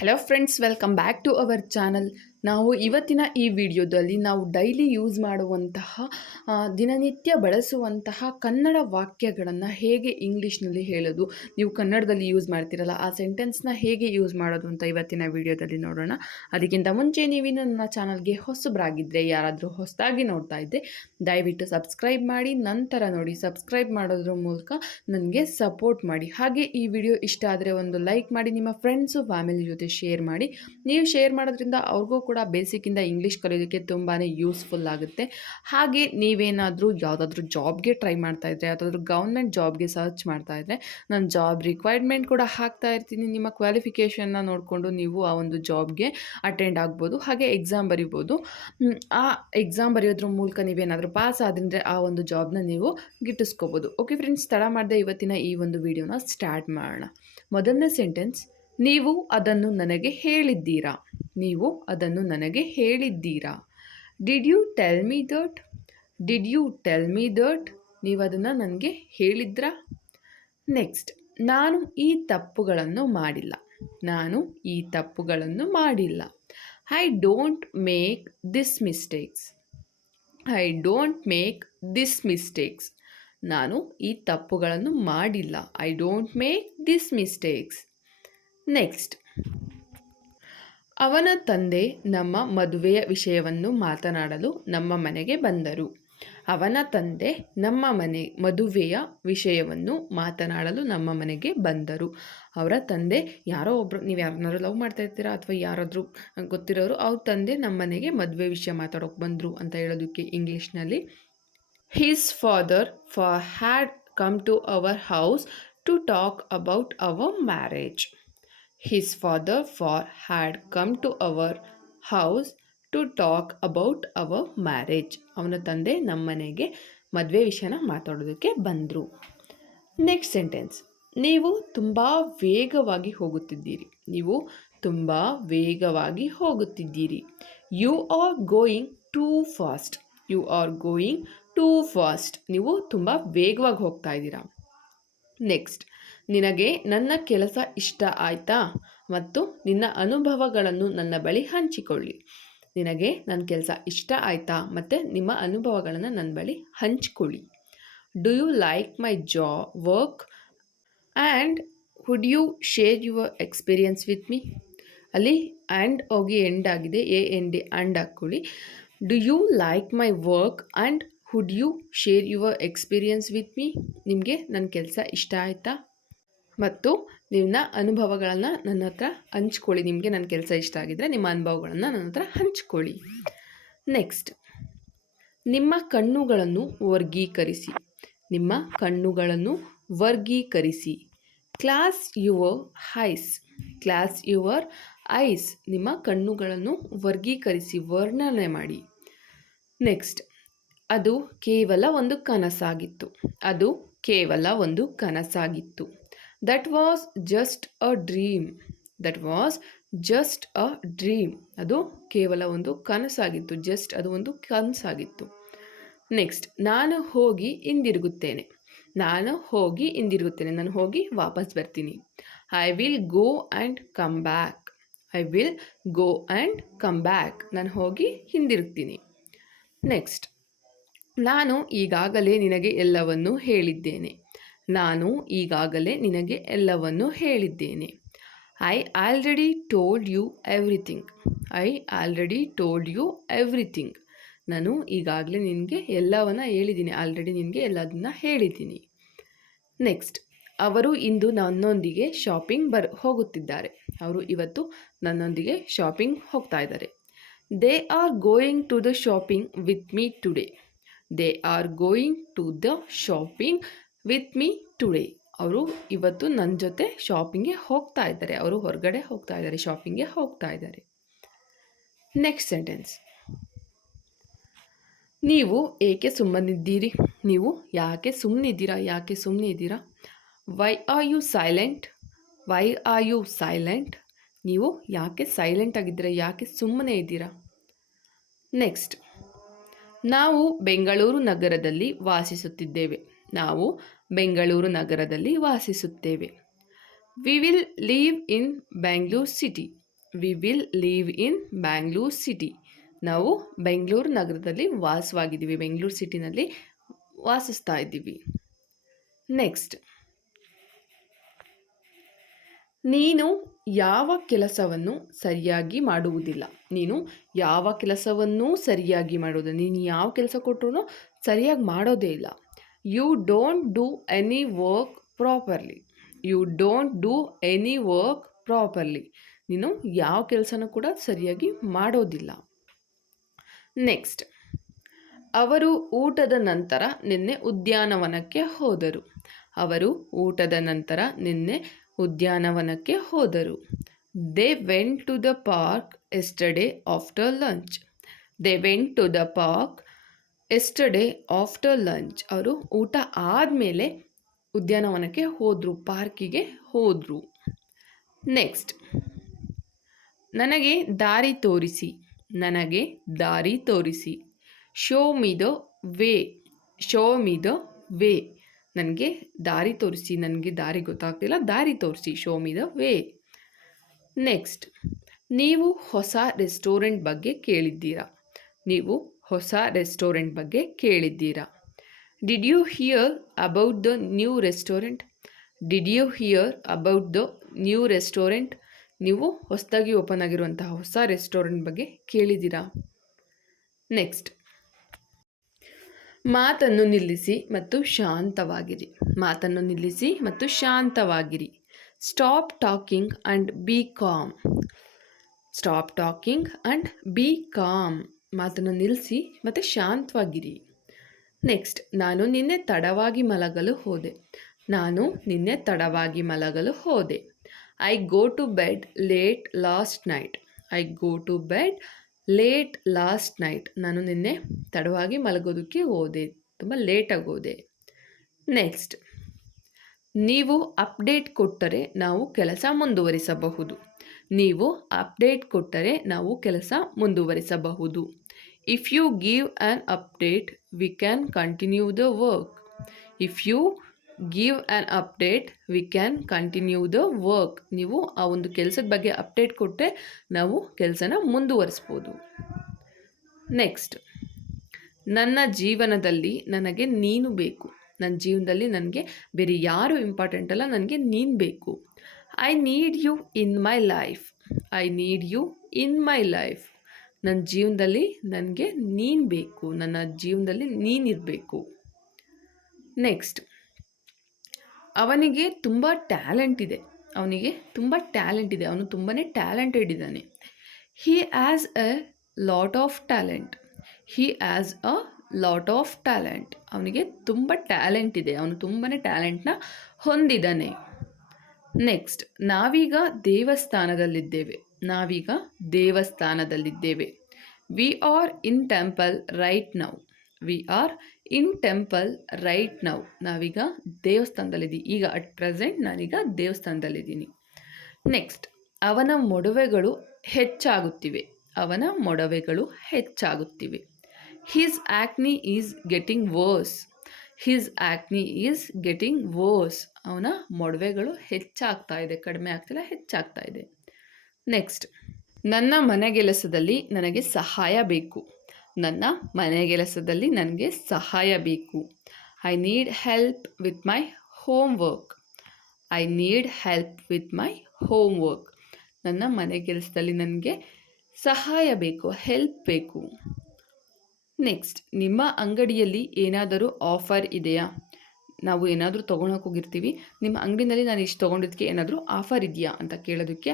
Hello friends, welcome back to our channel. ನಾವು ಇವತ್ತಿನ ಈ ವಿಡಿಯೋದಲ್ಲಿ ನಾವು ಡೈಲಿ ಯೂಸ್ ಮಾಡುವಂತಹ ದಿನನಿತ್ಯ ಬಳಸುವಂತಹ ಕನ್ನಡ ವಾಕ್ಯಗಳನ್ನು ಹೇಗೆ ಇಂಗ್ಲೀಷ್ನಲ್ಲಿ ಹೇಳೋದು, ನೀವು ಕನ್ನಡದಲ್ಲಿ ಯೂಸ್ ಮಾಡ್ತಿರಲ್ಲ ಆ ಸೆಂಟೆನ್ಸ್ನ ಹೇಗೆ ಯೂಸ್ ಮಾಡೋದು ಅಂತ ಇವತ್ತಿನ ವಿಡಿಯೋದಲ್ಲಿ ನೋಡೋಣ. ಅದಕ್ಕಿಂತ ಮುಂಚೆ ನೀವಿನ್ನು ನನ್ನ ಚಾನಲ್ಗೆ ಹೊಸಬರಾಗಿದ್ದರೆ, ಯಾರಾದರೂ ಹೊಸದಾಗಿ ನೋಡ್ತಾ ಇದ್ದರೆ ದಯವಿಟ್ಟು ಸಬ್ಸ್ಕ್ರೈಬ್ ಮಾಡಿ, ನಂತರ ನೋಡಿ. ಸಬ್ಸ್ಕ್ರೈಬ್ ಮಾಡೋದ್ರ ಮೂಲಕ ನನಗೆ ಸಪೋರ್ಟ್ ಮಾಡಿ. ಹಾಗೆ ಈ ವಿಡಿಯೋ ಇಷ್ಟ ಆದರೆ ಒಂದು ಲೈಕ್ ಮಾಡಿ, ನಿಮ್ಮ ಫ್ರೆಂಡ್ಸು ಫ್ಯಾಮಿಲಿ ಜೊತೆ ಶೇರ್ ಮಾಡಿ. ನೀವು ಶೇರ್ ಮಾಡೋದ್ರಿಂದ ಅವ್ರಿಗೂ ಕೂಡ ಬೇಸಿಕ್ಕಿಂದ ಇಂಗ್ಲೀಷ್ ಕಲಿಯೋದಕ್ಕೆ ತುಂಬಾ ಯೂಸ್ಫುಲ್ ಆಗುತ್ತೆ. ಹಾಗೆ ನೀವೇನಾದರೂ ಯಾವುದಾದ್ರೂ ಜಾಬ್ಗೆ ಟ್ರೈ ಮಾಡ್ತಾ ಇದ್ದರೆ, ಯಾವುದಾದ್ರೂ ಗೌರ್ಮೆಂಟ್ ಜಾಬ್ಗೆ ಸರ್ಚ್ ಮಾಡ್ತಾ ಇದ್ದರೆ, ನಾನು ಜಾಬ್ ರಿಕ್ವೈರ್ಮೆಂಟ್ ಕೂಡ ಹಾಕ್ತಾ ಇರ್ತೀನಿ. ನಿಮ್ಮ ಕ್ವಾಲಿಫಿಕೇಷನ್ನ ನೋಡಿಕೊಂಡು ನೀವು ಆ ಒಂದು ಜಾಬ್ಗೆ ಅಟೆಂಡ್ ಆಗ್ಬೋದು. ಹಾಗೆ ಎಕ್ಸಾಮ್ ಬರಿಬೋದು. ಆ ಎಕ್ಸಾಮ್ ಬರೆಯೋದ್ರ ಮೂಲಕ ನೀವೇನಾದರೂ ಪಾಸ್ ಆದರೆ ಆ ಒಂದು ಜಾಬ್ನ ನೀವು ಗಿಟ್ಟಿಸ್ಕೋಬೋದು. ಓಕೆ ಫ್ರೆಂಡ್ಸ್, ತಡ ಮಾಡದೆ ಇವತ್ತಿನ ಈ ಒಂದು ವಿಡಿಯೋನ ಸ್ಟಾರ್ಟ್ ಮಾಡೋಣ. ಮೊದಲನೇ ಸೆಂಟೆನ್ಸ್, ನೀವು ಅದನ್ನು ನನಗೆ ಹೇಳಿದ್ದೀರಾ. ನೀವು ಅದನ್ನು ನನಗೆ ಹೇಳಿದ್ದೀರಾ. Did you tell me that. Did you tell me that. ನೀವು ಅದನ್ನು ನನಗೆ ಹೇಳಿದ್ರಾ. ನೆಕ್ಸ್ಟ್, ನಾನು ಈ ತಪ್ಪುಗಳನ್ನು ಮಾಡಿಲ್ಲ. ನಾನು ಈ ತಪ್ಪುಗಳನ್ನು ಮಾಡಿಲ್ಲ. I don't make this mistakes. I don't make this mistakes. ನಾನು ಈ ತಪ್ಪುಗಳನ್ನು ಮಾಡಿಲ್ಲ. I don't make this mistakes. Next, ಅವನ ತಂದೆ ನಮ್ಮ ಮದುವೆಯ ವಿಷಯವನ್ನು ಮಾತನಾಡಲು ನಮ್ಮ ಮನೆಗೆ ಬಂದರು. ಅವನ ತಂದೆ ನಮ್ಮ ಮದುವೆಯ ವಿಷಯವನ್ನು ಮಾತನಾಡಲು ನಮ್ಮ ಮನೆಗೆ ಬಂದರು. ಅವರ ತಂದೆ ಯಾರೋ ಒಬ್ಬರು, ನೀವು ಯಾರನ್ನಾರು ಲವ್ ಮಾಡ್ತಾ ಇರ್ತೀರಾ ಅಥವಾ ಯಾರಾದರೂ ಗೊತ್ತಿರೋರು, ಅವ್ರ ತಂದೆ ನಮ್ಮ ಮನೆಗೆ ಮದುವೆ ವಿಷಯ ಮಾತಾಡೋಕೆ ಬಂದರು ಅಂತ ಹೇಳೋದಕ್ಕೆ ಇಂಗ್ಲೀಷ್ನಲ್ಲಿ his father had come to our house to talk about our marriage. His father had come to our house to talk about our marriage. ಅವನ ತಂದೆ ನಮ್ಮ ಮನೆಗೆ ಮದುವೆ ವಿಷಯನ ಮಾತಾಡೋದಕ್ಕೆ ಬಂದರು. ನೆಕ್ಸ್ಟ್ ಸೆಂಟೆನ್ಸ್, ನೀವು ತುಂಬ ವೇಗವಾಗಿ ಹೋಗುತ್ತಿದ್ದೀರಿ. ನೀವು ತುಂಬ ವೇಗವಾಗಿ ಹೋಗುತ್ತಿದ್ದೀರಿ. You are going too fast. You are going too fast. ನೀವು ತುಂಬ ವೇಗವಾಗಿ ಹೋಗ್ತಾ ಇದ್ದೀರಾ. ನೆಕ್ಸ್ಟ್, ನಿನಗೆ ನನ್ನ ಕೆಲಸ ಇಷ್ಟ ಆಯಿತಾ ಮತ್ತು ನಿನ್ನ ಅನುಭವಗಳನ್ನು ನನ್ನ ಬಳಿ ಹಂಚಿಕೊಳ್ಳಿ. ನಿನಗೆ ನನ್ನ ಕೆಲಸ ಇಷ್ಟ ಆಯಿತಾ ಮತ್ತು ನಿಮ್ಮ ಅನುಭವಗಳನ್ನು ನನ್ನ ಬಳಿ ಹಂಚಿಕೊಳ್ಳಿ. Do you like my work and would you share your experience with me. ಅಲ್ಲಿ ಆ್ಯಂಡ್ ಹೋಗಿ ಎಂಡ್ ಆಗಿದೆ, ಆ್ಯಂಡ್ ಹಾಕ್ಕೊಳ್ಳಿ. Do you like my work and would you share your experience with me. ನಿಮಗೆ ನನ್ನ ಕೆಲಸ ಇಷ್ಟ ಆಯಿತಾ ಮತ್ತು ನಿಮ್ಮ ಅನುಭವಗಳನ್ನು ನನ್ನ ಹತ್ರ ಹಂಚ್ಕೊಳ್ಳಿ. ನಿಮಗೆ ನನ್ನ ಕೆಲಸ ಇಷ್ಟ ಆಗಿದ್ದರೆ ನಿಮ್ಮ ಅನುಭವಗಳನ್ನು ನನ್ನ ಹತ್ರ ಹಂಚ್ಕೊಳ್ಳಿ. ನೆಕ್ಸ್ಟ್, ನಿಮ್ಮ ಕಣ್ಣುಗಳನ್ನು ವರ್ಗೀಕರಿಸಿ. ನಿಮ್ಮ ಕಣ್ಣುಗಳನ್ನು ವರ್ಗೀಕರಿಸಿ. Class your eyes. Class your eyes. ನಿಮ್ಮ ಕಣ್ಣುಗಳನ್ನು ವರ್ಗೀಕರಿಸಿ, ವರ್ಣನೆ ಮಾಡಿ. ನೆಕ್ಸ್ಟ್, ಅದು ಕೇವಲ ಒಂದು ಕನಸಾಗಿತ್ತು. ಅದು ಕೇವಲ ಒಂದು ಕನಸಾಗಿತ್ತು. That was just a dream. That was just a dream. ಅದು ಕೇವಲ ಒಂದು ಕನಸಾಗಿತ್ತು. ಜಸ್ಟ್ ಅದು ಒಂದು ಕನಸಾಗಿತ್ತು. ನೆಕ್ಸ್ಟ್, ನಾನು ಹೋಗಿ ಹಿಂದಿರುಗುತ್ತೇನೆ. ನಾನು ಹೋಗಿ ಹಿಂದಿರುಗುತ್ತೇನೆ. ನಾನು ಹೋಗಿ ವಾಪಸ್ ಬರ್ತೀನಿ. I will go and come back. I will go and come back. ನಾನು ಹೋಗಿ ಹಿಂದಿರುಗ್ತೀನಿ. ನೆಕ್ಸ್ಟ್, ನಾನು ಈಗಾಗಲೇ ನಿನಗೆ ಎಲ್ಲವನ್ನೂ ಹೇಳಿದ್ದೇನೆ. ನಾನು ಈಗಾಗಲೇ ನಿನಗೆ ಎಲ್ಲವನ್ನೂ ಹೇಳಿದ್ದೇನೆ. I already told you everything. I already told you everything. ನಾನು ಈಗಾಗಲೇ ನಿನಗೆ ಎಲ್ಲವನ್ನ ಹೇಳಿದ್ದೀನಿ. ಆಲ್ರೆಡಿ ನಿನಗೆ ಎಲ್ಲದನ್ನ ಹೇಳಿದ್ದೀನಿ. ನೆಕ್ಸ್ಟ್, ಅವರು ಇಂದು ನನ್ನೊಂದಿಗೆ ಶಾಪಿಂಗ್ ಹೋಗುತ್ತಿದ್ದಾರೆ. ಅವರು ಇವತ್ತು ನನ್ನೊಂದಿಗೆ ಶಾಪಿಂಗ್ ಹೋಗ್ತಾ ಇದ್ದಾರೆ. They are going to the shopping with me today. They are going to the shopping with me today. ಅವರು ಇವತ್ತು ನನ್ನ ಜೊತೆ ಶಾಪಿಂಗ್ಗೆ ಹೋಗ್ತಾ ಇದ್ದಾರೆ. ಅವರು ಹೊರಗಡೆ ಹೋಗ್ತಾ ಇದ್ದಾರೆ, ಶಾಪಿಂಗ್ಗೆ ಹೋಗ್ತಾ ಇದ್ದಾರೆ. ನೆಕ್ಸ್ಟ್ ಸೆಂಟೆನ್ಸ್, ನೀವು ಏಕೆ ಸುಮ್ಮನಿದ್ದೀರಿ. ನೀವು ಯಾಕೆ ಸುಮ್ಮನಿದ್ದೀರಾ. ಯಾಕೆ ಸುಮ್ಮನಿದ್ದೀರಾ. Why are you silent. Why are you silent. ನೀವು ಯಾಕೆ ಸೈಲೆಂಟ್ ಆಗಿದ್ದೀರಾ, ಯಾಕೆ ಸುಮ್ಮನೆ ಇದ್ದೀರಾ. ನೆಕ್ಸ್ಟ್, ನಾವು ಬೆಂಗಳೂರು ನಗರದಲ್ಲಿ ವಾಸಿಸುತ್ತಿದ್ದೇವೆ. ನಾವು ಬೆಂಗಳೂರು ನಗರದಲ್ಲಿ ವಾಸಿಸುತ್ತೇವೆ. We will leave in Bangalore city. We will leave in Bangalore city. ನಾವು ಬೆಂಗಳೂರು ನಗರದಲ್ಲಿ ವಾಸವಾಗಿದ್ದೀವಿ, ಬೆಂಗಳೂರು ಸಿಟಿನಲ್ಲಿ ವಾಸಿಸ್ತಾ ಇದ್ದೀವಿ. ನೆಕ್ಸ್ಟ್, ನೀನು ಯಾವ ಕೆಲಸವನ್ನು ಸರಿಯಾಗಿ ಮಾಡುವುದಿಲ್ಲ. ನೀನು ಯಾವ ಕೆಲಸವನ್ನೂ ಸರಿಯಾಗಿ ಮಾಡೋದಿಲ್ಲ. ನೀನು ಯಾವ ಕೆಲಸ ಕೊಟ್ಟರು ಸರಿಯಾಗಿ ಮಾಡೋದೇ ಇಲ್ಲ. You don't do any work properly. You don't do any work properly. ನೀನು ಯಾವ ಕೆಲಸನೂ ಕೂಡ ಸರಿಯಾಗಿ ಮಾಡೋದಿಲ್ಲ. ನೆಕ್ಸ್ಟ್, ಅವರು ಊಟದ ನಂತರ ನಿನ್ನೆ ಉದ್ಯಾನವನಕ್ಕೆ ಹೋದರು. ಅವರು ಊಟದ ನಂತರ ನಿನ್ನೆ ಉದ್ಯಾನವನಕ್ಕೆ ಹೋದರು. They went to the park yesterday after lunch. They went to the park yesterday after lunch. ಅವರು ಊಟ ಆದಮೇಲೆ ಉದ್ಯಾನವನಕ್ಕೆ ಹೋದರು, ಪಾರ್ಕಿಗೆ ಹೋದರು. ನೆಕ್ಸ್ಟ್, ನನಗೆ ದಾರಿ ತೋರಿಸಿ. ನನಗೆ ದಾರಿ ತೋರಿಸಿ. Show me the way. Show me the way. ನನಗೆ ದಾರಿ ತೋರಿಸಿ, ನನಗೆ ದಾರಿ ಗೊತ್ತಾಗ್ತಿಲ್ಲ, ದಾರಿ ತೋರಿಸಿ. Show me the way. Next, ನೀವು ಹೊಸ ರೆಸ್ಟೋರೆಂಟ್ ಬಗ್ಗೆ ಕೇಳಿದ್ದೀರಾ. ನೀವು ಹೊಸ ರೆಸ್ಟೋರೆಂಟ್ ಬಗ್ಗೆ ಕೇಳಿದ್ದೀರಾ. Did you hear about the new restaurant. Did you hear about the new restaurant. ನೀವು ಹೊಸದಾಗಿ ಓಪನ್ ಆಗಿರುವಂತಹ ಹೊಸ ರೆಸ್ಟೋರೆಂಟ್ ಬಗ್ಗೆ ಕೇಳಿದ್ದೀರಾ. ನೆಕ್ಸ್ಟ್, ಮಾತನ್ನು ನಿಲ್ಲಿಸಿ ಮತ್ತು ಶಾಂತವಾಗಿರಿ. ಮಾತನ್ನು ನಿಲ್ಲಿಸಿ ಮತ್ತು ಶಾಂತವಾಗಿರಿ. Stop talking and be calm. Stop talking and be calm. ಮಾತನ್ನು ನಿಲ್ಲಿಸಿ ಮತ್ತು ಶಾಂತವಾಗಿರಿ. ನೆಕ್ಸ್ಟ್, ನಾನು ನಿನ್ನೆ ತಡವಾಗಿ ಮಲಗಲು ಹೋದೆ. ನಾನು ನಿನ್ನೆ ತಡವಾಗಿ ಮಲಗಲು ಹೋದೆ. I go to bed late last night. I go to bed late last night. ನಾನು ನಿನ್ನೆ ತಡವಾಗಿ ಮಲಗೋದಕ್ಕೆ ಹೋದೆ, ತುಂಬ ಲೇಟಾಗಿ ಹೋದೆ. ನೆಕ್ಸ್ಟ್, ನೀವು ಅಪ್ಡೇಟ್ ಕೊಟ್ಟರೆ ನಾವು ಕೆಲಸ ಮುಂದುವರಿಸಬಹುದು. ನೀವು ಅಪ್ಡೇಟ್ ಕೊಟ್ಟರೆ ನಾವು ಕೆಲಸ ಮುಂದುವರಿಸಬಹುದು. If you give an update we can continue the work. If you give an update we can continue the work. ನೀವು ಆ ಒಂದು ಕೆಲಸದ ಬಗ್ಗೆ ಅಪ್ಡೇಟ್ ಕೊಟ್ಟರೆ ನಾವು ಕೆಲಸನ ಮುಂದುವರಿಸ್ಬೋದು. ನೆಕ್ಸ್ಟ್, ನನ್ನ ಜೀವನದಲ್ಲಿ ನನಗೆ ನೀನು ಬೇಕು. ನನ್ನ ಜೀವನದಲ್ಲಿ ನನಗೆ ಬೇರೆ ಯಾರು ಇಂಪಾರ್ಟೆಂಟ್ ಅಲ್ಲ, ನನಗೆ ನೀನು ಬೇಕು. I need you in my life. I need you in my life. ನನ್ನ ಜೀವನದಲ್ಲಿ ನನಗೆ ನೀನು ಬೇಕು, ನನ್ನ ಜೀವನದಲ್ಲಿ ನೀನಿರಬೇಕು. ನೆಕ್ಸ್ಟ್, ಅವನಿಗೆ ತುಂಬ ಟ್ಯಾಲೆಂಟ್ ಇದೆ. ಅವನಿಗೆ ತುಂಬ ಟ್ಯಾಲೆಂಟ್ ಇದೆ. ಅವನು ತುಂಬಾ ಟ್ಯಾಲೆಂಟೆಡ್ ಇದ್ದಾನೆ. He has A lot of talent. He has a lot of talent. ಅವನಿಗೆ ತುಂಬ ಟ್ಯಾಲೆಂಟ್ ಇದೆ. ಅವನು ತುಂಬಾ ಟ್ಯಾಲೆಂಟ್ನ ಹೊಂದಿದ್ದಾನೆ. ನೆಕ್ಸ್ಟ್, ನಾವೀಗ ದೇವಸ್ಥಾನದಲ್ಲಿದ್ದೇವೆ. ನಾವೀಗ ದೇವಸ್ಥಾನದಲ್ಲಿದ್ದೇವೆ. We are in temple right now. We are in temple right now. ನಾವೀಗ ದೇವಸ್ಥಾನದಲ್ಲಿದ್ದೀವಿ. ಈಗ ಅಟ್ ಪ್ರೆಸೆಂಟ್ ನಾನೀಗ ದೇವಸ್ಥಾನದಲ್ಲಿದ್ದೀನಿ. ನೆಕ್ಸ್ಟ್, ಅವನ ಮೊಡವೆಗಳು ಹೆಚ್ಚಾಗುತ್ತಿವೆ. ಅವನ ಮೊಡವೆಗಳು ಹೆಚ್ಚಾಗುತ್ತಿವೆ. His acne is getting worse. His acne is getting worse. ಅವನ ಮೊಡವೆಗಳು ಹೆಚ್ಚಾಗ್ತಾ ಇದೆ, ಕಡಿಮೆ ಆಗ್ತಿಲ್ಲ, ಹೆಚ್ಚಾಗ್ತಾ ಇದೆ. ನೆಕ್ಸ್ಟ್, ನನ್ನ ಮನೆಗೆಲಸದಲ್ಲಿ ನನಗೆ ಸಹಾಯ ಬೇಕು. ನನ್ನ ಮನೆಗೆಲಸದಲ್ಲಿ ನನಗೆ ಸಹಾಯ ಬೇಕು. I need help with my home work. I need help with my home work. ನನ್ನ ಮನೆಗೆಲಸದಲ್ಲಿ ನನಗೆ ಸಹಾಯ ಬೇಕು, ಹೆಲ್ಪ್ ಬೇಕು. ನೆಕ್ಸ್ಟ್, ನಿಮ್ಮ ಅಂಗಡಿಯಲ್ಲಿ ಏನಾದರೂ ಆಫರ್ ಇದೆಯಾ. ನಾವು ಏನಾದರೂ ತೊಗೊಳಕ್ಕೆ ಹೋಗಿರ್ತೀವಿ, ನಿಮ್ಮ ಅಂಗಡಿನಲ್ಲಿ ನಾನು ಇಷ್ಟು ತೊಗೊಂಡಿದ್ದಕ್ಕೆ ಏನಾದರೂ ಆಫರ್ ಇದೆಯಾ ಅಂತ ಕೇಳೋದಕ್ಕೆ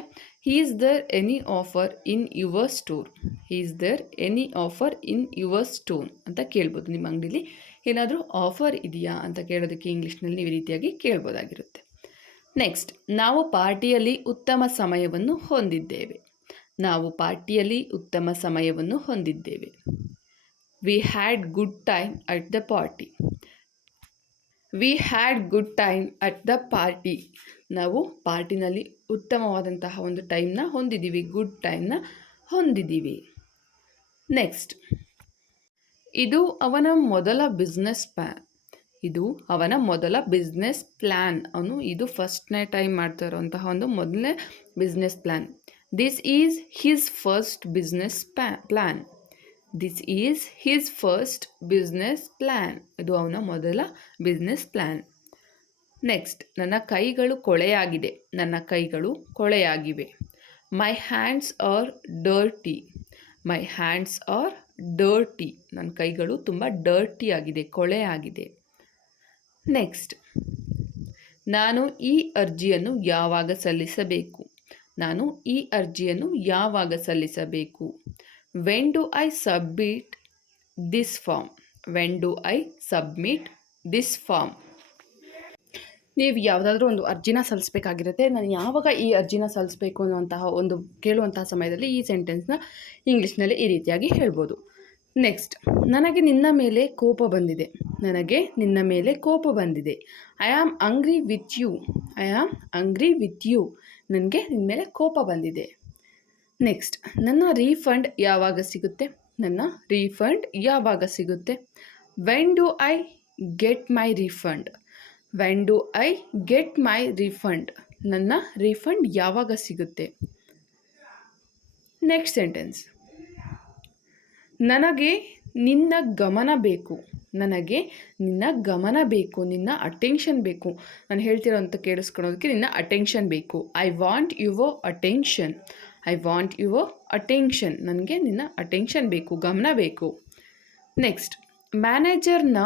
is there any offer in your store. Is there any offer in your store ಅಂತ ಕೇಳ್ಬೋದು. ನಿಮ್ಮ ಅಂಗಡಿಲಿ ಏನಾದರೂ ಆಫರ್ ಇದೆಯಾ ಅಂತ ಕೇಳೋದಕ್ಕೆ ಇಂಗ್ಲೀಷ್ನಲ್ಲಿ ನೀವು ಈ ರೀತಿಯಾಗಿ ಕೇಳ್ಬೋದಾಗಿರುತ್ತೆ. ನೆಕ್ಸ್ಟ್, ನಾವು ಪಾರ್ಟಿಯಲ್ಲಿ ಉತ್ತಮ ಸಮಯವನ್ನು ಹೊಂದಿದ್ದೇವೆ. ನಾವು ಪಾರ್ಟಿಯಲ್ಲಿ ಉತ್ತಮ ಸಮಯವನ್ನು ಹೊಂದಿದ್ದೇವೆ. We had good time at the party. We had good time at the party. ನಾವು ಪಾರ್ಟಿನಲ್ಲಿ ಉತ್ತಮವಾದಂತಹ ಒಂದು ಟೈಮ್ನ ಹೊಂದಿದ್ದೀವಿ, ಗುಡ್ ಟೈಮ್ನ ಹೊಂದಿದ್ದೀವಿ. ನೆಕ್ಸ್ಟ್, ಇದು ಅವನ ಮೊದಲ ಬಿಸ್ನೆಸ್ ಪ್ಲ್ಯಾನ್. ಇದು ಅವನ ಮೊದಲ ಬಿಸ್ನೆಸ್ ಪ್ಲ್ಯಾನ್. ಅವನು ಇದು ಫಸ್ಟ್ನೇ ಟೈಮ್ ಮಾಡ್ತಾ ಇರೋಂತಹ ಒಂದು ಮೊದಲನೇ business plan. This is his first business plan. This is his first business plan. ಇದು ಅವನ ಮೊದಲ ಬಿಸ್ನೆಸ್ ಪ್ಲ್ಯಾನ್. ನೆಕ್ಸ್ಟ್, ನನ್ನ ಕೈಗಳು ಕೊಳೆಯಾಗಿದೆ. ನನ್ನ ಕೈಗಳು ಕೊಳೆಯಾಗಿವೆ. My hands are dirty. My hands are dirty. ನನ್ನ ಕೈಗಳು ತುಂಬ ಡರ್ಟಿ ಆಗಿದೆ, ಕೊಳೆ ಆಗಿದೆ. ನೆಕ್ಸ್ಟ್, ನಾನು ಈ ಅರ್ಜಿಯನ್ನು ಯಾವಾಗ ಸಲ್ಲಿಸಬೇಕು. ನಾನು ಈ ಅರ್ಜಿಯನ್ನು ಯಾವಾಗ ಸಲ್ಲಿಸಬೇಕು. When do I submit this form. When do I submit this form. ನೀವು ಯಾವುದಾದ್ರೂ ಒಂದು ಅರ್ಜಿನ ಸಲ್ಲಿಸಬೇಕಾಗಿರುತ್ತೆ. ನಾನು ಯಾವಾಗ ಈ ಅರ್ಜಿನ ಸಲ್ಲಿಸಬೇಕು ಅನ್ನುವಂತಹ ಒಂದು ಕೇಳುವಂತಹ ಸಮಯದಲ್ಲಿ ಈ ಸೆಂಟೆನ್ಸ್ನ ಇಂಗ್ಲೀಷ್ನಲ್ಲಿ ಈ ರೀತಿಯಾಗಿ ಹೇಳ್ಬೋದು. ನೆಕ್ಸ್ಟ್, ನನಗೆ ನಿನ್ನ ಮೇಲೆ ಕೋಪ ಬಂದಿದೆ. ನನಗೆ ನಿನ್ನ ಮೇಲೆ ಕೋಪ ಬಂದಿದೆ. I am angry with you. I am angry with you. ನನಗೆ ನಿನ್ನ ಮೇಲೆ ಕೋಪ ಬಂದಿದೆ. ನೆಕ್ಸ್ಟ್, ನನ್ನ ರೀಫಂಡ್ ಯಾವಾಗ ಸಿಗುತ್ತೆ. ನನ್ನ ರೀಫಂಡ್ ಯಾವಾಗ ಸಿಗುತ್ತೆ. When do I get my refund. When do I get my refund. ನನ್ನ ರೀಫಂಡ್ ಯಾವಾಗ ಸಿಗುತ್ತೆ. ನೆಕ್ಸ್ಟ್ ಸೆಂಟೆನ್ಸ್, ನನಗೆ ನಿನ್ನ ಗಮನ ಬೇಕು. ನನಗೆ ನಿನ್ನ ಗಮನ ಬೇಕು, ನಿನ್ನ ಅಟೆನ್ಷನ್ ಬೇಕು. ನಾನು ಹೇಳ್ತಿರೋ ಅಂತ ಕೇಳಿಸ್ಕೊಳ್ಳೋದಕ್ಕೆ ನಿನ್ನ ಅಟೆನ್ಷನ್ ಬೇಕು. I want your attention. I want your attention. ನನಗೆ ನಿನ್ನ ಅಟೆನ್ಷನ್ ಬೇಕು, ಗಮನ ಬೇಕು. ನೆಕ್ಸ್ಟ್, ಮ್ಯಾನೇಜರ್ನ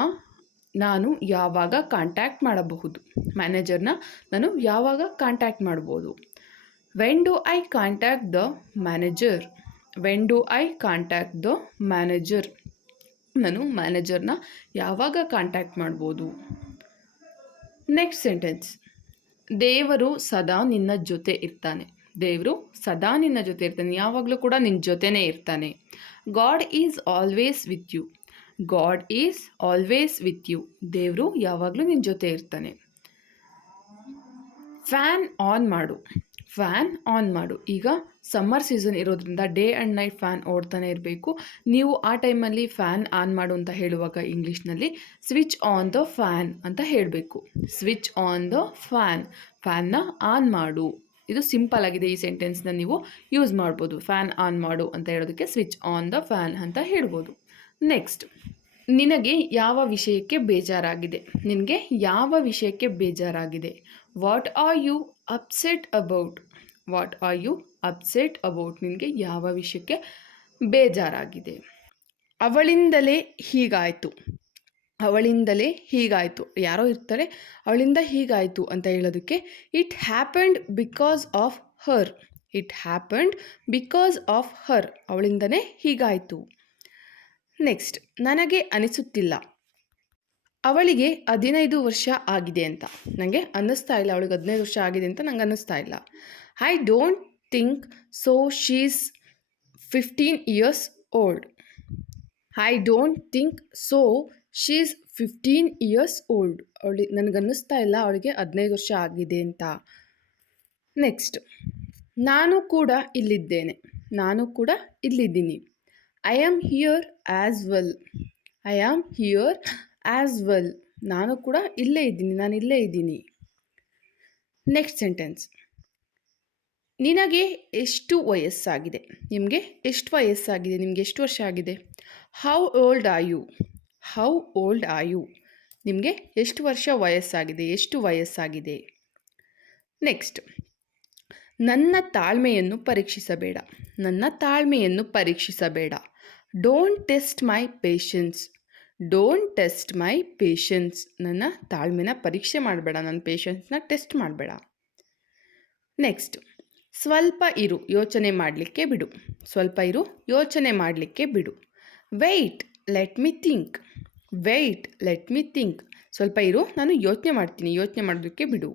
ನಾನು ಯಾವಾಗ ಕಾಂಟ್ಯಾಕ್ಟ್ ಮಾಡಬಹುದು. ಮ್ಯಾನೇಜರ್ನ ನಾನು ಯಾವಾಗ ಕಾಂಟ್ಯಾಕ್ಟ್ ಮಾಡ್ಬೋದು. When do eye contact the manager. When do eye contact the manager. ನಾನು ಮ್ಯಾನೇಜರ್ನ ಯಾವಾಗ ಕಾಂಟ್ಯಾಕ್ಟ್ ಮಾಡ್ಬೋದು. ನೆಕ್ಸ್ಟ್ ಸೆಂಟೆನ್ಸ್, ದೇವರು ಸದಾ ನಿನ್ನ ಜೊತೆ ಇರ್ತಾನೆ. ದೇವರು ಸದಾ ನಿನ್ನ ಜೊತೆ ಇರ್ತಾನೆ, ಯಾವಾಗಲೂ ಕೂಡ ನಿನ್ನ ಜೊತೆನೇ ಇರ್ತಾನೆ. God is always with you. God is always with you. ದೇವರು ಯಾವಾಗಲೂ ನಿನ್ನ ಜೊತೆ ಇರ್ತಾನೆ. ಫ್ಯಾನ್ ಆನ್ ಮಾಡು. ಫ್ಯಾನ್ ಆನ್ ಮಾಡು. ಈಗ ಸಮ್ಮರ್ ಸೀಸನ್ ಇರೋದ್ರಿಂದ ಡೇ ಆ್ಯಂಡ್ ನೈಟ್ ಫ್ಯಾನ್ ಓಡ್ತಾನೆ ಇರಬೇಕು. ನೀವು ಆ ಟೈಮಲ್ಲಿ ಫ್ಯಾನ್ ಆನ್ ಮಾಡು ಅಂತ ಹೇಳುವಾಗ ಇಂಗ್ಲೀಷ್ನಲ್ಲಿ ಸ್ವಿಚ್ ಆನ್ ದ ಫ್ಯಾನ್ ಅಂತ ಹೇಳಬೇಕು. Switch on the fan. ಫ್ಯಾನ್ನ ಆನ್ ಮಾಡು. ಇದು ಸಿಂಪಲ್ ಆಗಿದೆ. ಈ ಸೆಂಟೆನ್ಸ್ನ ನೀವು ಯೂಸ್ ಮಾಡ್ಬೋದು. ಫ್ಯಾನ್ ಆನ್ ಮಾಡು ಅಂತ ಹೇಳೋದಕ್ಕೆ ಸ್ವಿಚ್ ಆನ್ ದ ಫ್ಯಾನ್ ಅಂತ ಹೇಳ್ಬೋದು. ನೆಕ್ಸ್ಟ್, ನಿನಗೆ ಯಾವ ವಿಷಯಕ್ಕೆ ಬೇಜಾರಾಗಿದೆ. ನಿನಗೆ ಯಾವ ವಿಷಯಕ್ಕೆ ಬೇಜಾರಾಗಿದೆ. What are you upset about. What are you upset about. ನಿನಗೆ ಯಾವ ವಿಷಯಕ್ಕೆ ಬೇಜಾರಾಗಿದೆ. ಅವಳಿಂದಲೇ ಹೀಗಾಯಿತು. ಅವಳಿಂದಲೇ ಹೀಗಾಯಿತು. ಯಾರೋ ಇರ್ತಾರೆ, ಅವಳಿಂದ ಹೀಗಾಯಿತು ಅಂತ ಹೇಳೋದಕ್ಕೆ it happened because of her. It happened because of her. ಅವಳಿಂದನೇ ಹೀಗಾಯಿತು. ನೆಕ್ಸ್ಟ್, ನನಗೆ ಅನಿಸುತ್ತಿಲ್ಲ. ಅವಳಿಗೆ 15 ವರ್ಷ ಆಗಿದೆ ಅಂತ ನನಗೆ ಅನ್ನಿಸ್ತಾ ಇಲ್ಲ. ಅವಳಿಗೆ 15 ವರ್ಷ ಆಗಿದೆ ಅಂತ ನಂಗೆ ಅನ್ನಿಸ್ತಾ ಇಲ್ಲ. I don't think so she's 15 years old. I don't think so she's 15 years old. ನನಗನ್ನಿಸ್ತಾ ಇಲ್ಲ ಅವಳಿಗೆ 15 ವರ್ಷ ಆಗಿದೆ ಅಂತ. ನೆಕ್ಸ್ಟ್, ನಾನು ಕೂಡ ಇಲ್ಲಿದ್ದೇನೆ. ನಾನು ಕೂಡ ಇಲ್ಲಿದ್ದೀನಿ. I am here as well. I am here as well. ನಾನು ಕೂಡ ಇಲ್ಲೇ ಇದ್ದೀನಿ. ನಾನು ಇಲ್ಲೇ ಇದ್ದೀನಿ. ನೆಕ್ಸ್ಟ್ ಸೆಂಟೆನ್ಸ್, ನಿನಗೆ ಎಷ್ಟು ವಯಸ್ಸಾಗಿದೆ. ನಿಮಗೆ ಎಷ್ಟು ವಯಸ್ಸಾಗಿದೆ. ನಿಮಗೆ ಎಷ್ಟು ವರ್ಷ ಆಗಿದೆ. How old are you. How old are you. ನಿಮಗೆ ಎಷ್ಟು ವರ್ಷ ವಯಸ್ಸಾಗಿದೆ. ಎಷ್ಟು ವಯಸ್ಸಾಗಿದೆ. ನೆಕ್ಸ್ಟ್, ನನ್ನ ತಾಳ್ಮೆಯನ್ನು ಪರೀಕ್ಷಿಸಬೇಡ. ನನ್ನ ತಾಳ್ಮೆಯನ್ನು ಪರೀಕ್ಷಿಸಬೇಡ. Don't test my patience. Don't test my patience. ನನ್ನ ತಾಳ್ಮೆನ ಪರೀಕ್ಷೆ ಮಾಡಬೇಡ. ನನ್ನ ಪೇಷನ್ಸ್ನ ಟೆಸ್ಟ್ ಮಾಡಬೇಡ. ನೆಕ್ಸ್ಟ್, ಸ್ವಲ್ಪ ಇರು, ಯೋಚನೆ ಮಾಡಲಿಕ್ಕೆ ಬಿಡು. ಸ್ವಲ್ಪ ಇರು, ಯೋಚನೆ ಮಾಡಲಿಕ್ಕೆ ಬಿಡು. Wait, let me think. Wait, let me think. ಸ್ವಲ್ಪ ಇರು, ನಾನು ಯೋಚನೆ ಮಾಡ್ತೀನಿ, ಯೋಚನೆ ಮಾಡೋದಕ್ಕೆ ಬಿಡು.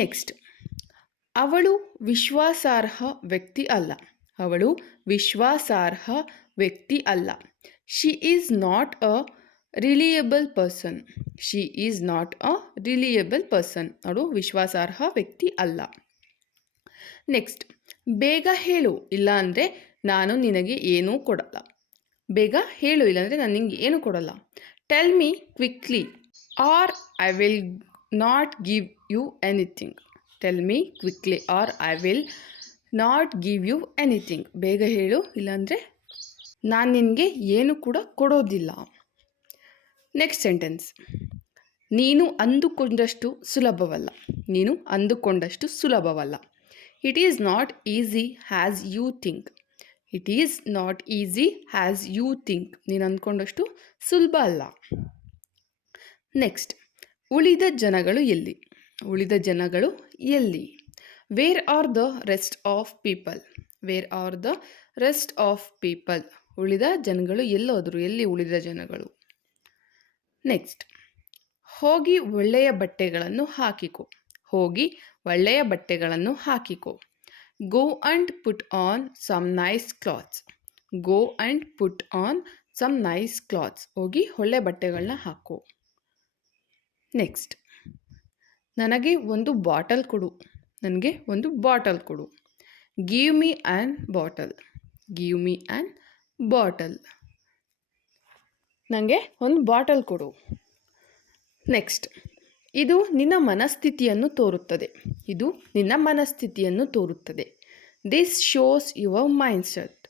ನೆಕ್ಸ್ಟ್, ಅವಳು ವಿಶ್ವಾಸಾರ್ಹ ವ್ಯಕ್ತಿ ಅಲ್ಲ. ಅವಳು ವಿಶ್ವಾಸಾರ್ಹ ವ್ಯಕ್ತಿ ಅಲ್ಲ. She is not a reliable person. She is not a reliable person. ಅವಳು ವಿಶ್ವಾಸಾರ್ಹ ವ್ಯಕ್ತಿ ಅಲ್ಲ. ನೆಕ್ಸ್ಟ್, ಬೇಗ ಹೇಳು, ಇಲ್ಲ ಅಂದರೆ ನಾನು ನಿನಗೆ ಏನೂ ಕೊಡಲ್ಲ. ಬೇಗ ಹೇಳು, ಇಲ್ಲಾಂದರೆ ನಾನು ನಿನಗೆ ಏನೂ ಕೊಡಲ್ಲ. Tell me quickly or I will not give you anything. Tell me quickly or I will not give you anything. ಬೇಗ ಹೇಳು, ಇಲ್ಲಾಂದರೆ ನಾನು ನಿನಗೆ ಏನು ಕೂಡ ಕೊಡೋದಿಲ್ಲ. Next sentence. ನೀನು ಅಂದುಕೊಂಡಷ್ಟು ಸುಲಭವಲ್ಲ. ನೀನು ಅಂದುಕೊಂಡಷ್ಟು ಸುಲಭವಲ್ಲ. It is not easy has you think. It is not easy has you think. ನೀನು ಅಂದ್ಕೊಂಡಷ್ಟು ಸುಲಭ ಅಲ್ಲ. ನೆಕ್ಸ್ಟ್, ಉಳಿದ ಜನಗಳು ಎಲ್ಲಿ? ಉಳಿದ ಜನಗಳು ಎಲ್ಲಿ? Where are the rest of people? Where are the rest of people? ಉಳಿದ ಜನಗಳು ಎಲ್ಲೋದ್ರು? ಎಲ್ಲಿ ಉಳಿದ ಜನಗಳು? ನೆಕ್ಸ್ಟ್, ಹೋಗಿ ಒಳ್ಳೆಯ ಬಟ್ಟೆಗಳನ್ನು ಹಾಕಿಕೊ. ಹೋಗಿ ಒಳ್ಳೆಯ ಬಟ್ಟೆಗಳನ್ನು ಹಾಕಿಕೊ. Go and put on some nice clothes. Go and put on some nice clothes. ಹೋಗಿ ಒಳ್ಳೆ ಬಟ್ಟೆಗಳನ್ನ ಹಾಕೋ. ನೆಕ್ಸ್ಟ್, ನನಗೆ ಒಂದು ಬಾಟಲ್ ಕೊಡು. ನನಗೆ ಒಂದು ಬಾಟಲ್ ಕೊಡು. Give me an bottle. Give me an bottle. ನನಗೆ ಒಂದು ಬಾಟಲ್ ಕೊಡು. ನೆಕ್ಸ್ಟ್, ಇದು ನಿನ್ನ ಮನಸ್ಥಿತಿಯನ್ನು ತೋರುತ್ತದೆ. ಇದು ನಿನ್ನ ಮನಸ್ಥಿತಿಯನ್ನು ತೋರುತ್ತದೆ. This shows your mindset.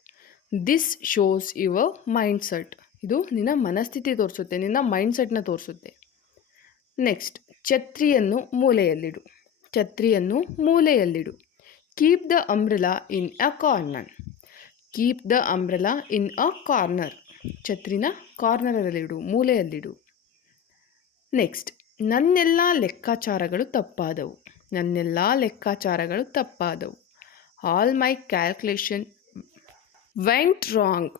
This shows your mindset. ಇದು ನಿನ್ನ ಮನಸ್ಥಿತಿ ತೋರಿಸುತ್ತೆ, ನಿನ್ನ ಮೈಂಡ್ಸೆಟ್ನ ತೋರಿಸುತ್ತೆ. ನೆಕ್ಸ್ಟ್, ಛತ್ರಿಯನ್ನು ಮೂಲೆಯಲ್ಲಿಡು. ಛತ್ರಿಯನ್ನು ಮೂಲೆಯಲ್ಲಿಡು. Keep the umbrella in a corner. Keep the umbrella in a corner. ಛತ್ರಿನ ಕಾರ್ನರಲ್ಲಿಡು, ಮೂಲೆಯಲ್ಲಿಡು. ನೆಕ್ಸ್ಟ್, ನನ್ನೆಲ್ಲ ಲೆಕ್ಕಾಚಾರಗಳು ತಪ್ಪಾದವು. ನನ್ನೆಲ್ಲ ಲೆಕ್ಕಾಚಾರಗಳು ತಪ್ಪಾದವು. All my calculation went wrong.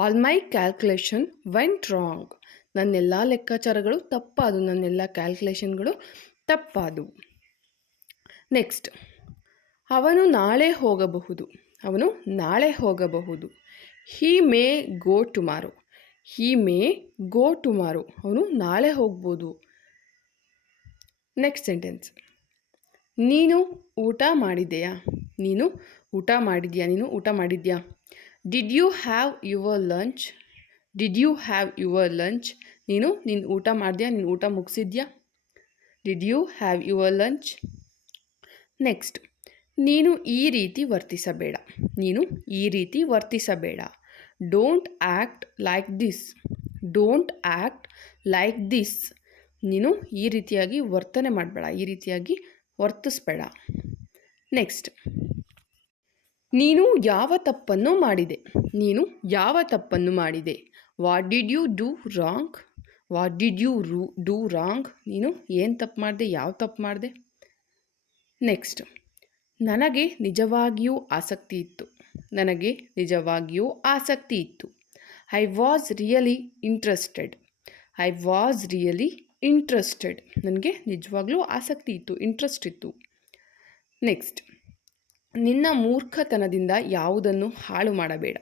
All my calculation went wrong. ನನ್ನೆಲ್ಲ ಲೆಕ್ಕಾಚಾರಗಳು ತಪ್ಪಾದವು. ನನ್ನೆಲ್ಲ ಕ್ಯಾಲ್ಕುಲೇಷನ್ಗಳು ತಪ್ಪಾದವು. ನೆಕ್ಸ್ಟ್, ಅವನು ನಾಳೆ ಹೋಗಬಹುದು. ಅವನು ನಾಳೆ ಹೋಗಬಹುದು. He may go tomorrow. He may go tomorrow. ಅವನು ನಾಳೆ ಹೋಗ್ಬೋದು. Next sentence. ನೀನು ಊಟ ಮಾಡಿದೆಯಾ? ನೀನು ಊಟ ಮಾಡಿದೆಯಾ? ನೀನು ಊಟ ಮಾಡಿದೆಯಾ? Did you have your lunch? Did you have your lunch? ನೀನು ಊಟ ಮಾಡಿದ್ಯಾ? ನೀನು ಊಟ ಮುಗಿಸಿದ್ಯಾ? Did you have your lunch? Next, ನೀನು ಈ ರೀತಿ ವರ್ತಿಸಬೇಡ. ನೀನು ಈ ರೀತಿ ವರ್ತಿಸಬೇಡ. Don't act like this. Don't act like this. ನೀನು ಈ ರೀತಿಯಾಗಿ ವರ್ತನೆ ಮಾಡಬೇಡ. ಈ ರೀತಿಯಾಗಿ ವರ್ತಿಸಬೇಡ. ನೆಕ್ಸ್ಟ್, ನೀನು ಯಾವ ತಪ್ಪನ್ನು ಮಾಡಿದೆ? ನೀನು ಯಾವ ತಪ್ಪನ್ನು ಮಾಡಿದೆ? What did you do wrong? What did you do wrong? ನೀನು ಏನು ತಪ್ಪು ಮಾಡಿದೆ? ಯಾವ ತಪ್ಪು ಮಾಡಿದೆ? ನೆಕ್ಸ್ಟ್, ನನಗೆ ನಿಜವಾಗಿಯೂ ಆಸಕ್ತಿ ಇತ್ತು. ನನಗೆ ನಿಜವಾಗಿಯೂ ಆಸಕ್ತಿ ಇತ್ತು. I was really interested. I was really interested. ನನಗೆ ನಿಜವಾಗ್ಲೂ ಆಸಕ್ತಿ ಇತ್ತು, ಇಂಟ್ರೆಸ್ಟ್ ಇತ್ತು. ನೆಕ್ಸ್ಟ್, ನಿನ್ನ ಮೂರ್ಖತನದಿಂದ ಯಾವುದನ್ನು ಹಾಳು ಮಾಡಬೇಡ.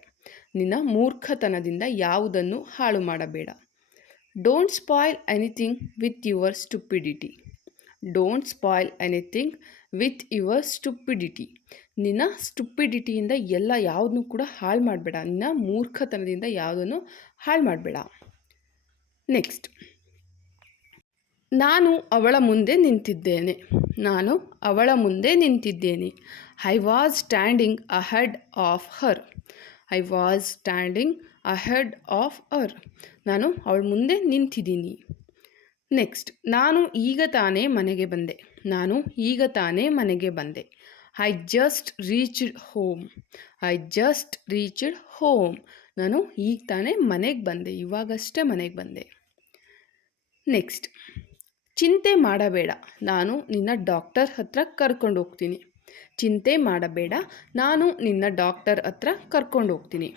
ನಿನ್ನ ಮೂರ್ಖತನದಿಂದ ಯಾವುದನ್ನು ಹಾಳು ಮಾಡಬೇಡ. Don't spoil anything with your stupidity. Don't spoil anything with your stupidity. ನಿನ್ನ ಸ್ಟುಪಿಡಿಟಿಯಿಂದ ಯಾವುದನ್ನು ಕೂಡ ಹಾಳು ಮಾಡಬೇಡ. ನಿನ್ನ ಮೂರ್ಖತನದಿಂದ ಯಾವುದನ್ನು ಹಾಳು ಮಾಡಬೇಡ. ನೆಕ್ಸ್ಟ್, ನಾನು ಅವಳ ಮುಂದೆ ನಿಂತಿದ್ದೇನೆ. ನಾನು ಅವಳ ಮುಂದೆ ನಿಂತಿದ್ದೇನೆ. I was standing ahead of her. I was standing ahead of her. ನಾನು ಅವಳ ಮುಂದೆ ನಿಂತಿದ್ದೀನಿ. ನೆಕ್ಸ್ಟ್, ನಾನು ಈಗ ತಾನೇ ಮನೆಗೆ ಬಂದೆ. ನಾನು ಈಗ ತಾನೇ ಮನೆಗೆ ಬಂದೆ. I just reached home. I just reached home. ನಾನು ಈಗ ತಾನೇ ಮನೆಗೆ ಬಂದೆ. ಇವಾಗಷ್ಟೇ ಮನೆಗೆ ಬಂದೆ. ನೆಕ್ಸ್ಟ್, ಚಿಂತೆ ಮಾಡಬೇಡ, ನಾನು ನಿನ್ನ ಡಾಕ್ಟರ್ ಹತ್ರ ಕರ್ಕೊಂಡು ಹೋಗ್ತೀನಿ. ಚಿಂತೆ ಮಾಡಬೇಡ, ನಾನು ನಿನ್ನ ಡಾಕ್ಟರ್ ಹತ್ರ ಕರ್ಕೊಂಡು ಹೋಗ್ತೀನಿ.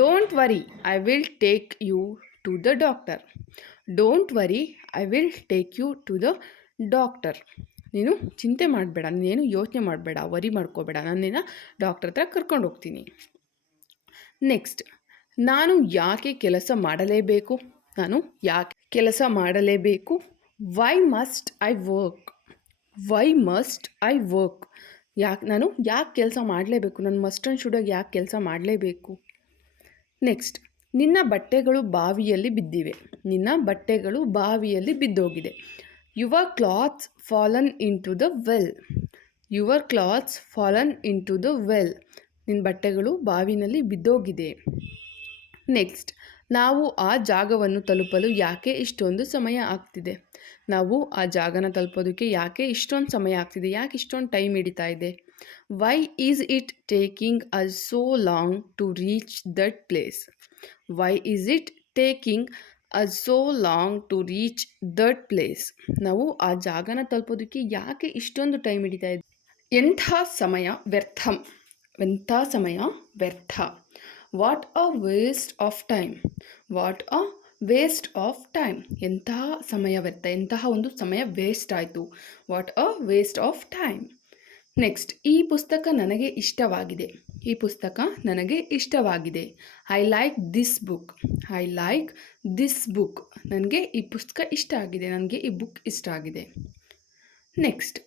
Don't worry, I will take you to the doctor. Don't worry, I will take you to the doctor. ನೀನು ಚಿಂತೆ ಮಾಡಬೇಡ, ನೀನೇನು ಯೋಚನೆ ಮಾಡಬೇಡ, ವರಿ ಮಾಡ್ಕೋಬೇಡ, ನಾನು ನಿನ್ನ ಡಾಕ್ಟರ್ ಹತ್ರ ಕರ್ಕೊಂಡು ಹೋಗ್ತೀನಿ. ನೆಕ್ಸ್ಟ್, ನಾನು ಯಾಕೆ ಕೆಲಸ ಮಾಡಲೇಬೇಕು? ನಾನು ಯಾಕೆ ಕೆಲಸ ಮಾಡಲೇಬೇಕು? Why must I work? Why must I work? ನಾನು ಯಾಕೆ ಕೆಲಸ ಮಾಡಲೇಬೇಕು? ನಾನು ಮಸ್ಟ್ ಆ್ಯಂಡ್ ಶುಡಾಗಿ ಯಾಕೆ ಕೆಲಸ ಮಾಡಲೇಬೇಕು? ನೆಕ್ಸ್ಟ್, ನಿನ್ನ ಬಟ್ಟೆಗಳು ಬಾವಿಯಲ್ಲಿ ಬಿದ್ದಿವೆ. ನಿನ್ನ ಬಟ್ಟೆಗಳು ಬಾವಿಯಲ್ಲಿ ಬಿದ್ದೋಗಿದೆ. Your clothes fallen into the well. Your clothes fallen into the well. ನಿನ್ನ ಬಟ್ಟೆಗಳು ಬಾವಿನಲ್ಲಿ ಬಿದ್ದೋಗಿದೆ. ನೆಕ್ಸ್ಟ್, ನಾವು ಆ ಜಾಗವನ್ನು ತಲುಪಲು ಯಾಕೆ ಇಷ್ಟೊಂದು ಸಮಯ ಆಗ್ತಿದೆ. ನಾವು ಆ ಜಾಗನ ತಲುಪೋದಕ್ಕೆ ಯಾಕೆ ಇಷ್ಟೊಂದು ಸಮಯ ಆಗ್ತಿದೆ, ಯಾಕೆ ಇಷ್ಟೊಂದು ಟೈಮ್ ಹಿಡಿತಾ ಇದೆ. Why is it taking us so long to reach that place. Why is it taking us so long to reach that place. ನಾವು ಆ ಜಾಗನ ತಲುಪೋದಕ್ಕೆ ಯಾಕೆ ಇಷ್ಟೊಂದು ಟೈಮ್ ಹಿಡಿತಾ ಇದೆ. ಎಂಥ ಸಮಯ ವ್ಯರ್ಥಂ. ಎಂಥ ಸಮಯ ವ್ಯರ್ಥ. What a waste of time. What a waste of time. ಎಂತಹ ಸಮಯ ವ್ಯರ್ಥ, ಎಂತಹ ಒಂದು ಸಮಯ ವೇಸ್ಟ್ ಆಯಿತು. What a waste of time. Next, ಈ ಪುಸ್ತಕ ನನಗೆ ಇಷ್ಟವಾಗಿದೆ. ಈ ಪುಸ್ತಕ ನನಗೆ ಇಷ್ಟವಾಗಿದೆ. I like this book. I like this book. ನನಗೆ ಈ ಪುಸ್ತಕ ಇಷ್ಟ ಆಗಿದೆ, ನನಗೆ ಈ ಬುಕ್ ಇಷ್ಟ ಆಗಿದೆ. ನೆಕ್ಸ್ಟ್,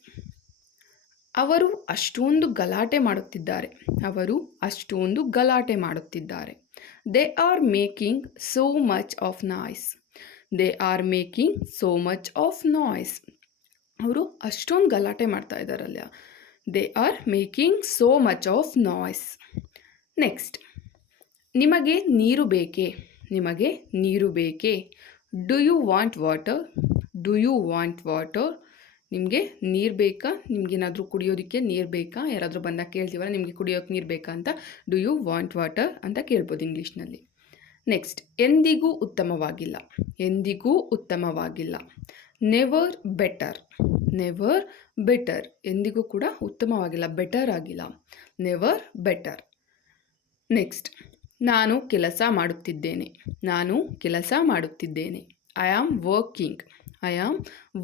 ಅವರು ಅಷ್ಟೊಂದು ಗಲಾಟೆ ಮಾಡುತ್ತಿದ್ದಾರೆ. ಅವರು ಅಷ್ಟೊಂದು ಗಲಾಟೆ ಮಾಡುತ್ತಿದ್ದಾರೆ. They are making so much of noise. They are making so much of noise. ಅವರು ಅಷ್ಟೊಂದು ಗಲಾಟೆ ಮಾಡ್ತಾ ಇದ್ದಾರಲ್ಲ. They are making so much of noise. Next, ನಿಮಗೆ ನೀರು ಬೇಕೇ. ನಿಮಗೆ ನೀರು ಬೇಕೇ. Do you want water. Do you want water. ನಿಮಗೆ ನೀರು ಬೇಕಾ. ನಿಮಗೇನಾದರೂ ಕುಡಿಯೋದಕ್ಕೆ ನೀರು ಬೇಕಾ. ಯಾರಾದರೂ ಬಂದಾಗ ಕೇಳ್ತೀವಲ್ಲ ನಿಮಗೆ ಕುಡಿಯೋಕ್ಕೆ ನೀರು ಬೇಕಾ ಅಂತ. ಡು ಯು ವಾಂಟ್ ವಾಟರ್ ಅಂತ ಕೇಳ್ಬೋದು ಇಂಗ್ಲೀಷ್ನಲ್ಲಿ. ನೆಕ್ಸ್ಟ್, ಎಂದಿಗೂ ಉತ್ತಮವಾಗಿಲ್ಲ. ಎಂದಿಗೂ ಉತ್ತಮವಾಗಿಲ್ಲ. Never better. Never better. ಎಂದಿಗೂ ಕೂಡ ಉತ್ತಮವಾಗಿಲ್ಲ, ಬೆಟರ್ ಆಗಿಲ್ಲ. Never better. ನೆಕ್ಸ್ಟ್, ನಾನು ಕೆಲಸ ಮಾಡುತ್ತಿದ್ದೇನೆ. ನಾನು ಕೆಲಸ ಮಾಡುತ್ತಿದ್ದೇನೆ. I am working. I am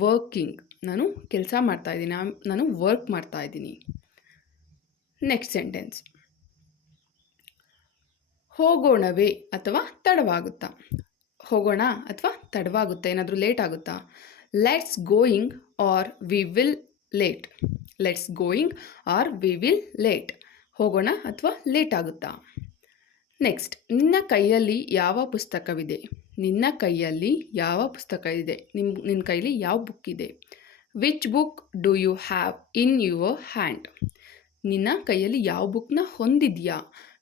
working. ನಾನು ಕೆಲಸ ಮಾಡ್ತಾಯಿದ್ದೀನಿ. ನಾನು ವರ್ಕ್ ಮಾಡ್ತಾಯಿದ್ದೀನಿ. ನೆಕ್ಸ್ಟ್ ಸೆಂಟೆನ್ಸ್, ಹೋಗೋಣವೇ ಅಥವಾ ತಡವಾಗುತ್ತಾ. ಹೋಗೋಣ ಅಥವಾ ತಡವಾಗುತ್ತಾ, ಏನಾದರೂ ಲೇಟ್ ಆಗುತ್ತಾ. Let's going or we will late. Let's going or we will late. ಹೋಗೋಣ ಅಥವಾ ಲೇಟ್ ಆಗುತ್ತಾ. ನೆಕ್ಸ್ಟ್, ನಿನ್ನ ಕೈಯಲ್ಲಿ ಯಾವ ಪುಸ್ತಕವಿದೆ. ನಿನ್ನ ಕೈಯಲ್ಲಿ ಯಾವ ಪುಸ್ತಕ ಇದೆ. ನಿನ್ನ ಕೈಯಲ್ಲಿ ಯಾವ ಬುಕ್ ಇದೆ. Which book do you have in your hand. ನಿನ್ನ ಕೈಯಲ್ಲಿ ಯಾವ ಬುಕ್ನ ಹೊಂದಿದೆಯಾ.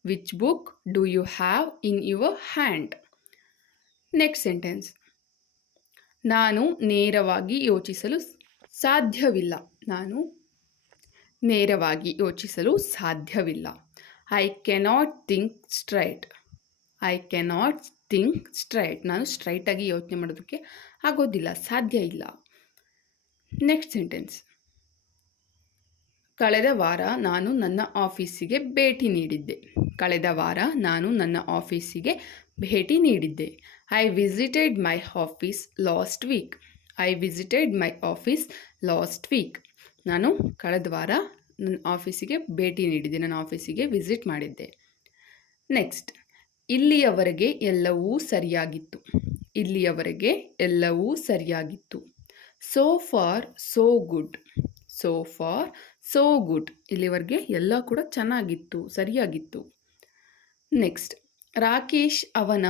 Which book do you have in your hand. Next sentence, ನಾನು ನೇರವಾಗಿ ಯೋಚಿಸಲು ಸಾಧ್ಯವಿಲ್ಲ. ನಾನು ನೇರವಾಗಿ ಯೋಚಿಸಲು ಸಾಧ್ಯವಿಲ್ಲ. I cannot think straight. I cannot think straight. ನಾನು ಸ್ಟ್ರೈಟಾಗಿ ಯೋಚನೆ ಮಾಡೋದಕ್ಕೆ ಆಗೋದಿಲ್ಲ, ಸಾಧ್ಯ ಇಲ್ಲ. ನೆಕ್ಸ್ಟ್ ಸೆಂಟೆನ್ಸ್, ಕಳೆದ ವಾರ ನಾನು ನನ್ನ ಆಫೀಸಿಗೆ ಭೇಟಿ ನೀಡಿದ್ದೆ. ಕಳೆದ ವಾರ ನಾನು ನನ್ನ ಆಫೀಸಿಗೆ ಭೇಟಿ ನೀಡಿದ್ದೆ. I visited my office last week. I visited my office last week. ನಾನು ಕಳೆದ ವಾರ ನನ್ನ ಆಫೀಸಿಗೆ ಭೇಟಿ ನೀಡಿದ್ದೆ. ನನ್ನ ಆಫೀಸಿಗೆ ವಿಸಿಟ್ ಮಾಡಿದ್ದೆ. ನೆಕ್ಸ್ಟ್, ಇಲ್ಲಿಯವರೆಗೆ ಎಲ್ಲವೂ ಸರಿಯಾಗಿತ್ತು. ಇಲ್ಲಿಯವರೆಗೆ ಎಲ್ಲವೂ ಸರಿಯಾಗಿತ್ತು. So far so good. So far so good. ಇಲ್ಲಿವರೆಗೆ ಎಲ್ಲ ಕೂಡ ಚೆನ್ನಾಗಿತ್ತು, ಸರಿಯಾಗಿತ್ತು. ನೆಕ್ಸ್ಟ್, ರಾಕೇಶ್ ಅವನ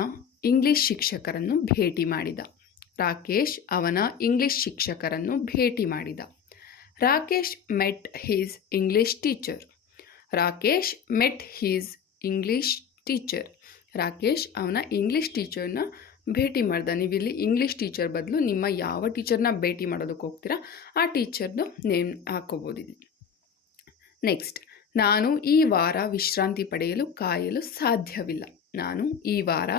ಇಂಗ್ಲಿಷ್ ಶಿಕ್ಷಕರನ್ನು ಭೇಟಿ ಮಾಡಿದ. ರಾಕೇಶ್ ಅವನ ಇಂಗ್ಲಿಷ್ ಶಿಕ್ಷಕರನ್ನು ಭೇಟಿ ಮಾಡಿದ. Rakesh met his English teacher. Rakesh met his English teacher. Rakesh ಅವನ ಇಂಗ್ಲಿಷ್ ಟೀಚರ್ನ ಭೇಟಿ ಮಾಡ್ದ. ನೀವಿಲ್ಲಿ ಇಂಗ್ಲಿಷ್ ಟೀಚರ್ ಬದಲು ನಿಮ್ಮ ಯಾವ ಟೀಚರ್ನ ಭೇಟಿ ಮಾಡೋದಕ್ಕೆ ಹೋಗ್ತೀರಾ ಆ ಟೀಚರ್ದು ನೇಮ್ ಹಾಕೋಬೋದು ಇಲ್ಲಿ. ನೆಕ್ಸ್ಟ್, ನಾನು ಈ ವಾರ ವಿಶ್ರಾಂತಿ ಪಡೆಯಲು ಕಾಯಲು ಸಾಧ್ಯವಿಲ್ಲ. ನಾನು ಈ ವಾರ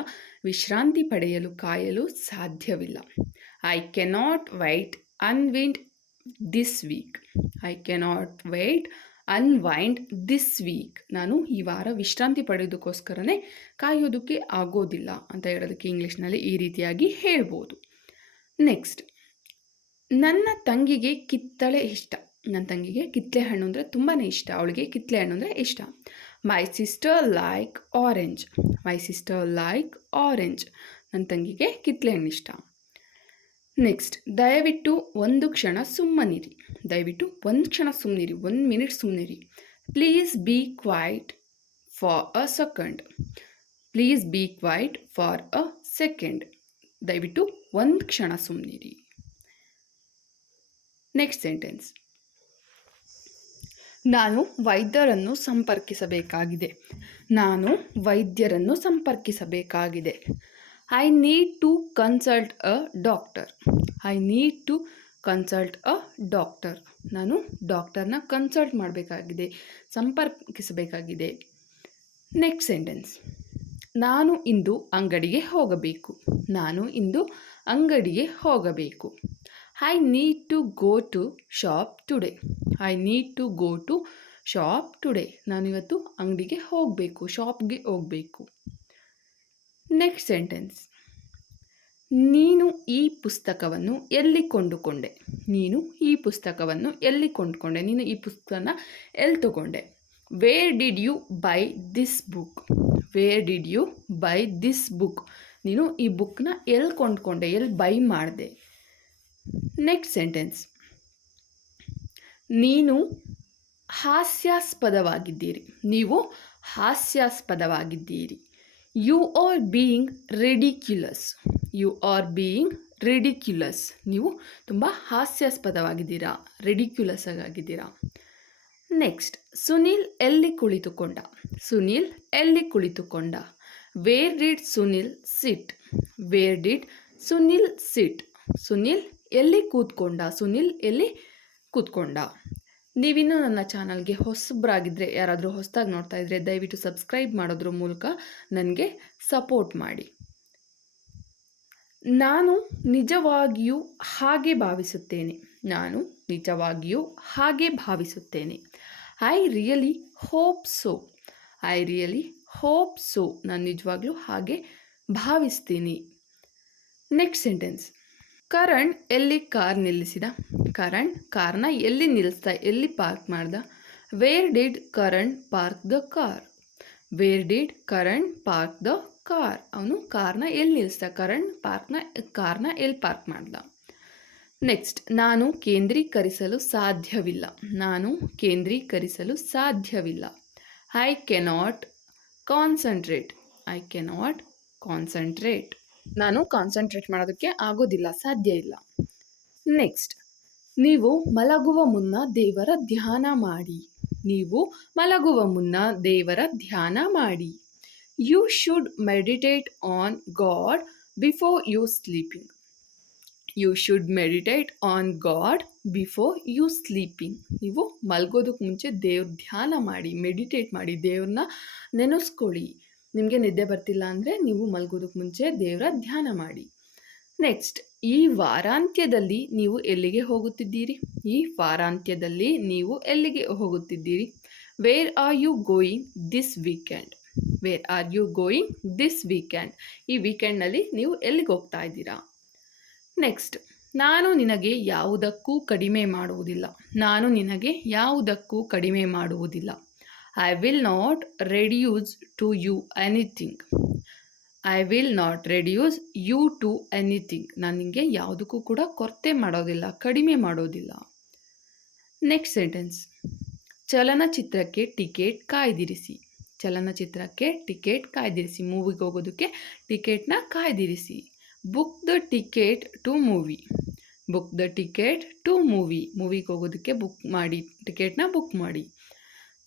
ವಿಶ್ರಾಂತಿ ಪಡೆಯಲು ಕಾಯಲು ಸಾಧ್ಯವಿಲ್ಲ. I cannot wait unwind this week. I cannot wait unwind this week. ನಾನು ಈ ವಾರ ವಿಶ್ರಾಂತಿ ಪಡೆಯೋದಕ್ಕೋಸ್ಕರನೇ ಕಾಯೋದಕ್ಕೆ ಆಗೋದಿಲ್ಲ ಅಂತ ಹೇಳೋದಕ್ಕೆ ಇಂಗ್ಲೀಷ್ನಲ್ಲಿ ಈ ರೀತಿಯಾಗಿ ಹೇಳ್ಬೋದು. ನೆಕ್ಸ್ಟ್, ನನ್ನ ತಂಗಿಗೆ ಕಿತ್ತಳೆ ಇಷ್ಟ. ನನ್ನ ತಂಗಿಗೆ ಕಿತ್ತಳೆ ಹಣ್ಣು ಅಂದರೆ ತುಂಬಾ ಇಷ್ಟ. ಅವಳಿಗೆ ಕಿತ್ತಳೆ ಹಣ್ಣು ಅಂದರೆ ಇಷ್ಟ. My sister like orange. My sister like orange. ನನ್ನ ತಂಗಿಗೆ ಕಿತ್ತಳೆ ಹಣ್ಣು ಇಷ್ಟ. ನೆಕ್ಸ್ಟ್, ದಯವಿಟ್ಟು ಒಂದು ಕ್ಷಣ ಸುಮ್ಮನಿರಿ. ದಯವಿಟ್ಟು ಒಂದು ಕ್ಷಣ ಸುಮ್ಮನಿರಿ, 1 ಮಿನಿಟ್ ಸುಮ್ಮನಿರಿ. Please be quiet for a second. Please be quiet for a second. ದಯವಿಟ್ಟು ಒಂದು ಕ್ಷಣ ಸುಮ್ಮನಿರಿ. ನೆಕ್ಸ್ಟ್ ಸೆಂಟೆನ್ಸ್, ನಾನು ವೈದ್ಯರನ್ನು ಸಂಪರ್ಕಿಸಬೇಕಾಗಿದೆ. ನಾನು ವೈದ್ಯರನ್ನು ಸಂಪರ್ಕಿಸಬೇಕಾಗಿದೆ. I need to consult a doctor. I need to consult a doctor. ನಾನು ಡಾಕ್ಟರ್ನ ಕನ್ಸಲ್ಟ್ ಮಾಡಬೇಕಾಗಿದೆ, ಸಂಪರ್ಕಿಸಬೇಕಾಗಿದೆ. Next sentence. ನಾನು ಇಂದು ಅಂಗಡಿಗೆ ಹೋಗಬೇಕು. ನಾನು ಇಂದು ಅಂಗಡಿಗೆ ಹೋಗಬೇಕು. I need to go to shop today. I need to go to shop today. ನಾನಿವತ್ತು ಅಂಗಡಿಗೆ ಹೋಗಬೇಕು, ಶಾಪ್ಗೆ ಹೋಗಬೇಕು. Next sentence. ನೀನು ಈ ಪುಸ್ತಕವನ್ನು ಎಲ್ಲಿ ಕೊಂಡುಕೊಂಡೆ? ನೀನು ಈ ಪುಸ್ತಕವನ್ನು ಎಲ್ಲಿ ಕೊಂಡುಕೊಂಡೆ? ನೀನು ಈ ಪುಸ್ತಕನ ಎಲ್ಲಿ ತಗೊಂಡೆ? Where did you buy this book? Where did you buy this book? ನೀನು ಈ ಬುಕ್ನ ಎಲ್ಲಿ ಕೊಂಡ್ಕೊಂಡೆ, ಎಲ್ಲಿ ಬೈ ಮಾಡಿದೆ? Next sentence. ನೀವು ಹಾಸ್ಯಾಸ್ಪದವಾಗಿದ್ದೀರಿ. ನೀವು ಹಾಸ್ಯಾಸ್ಪದವಾಗಿದ್ದೀರಿ. You are being ridiculous. You are being ridiculous. ನೀವು ತುಂಬ ಹಾಸ್ಯಾಸ್ಪದವಾಗಿದ್ದೀರಾ, ರೆಡಿಕ್ಯುಲಸ್ ಆಗಿದ್ದೀರಾ. ನೆಕ್ಸ್ಟ್. ಸುನಿಲ್ ಎಲ್ಲಿ ಕುಳಿತುಕೊಂಡ? ಸುನಿಲ್ ಎಲ್ಲಿ ಕುಳಿತುಕೊಂಡ? Where did Sunil sit? Where did Sunil sit? Sunil ಎಲ್ಲಿ ಕೂತ್ಕೊಂಡ? ಸುನಿಲ್ ಎಲ್ಲಿ ಕೂತ್ಕೊಂಡ? ನೀವಿನ್ನೂ ನನ್ನ ಚಾನಲ್ಗೆ ಹೊಸಬ್ರಾಗಿದ್ದರೆ, ಯಾರಾದರೂ ಹೊಸದಾಗಿ ನೋಡ್ತಾ ಇದ್ದರೆ ದಯವಿಟ್ಟು ಸಬ್ಸ್ಕ್ರೈಬ್ ಮಾಡೋದ್ರ ಮೂಲಕ ನನಗೆ ಸಪೋರ್ಟ್ ಮಾಡಿ. ನಾನು ನಿಜವಾಗಿಯೂ ಹಾಗೆ ಭಾವಿಸುತ್ತೇನೆ. ನಾನು ನಿಜವಾಗಿಯೂ ಹಾಗೆ ಭಾವಿಸುತ್ತೇನೆ. I really hope so. I really hope so. ನಾನು ನಿಜವಾಗ್ಲೂ ಹಾಗೆ ಭಾವಿಸ್ತೀನಿ. Next sentence. ಕರಣ್ ಎಲ್ಲಿ ಕಾರ್ ನಿಲ್ಲಿಸಿದ? ಕರಣ್ ಕಾರ್ನ ಎಲ್ಲಿ ಪಾರ್ಕ್ ಮಾಡ್ದ? Where did Karan park the car? Where did Karan park the car? ಅವನು ಕಾರ್ನ ಎಲ್ಲಿ ನಿಲ್ಲಿಸ್ದ? ಕರಣ್ ಕಾರ್ನ ಎಲ್ಲಿ ಪಾರ್ಕ್ ಮಾಡ್ದ? ನೆಕ್ಸ್ಟ್. ನಾನು ಕೇಂದ್ರೀಕರಿಸಲು ಸಾಧ್ಯವಿಲ್ಲ. ನಾನು ಕೇಂದ್ರೀಕರಿಸಲು ಸಾಧ್ಯವಿಲ್ಲ. I cannot concentrate. I cannot concentrate. ನಾನು ಕಾನ್ಸಂಟ್ರೇಟ್ ಮಾಡೋದಕ್ಕೆ ಆಗೋದಿಲ್ಲ, ಸಾಧ್ಯ ಇಲ್ಲ. ನೆಕ್ಸ್ಟ್. ನೀವು ಮಲಗುವ ಮುನ್ನ ದೇವರ ಧ್ಯಾನ ಮಾಡಿ. ನೀವು ಮಲಗುವ ಮುನ್ನ ದೇವರ ಧ್ಯಾನ ಮಾಡಿ. You should meditate on God before you sleeping. You should meditate on God before you sleeping. ನೀವು ಮಲಗೋದಕ್ಕೆ ಮುಂಚೆ ದೇವ್ರ ಧ್ಯಾನ ಮಾಡಿ, ಮೆಡಿಟೇಟ್ ಮಾಡಿ, ದೇವ್ರನ್ನ ನೆನೆಸ್ಕೊಳ್ಳಿ. ನಿಮಗೆ ನಿದ್ದೆ ಬರ್ತಿಲ್ಲ ಅಂದರೆ ನೀವು ಮಲಗೋದಕ್ಕೆ ಮುಂಚೆ ದೇವರ ಧ್ಯಾನ ಮಾಡಿ. ನೆಕ್ಸ್ಟ್. ಈ ವಾರಾಂತ್ಯದಲ್ಲಿ ನೀವು ಎಲ್ಲಿಗೆ ಹೋಗುತ್ತಿದ್ದೀರಿ? ಈ ವಾರಾಂತ್ಯದಲ್ಲಿ ನೀವು ಎಲ್ಲಿಗೆ ಹೋಗುತ್ತಿದ್ದೀರಿ? Where are you going this weekend? Where are you going this weekend? ಈ ವೀಕೆಂಡ್ನಲ್ಲಿ ನೀವು ಎಲ್ಲಿಗೆ ಹೋಗ್ತಾ ಇದ್ದೀರಾ? ನೆಕ್ಸ್ಟ್. ನಾನು ನಿನಗೆ ಯಾವುದಕ್ಕೂ ಕಡಿಮೆ ಮಾಡುವುದಿಲ್ಲ. ನಾನು ನಿನಗೆ ಯಾವುದಕ್ಕೂ ಕಡಿಮೆ ಮಾಡುವುದಿಲ್ಲ. I will not reduce to you anything. I will not reduce you to anything. ನಾನು ನಿಮಗೆ ಯಾವುದಕ್ಕೂ ಕೂಡ ಕೊರತೆ ಮಾಡೋದಿಲ್ಲ, ಕಡಿಮೆ ಮಾಡೋದಿಲ್ಲ. Next sentence. ಚಲನಚಿತ್ರಕ್ಕೆ ಟಿಕೆಟ್ ಕಾಯ್ದಿರಿಸಿ. ಚಲನಚಿತ್ರಕ್ಕೆ ಟಿಕೆಟ್ ಕಾಯ್ದಿರಿಸಿ. ಮೂವಿಗೆ ಹೋಗೋದಕ್ಕೆ ಟಿಕೆಟ್ನ ಕಾಯ್ದಿರಿಸಿ. Book the ticket to movie. Book the ticket to movie. ಮೂವಿಗೆ ಹೋಗೋದಕ್ಕೆ ಟಿಕೆಟ್ನ ಬುಕ್ ಮಾಡಿ.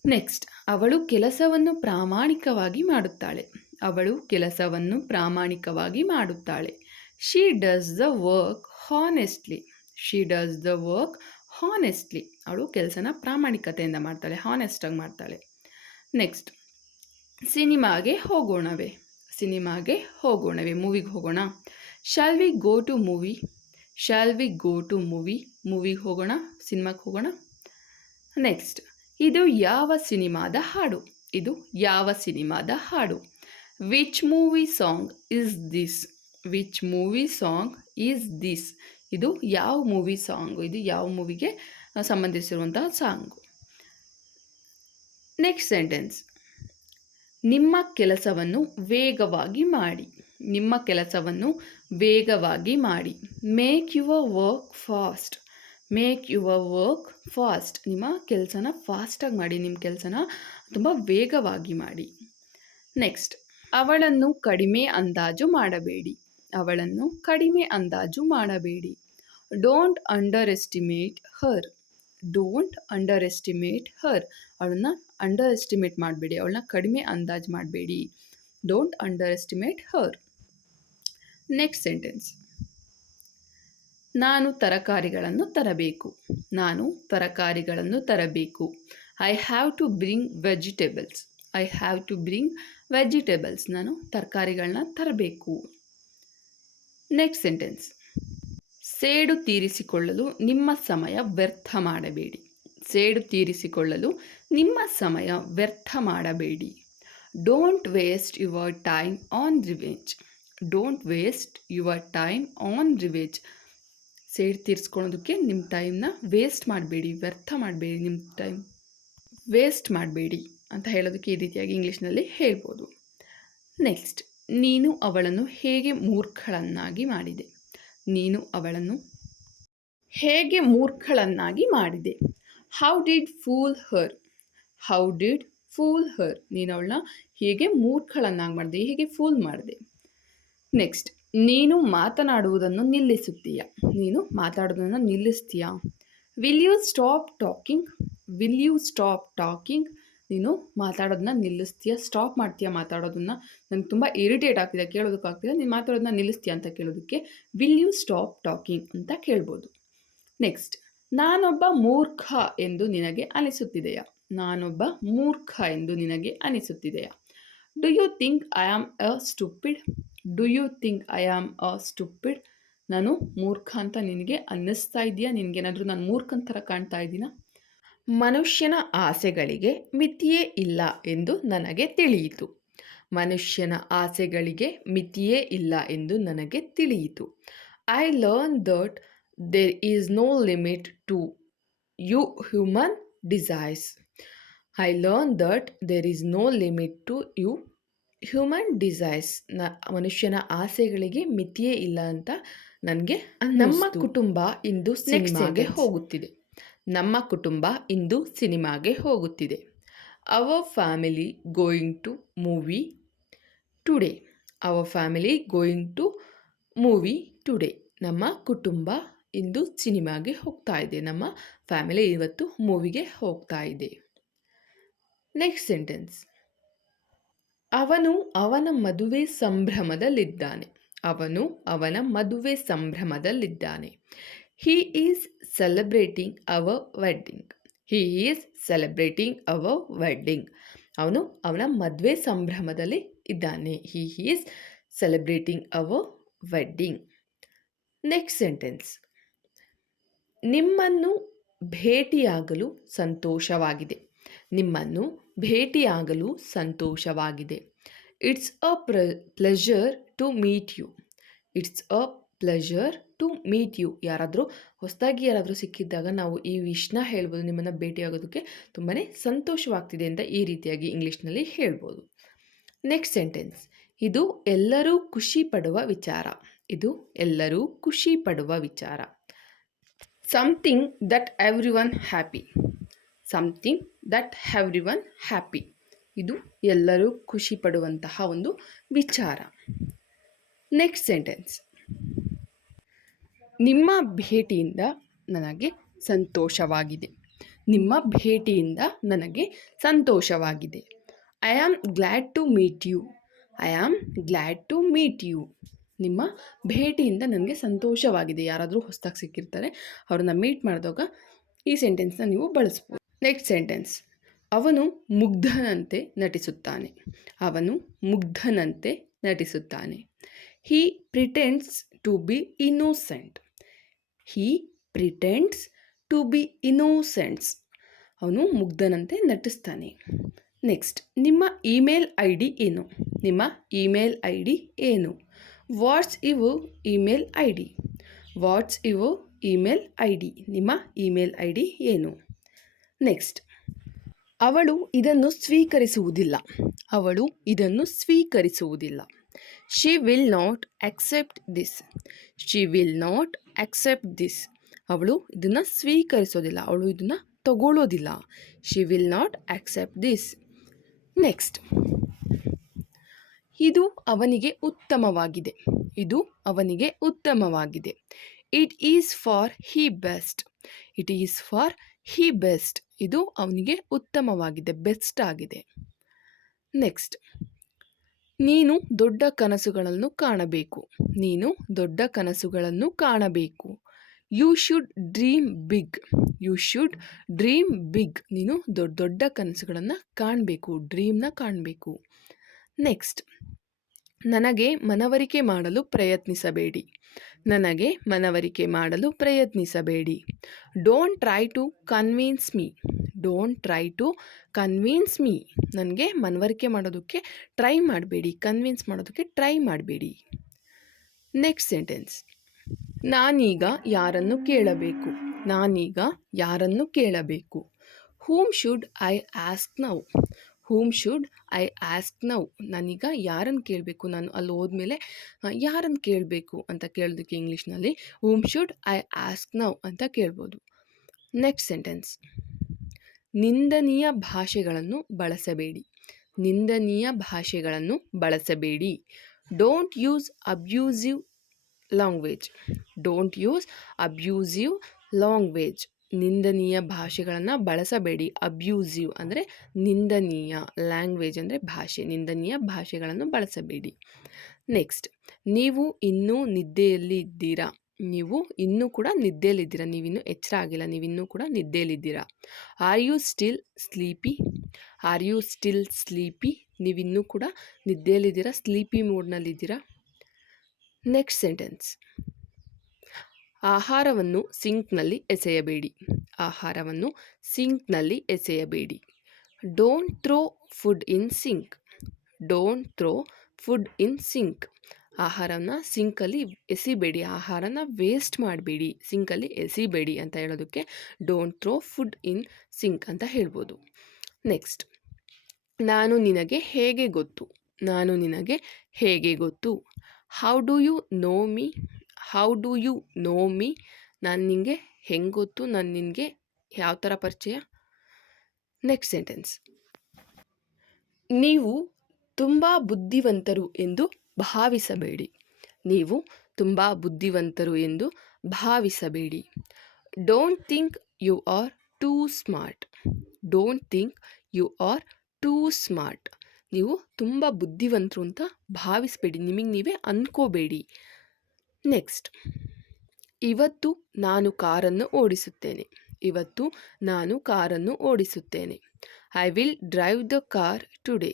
ನೆಕ್ಸ್ಟ್. ಅವಳು ಕೆಲಸವನ್ನು ಪ್ರಾಮಾಣಿಕವಾಗಿ ಮಾಡುತ್ತಾಳೆ. ಅವಳು ಕೆಲಸವನ್ನು ಪ್ರಾಮಾಣಿಕವಾಗಿ ಮಾಡುತ್ತಾಳೆ. She does the work honestly. She does the work honestly. ಅವಳು ಕೆಲಸನ ಪ್ರಾಮಾಣಿಕತೆಯಿಂದ ಮಾಡ್ತಾಳೆ, ಹಾನೆಸ್ಟಾಗಿ ಮಾಡ್ತಾಳೆ. ನೆಕ್ಸ್ಟ್. ಸಿನಿಮಾಗೆ ಹೋಗೋಣವೇ. ಸಿನಿಮಾಗೆ ಹೋಗೋಣವೇ, ಮೂವಿಗೆ ಹೋಗೋಣ. Shall we go to movie? Shall we go to movie? ಮೂವಿಗೆ ಹೋಗೋಣ, ಸಿನಿಮಾಗೆ ಹೋಗೋಣ. ನೆಕ್ಸ್ಟ್. ಇದು ಯಾವ ಸಿನಿಮಾದ ಹಾಡು? ಇದು ಯಾವ ಸಿನಿಮಾದ ಹಾಡು? Which movie song is this? Which movie song is this? ಇದು ಯಾವ ಮೂವಿ ಸಾಂಗು? ಇದು ಯಾವ ಮೂವಿಗೆ ಸಂಬಂಧಿಸಿರುವಂತಹ ಸಾಂಗು? Next sentence. ನಿಮ್ಮ ಕೆಲಸವನ್ನು ವೇಗವಾಗಿ ಮಾಡಿ. ನಿಮ್ಮ ಕೆಲಸವನ್ನು ವೇಗವಾಗಿ ಮಾಡಿ. Make your work fast. Make your work fast. ನಿಮ್ಮ ಕೆಲಸನ ಫಾಸ್ಟಾಗಿ ಮಾಡಿ, ನಿಮ್ಮ ಕೆಲಸನ ತುಂಬ ವೇಗವಾಗಿ ಮಾಡಿ. ನೆಕ್ಸ್ಟ್. ಅವಳನ್ನು ಕಡಿಮೆ ಅಂದಾಜು ಮಾಡಬೇಡಿ. ಅವಳನ್ನು ಕಡಿಮೆ ಅಂದಾಜು ಮಾಡಬೇಡಿ. Don't underestimate her. Don't underestimate her. ಅವಳನ್ನ ಅಂಡರ್ ಎಸ್ಟಿಮೇಟ್ ಮಾಡಬೇಡಿ, ಅವಳನ್ನ ಕಡಿಮೆ ಅಂದಾಜು ಮಾಡಬೇಡಿ. Don't underestimate her. Next sentence. ನಾನು ತರಕಾರಿಗಳನ್ನು ತರಬೇಕು. ನಾನು ತರಕಾರಿಗಳನ್ನು ತರಬೇಕು. I have to bring vegetables. I have to bring vegetables. ನಾನು ತರಕಾರಿಗಳನ್ನ ತರಬೇಕು. Next sentence. ಸೇಡು ತೀರಿಸಿಕೊಳ್ಳಲು ನಿಮ್ಮ ಸಮಯ ವ್ಯರ್ಥ ಮಾಡಬೇಡಿ. ಸೇಡು ತೀರಿಸಿಕೊಳ್ಳಲು ನಿಮ್ಮ ಸಮಯ ವ್ಯರ್ಥ ಮಾಡಬೇಡಿ. Don't waste your time on revenge. Don't waste your time on revenge. ಸೇಡು ತೀರಿಸ್ಕೊಳ್ಳೋದಕ್ಕೆ ನಿಮ್ಮ ಟೈಮ್ನ ವೇಸ್ಟ್ ಮಾಡಬೇಡಿ, ವ್ಯರ್ಥ ಮಾಡಬೇಡಿ, ನಿಮ್ಮ ಟೈಮ್ ವೇಸ್ಟ್ ಮಾಡಬೇಡಿ ಅಂತ ಹೇಳೋದಕ್ಕೆ ಈ ರೀತಿಯಾಗಿ ಇಂಗ್ಲೀಷ್ನಲ್ಲಿ ಹೇಳ್ಬೋದು. ನೆಕ್ಸ್ಟ್. ನೀನು ಅವಳನ್ನು ಹೇಗೆ ಮೂರ್ಖಳನ್ನಾಗಿ ಮಾಡಿದೆ. ನೀನು ಅವಳನ್ನು ಹೇಗೆ ಮೂರ್ಖಳನ್ನಾಗಿ ಮಾಡಿದೆ. How did fool her. How did fool her. ನೀನು ಅವಳನ್ನ ಹೇಗೆ ಮೂರ್ಖಳನ್ನಾಗಿ ಮಾಡಿದೆ, ಹೇಗೆ ಫೂಲ್ ಮಾಡಿದೆ. ನೆಕ್ಸ್ಟ್. ನೀನು ಮಾತನಾಡುವುದನ್ನು ನಿಲ್ಲಿಸುತ್ತೀಯಾ. ನೀನು ಮಾತಾಡೋದನ್ನು ನಿಲ್ಲಿಸ್ತೀಯಾ. Will you stop talking. Will you stop talking. ನೀನು ಮಾತಾಡೋದನ್ನ ನಿಲ್ಲಿಸ್ತೀಯಾ, ಸ್ಟಾಪ್ ಮಾಡ್ತೀಯಾ ಮಾತಾಡೋದನ್ನ. ನನಗೆ ತುಂಬ ಇರಿಟೇಟ್ ಆಗ್ತಿದೆ, ಕೇಳೋದಕ್ಕಾಗ್ತಿದೆ, ನೀನು ಮಾತಾಡೋದನ್ನ ನಿಲ್ಲಿಸ್ತೀಯಾ ಅಂತ ಕೇಳೋದಕ್ಕೆ ವಿಲ್ ಯು ಸ್ಟಾಪ್ ಟಾಕಿಂಗ್ ಅಂತ ಕೇಳ್ಬೋದು. ನೆಕ್ಸ್ಟ್. ನಾನೊಬ್ಬ ಮೂರ್ಖ ಎಂದು ನಿನಗೆ ಅನಿಸುತ್ತಿದೆಯಾ. ನಾನೊಬ್ಬ ಮೂರ್ಖ ಎಂದು ನಿನಗೆ ಅನಿಸುತ್ತಿದೆಯಾ. Do you think I am a stupid. Do you think I am a stupid. ನಾನು ಮೂರ್ಖ ಅಂತ ನಿನಗೆ ಅನ್ನಿಸ್ತಾ ಇದೆಯಾ. ನಿನಗೇನಾದರೂ ನಾನು ಮೂರ್ಖನ ಥರ ಕಾಣ್ತಾ ಇದ್ದೀನಾ. ಮನುಷ್ಯನ ಆಸೆಗಳಿಗೆ ಮಿತಿಯೇ ಇಲ್ಲ ಎಂದು ನನಗೆ ತಿಳಿಯಿತು. ಮನುಷ್ಯನ ಆಸೆಗಳಿಗೆ ಮಿತಿಯೇ ಇಲ್ಲ ಎಂದು ನನಗೆ ತಿಳಿಯಿತು. I learn that there is no limit to you human desires. I learn that there is no limit to you human desires. ಮನುಷ್ಯನ ಆಸೆಗಳಿಗೆ ಮಿತಿಯೇ ಇಲ್ಲ ಅಂತ ನನಗೆ. ನಮ್ಮ ಕುಟುಂಬ ಇಂದು ಸಿನಿಮಾಗೆ ಹೋಗುತ್ತಿದೆ. ನಮ್ಮ ಕುಟುಂಬ ಇಂದು ಸಿನಿಮಾಗೆ ಹೋಗುತ್ತಿದೆ. Our family going to movie today. Our family going to movie today. ನಮ್ಮ ಕುಟುಂಬ ಇಂದು ಸಿನಿಮಾಗೆ ಹೋಗ್ತಾ ಇದೆ. ನಮ್ಮ ಫ್ಯಾಮಿಲಿ ಇವತ್ತು ಮೂವಿಗೆ ಹೋಗ್ತಾ ಇದೆ. Next sentence. ಅವನು ಅವನ ಮದುವೆ ಸಂಭ್ರಮದಲ್ಲಿದ್ದಾನೆ. ಅವನು ಅವನ ಮದುವೆ ಸಂಭ್ರಮದಲ್ಲಿದ್ದಾನೆ. He is celebrating our wedding. He is celebrating our wedding. ಅವನು ಅವನ ಮದುವೆ ಸಂಭ್ರಮದಲ್ಲಿ ಇದ್ದಾನೆ. He is celebrating our wedding. Next sentence. ನಿಮ್ಮನ್ನು ಭೇಟಿಯಾಗಲು ಸಂತೋಷವಾಗಿದೆ. ನಿಮ್ಮನ್ನು ಭೇಟಿಯಾಗಲು ಸಂತೋಷವಾಗಿದೆ. It's a pleasure to meet you. It's a pleasure to meet you. ಹೊಸದಾಗಿ ಯಾರಾದರೂ ಸಿಕ್ಕಿದ್ದಾಗ ನಾವು ಈ ವಿಷ್ನ ಹೇಳ್ಬೋದು, ನಿಮ್ಮನ್ನು ಭೇಟಿಯಾಗೋದಕ್ಕೆ ತುಂಬಾ ಸಂತೋಷವಾಗ್ತಿದೆ ಅಂತ ಈ ರೀತಿಯಾಗಿ ಇಂಗ್ಲೀಷ್ನಲ್ಲಿ ಹೇಳ್ಬೋದು. Next sentence. ಇದು ಎಲ್ಲರೂ ಖುಷಿ ಪಡುವ ವಿಚಾರ. ಇದು ಎಲ್ಲರೂ ಖುಷಿ ಪಡುವ ವಿಚಾರ. Something that everyone happy. Something that everyone happy. ಇದು ಎಲ್ಲರೂ ಖುಷಿ ಪಡುವಂತಹ ಒಂದು ವಿಚಾರ. Next sentence. ನಿಮ್ಮ ಭೇಟಿಯಿಂದ ನನಗೆ ಸಂತೋಷವಾಗಿದೆ. ನಿಮ್ಮ ಭೇಟಿಯಿಂದ ನನಗೆ ಸಂತೋಷವಾಗಿದೆ. I am glad to meet you. I am glad to meet you. ನಿಮ್ಮ ಭೇಟಿಯಿಂದ ನನಗೆ ಸಂತೋಷವಾಗಿದೆ. ಯಾರಾದರೂ ಹೊಸದಾಗಿ ಸಿಕ್ಕಿರ್ತಾರೆ, ಅವ್ರನ್ನ ಮೀಟ್ ಮಾಡಿದಾಗ ಈ ಸೆಂಟೆನ್ಸ್ನ ನೀವು ಬಳಸ್ಬೋದು. Next sentence. ಅವನು ಮುಗ್ಧನಂತೆ ನಟಿಸುತ್ತಾನೆ. ಅವನು ಮುಗ್ಧನಂತೆ ನಟಿಸುತ್ತಾನೆ. He pretends to be innocent. He pretends to be innocents. ಅವನು ಮುಗ್ಧನಂತೆ ನಟಿಸ್ತಾನೆ. ನೆಕ್ಸ್ಟ್. ನಿಮ್ಮ ಇಮೇಲ್ ಐ ಡಿ ಏನು. ನಿಮ್ಮ ಇಮೇಲ್ ಐ ಡಿ ಏನು. What's your email I D. What's your email I D. ನಿಮ್ಮ ಇಮೇಲ್ ಐ ಡಿ ಏನು. ನೆಕ್ಸ್ಟ್. ಅವಳು ಇದನ್ನು ಸ್ವೀಕರಿಸುವುದಿಲ್ಲ. ಅವಳು ಇದನ್ನು ಸ್ವೀಕರಿಸುವುದಿಲ್ಲ. She will not accept this. She will not accept this. ಅವಳು ಇದನ್ನು ಸ್ವೀಕರಿಸೋದಿಲ್ಲ. ಅವಳು ಇದನ್ನು ತಗೊಳ್ಳೋದಿಲ್ಲ. She will not accept this. Next. ಇದು ಅವನಿಗೆ ಉತ್ತಮವಾಗಿದೆ. ಇದು ಅವನಿಗೆ ಉತ್ತಮವಾಗಿದೆ. It is for he best. It is for he best, ಇದು ಅವನಿಗೆ ಉತ್ತಮವಾಗಿದೆ, ಬೆಸ್ಟ್ ಆಗಿದೆ. ನೆಕ್ಸ್ಟ್, ನೀನು ದೊಡ್ಡ ಕನಸುಗಳನ್ನು ಕಾಣಬೇಕು. ನೀನು ದೊಡ್ಡ ಕನಸುಗಳನ್ನು ಕಾಣಬೇಕು. You should dream big. You should dream big. ನೀನು ದೊಡ್ಡ ದೊಡ್ಡ ಕನಸುಗಳನ್ನು ಕಾಣಬೇಕು, ಡ್ರೀಮ್ನ ಕಾಣಬೇಕು. ನೆಕ್ಸ್ಟ್, ನನಗೆ ಮನವರಿಕೆ ಮಾಡಲು ಪ್ರಯತ್ನಿಸಬೇಡಿ. ನನಗೆ ಮನವರಿಕೆ ಮಾಡಲು ಪ್ರಯತ್ನಿಸಬೇಡಿ. Don't try to convince me. Don't try to convince me. ನನಗೆ ಮನವರಿಕೆ ಮಾಡೋದಕ್ಕೆ ಟ್ರೈ ಮಾಡಬೇಡಿ, ಕನ್ವಿನ್ಸ್ ಮಾಡೋದಕ್ಕೆ ಟ್ರೈ ಮಾಡಬೇಡಿ. ನೆಕ್ಸ್ಟ್ ಸೆಂಟೆನ್ಸ್, ನಾನೀಗ ಯಾರನ್ನು ಕೇಳಬೇಕು. ನಾನೀಗ ಯಾರನ್ನು ಕೇಳಬೇಕು. Whom should I ask now. Whom should I ask now. ನಾನೀಗ ಯಾರನ್ನು ಕೇಳಬೇಕು. ನಾನು ಅಲ್ಲಿ ಹೋದ್ಮೇಲೆ ಯಾರನ್ನು ಕೇಳಬೇಕು ಅಂತ ಕೇಳೋದಕ್ಕೆ ಇಂಗ್ಲೀಷ್ನಲ್ಲಿ ಹೂಮ್ ಶುಡ್ ಐ ಆಸ್ಕ್ ನೌ ಅಂತ ಕೇಳ್ಬೋದು. ನೆಕ್ಸ್ಟ್ ಸೆಂಟೆನ್ಸ್, ನಿಂದನೀಯ ಭಾಷೆಗಳನ್ನು ಬಳಸಬೇಡಿ. ನಿಂದನೀಯ ಭಾಷೆಗಳನ್ನು ಬಳಸಬೇಡಿ. Don't use abusive language. Don't use abusive language. ನಿಂದನೀಯ ಭಾಷೆಗಳನ್ನು ಬಳಸಬೇಡಿ. ಅಬ್ಯೂಸಿವ್ ಅಂದರೆ ನಿಂದನೀಯ, ಲ್ಯಾಂಗ್ವೇಜ್ ಅಂದರೆ ಭಾಷೆ, ನಿಂದನೀಯ ಭಾಷೆಗಳನ್ನು ಬಳಸಬೇಡಿ. ನೆಕ್ಸ್ಟ್, ನೀವು ಇನ್ನೂ ನಿದ್ದೆಯಲ್ಲಿ ಇದ್ದೀರಾ. ನೀವು ಇನ್ನೂ ಕೂಡ ನಿದ್ದೆಯಲ್ಲಿದ್ದೀರಾ. ನೀವಿನ್ನೂ ಎಚ್ಚರ ಆಗಿಲ್ಲ, ನೀವಿನ್ನೂ ಕೂಡ ನಿದ್ದೆಯಲ್ಲಿದ್ದೀರಾ. Are you still sleepy. Are you still sleepy. ನೀವಿನ್ನೂ ಕೂಡ ನಿದ್ದೆಯಲ್ಲಿದ್ದೀರಾ, ಸ್ಲೀಪಿ ಮೋಡ್ನಲ್ಲಿದ್ದೀರಾ. ನೆಕ್ಸ್ಟ್ ಸೆಂಟೆನ್ಸ್, ಆಹಾರವನ್ನು ಸಿಂಕ್ನಲ್ಲಿ ಎಸೆಯಬೇಡಿ. ಆಹಾರವನ್ನು ಸಿಂಕ್ನಲ್ಲಿ ಎಸೆಯಬೇಡಿ. Don't throw food in sink. Don't throw food in sink. ಆಹಾರನ ಸಿಂಕಲ್ಲಿ ಎಸಿಬೇಡಿ, ಆಹಾರನ ವೇಸ್ಟ್ ಮಾಡಬೇಡಿ, ಸಿಂಕಲ್ಲಿ ಎಸಿಬೇಡಿ ಅಂತ ಹೇಳೋದಕ್ಕೆ don't throw food in sink ಅಂತ ಹೇಳ್ಬೋದು. ನೆಕ್ಸ್ಟ್, ನಾನು ನಿನಗೆ ಹೇಗೆ ಗೊತ್ತು. ನಾನು ನಿನಗೆ ಹೇಗೆ ಗೊತ್ತು. How do you know me. How do you know me. ನಾನು ನಿನಗೆ ಹೆಂಗೆ ಗೊತ್ತು, ನಾನು ನಿನಗೆ ಯಾವ ಥರ ಪರಿಚಯ. ನೆಕ್ಸ್ಟ್ ಸೆಂಟೆನ್ಸ್, ನೀವು ತುಂಬ ಬುದ್ಧಿವಂತರು ಎಂದು ಭಾವಿಸಬೇಡಿ. ನೀವು ತುಂಬ ಬುದ್ಧಿವಂತರು ಎಂದು ಭಾವಿಸಬೇಡಿ. Don't think you are too smart. Don't think you are too smart. ನೀವು ತುಂಬ ಬುದ್ಧಿವಂತರು ಅಂತ ಭಾವಿಸಬೇಡಿ, ನಿಮಗೆ ನೀವೇ ಅಂದ್ಕೋಬೇಡಿ. ನೆಕ್ಸ್ಟ್, ಇವತ್ತು ನಾನು ಕಾರನ್ನು ಓಡಿಸುತ್ತೇನೆ. ಇವತ್ತು ನಾನು ಕಾರನ್ನು ಓಡಿಸುತ್ತೇನೆ. I will drive the car today.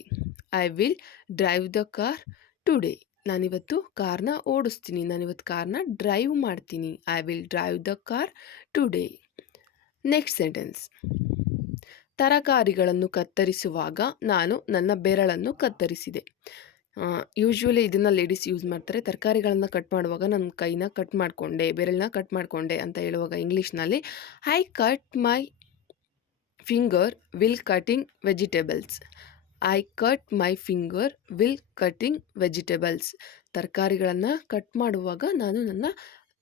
I will drive the car today. ನಾನಿವತ್ತು ಕಾರ್ನ ಓಡಿಸ್ತೀನಿ, ನಾನಿವತ್ತು ಕಾರ್ನ ಡ್ರೈವ್ ಮಾಡ್ತೀನಿ. I will drive the car today. Next sentence, ತರಕಾರಿಗಳನ್ನು ಕತ್ತರಿಸುವಾಗ ನಾನು ನನ್ನ ಬೆರಳನ್ನು ಕತ್ತರಿಸಿದೆ. ಯೂಶ್ವಲಿ ಇದನ್ನು ಲೇಡೀಸ್ ಯೂಸ್ ಮಾಡ್ತಾರೆ. ತರಕಾರಿಗಳನ್ನು ಕಟ್ ಮಾಡುವಾಗ ನನ್ನ ಕೈನ ಕಟ್ ಮಾಡಿಕೊಂಡೆ, ಬೆರಳನ್ನ ಕಟ್ ಮಾಡಿಕೊಂಡೆ ಅಂತ ಹೇಳುವಾಗ ಇಂಗ್ಲೀಷ್ನಲ್ಲಿ I cut my finger will cutting vegetables. I cut my finger will cutting vegetables. ತರಕಾರಿಗಳನ್ನು ಕಟ್ ಮಾಡುವಾಗ ನಾನು ನನ್ನ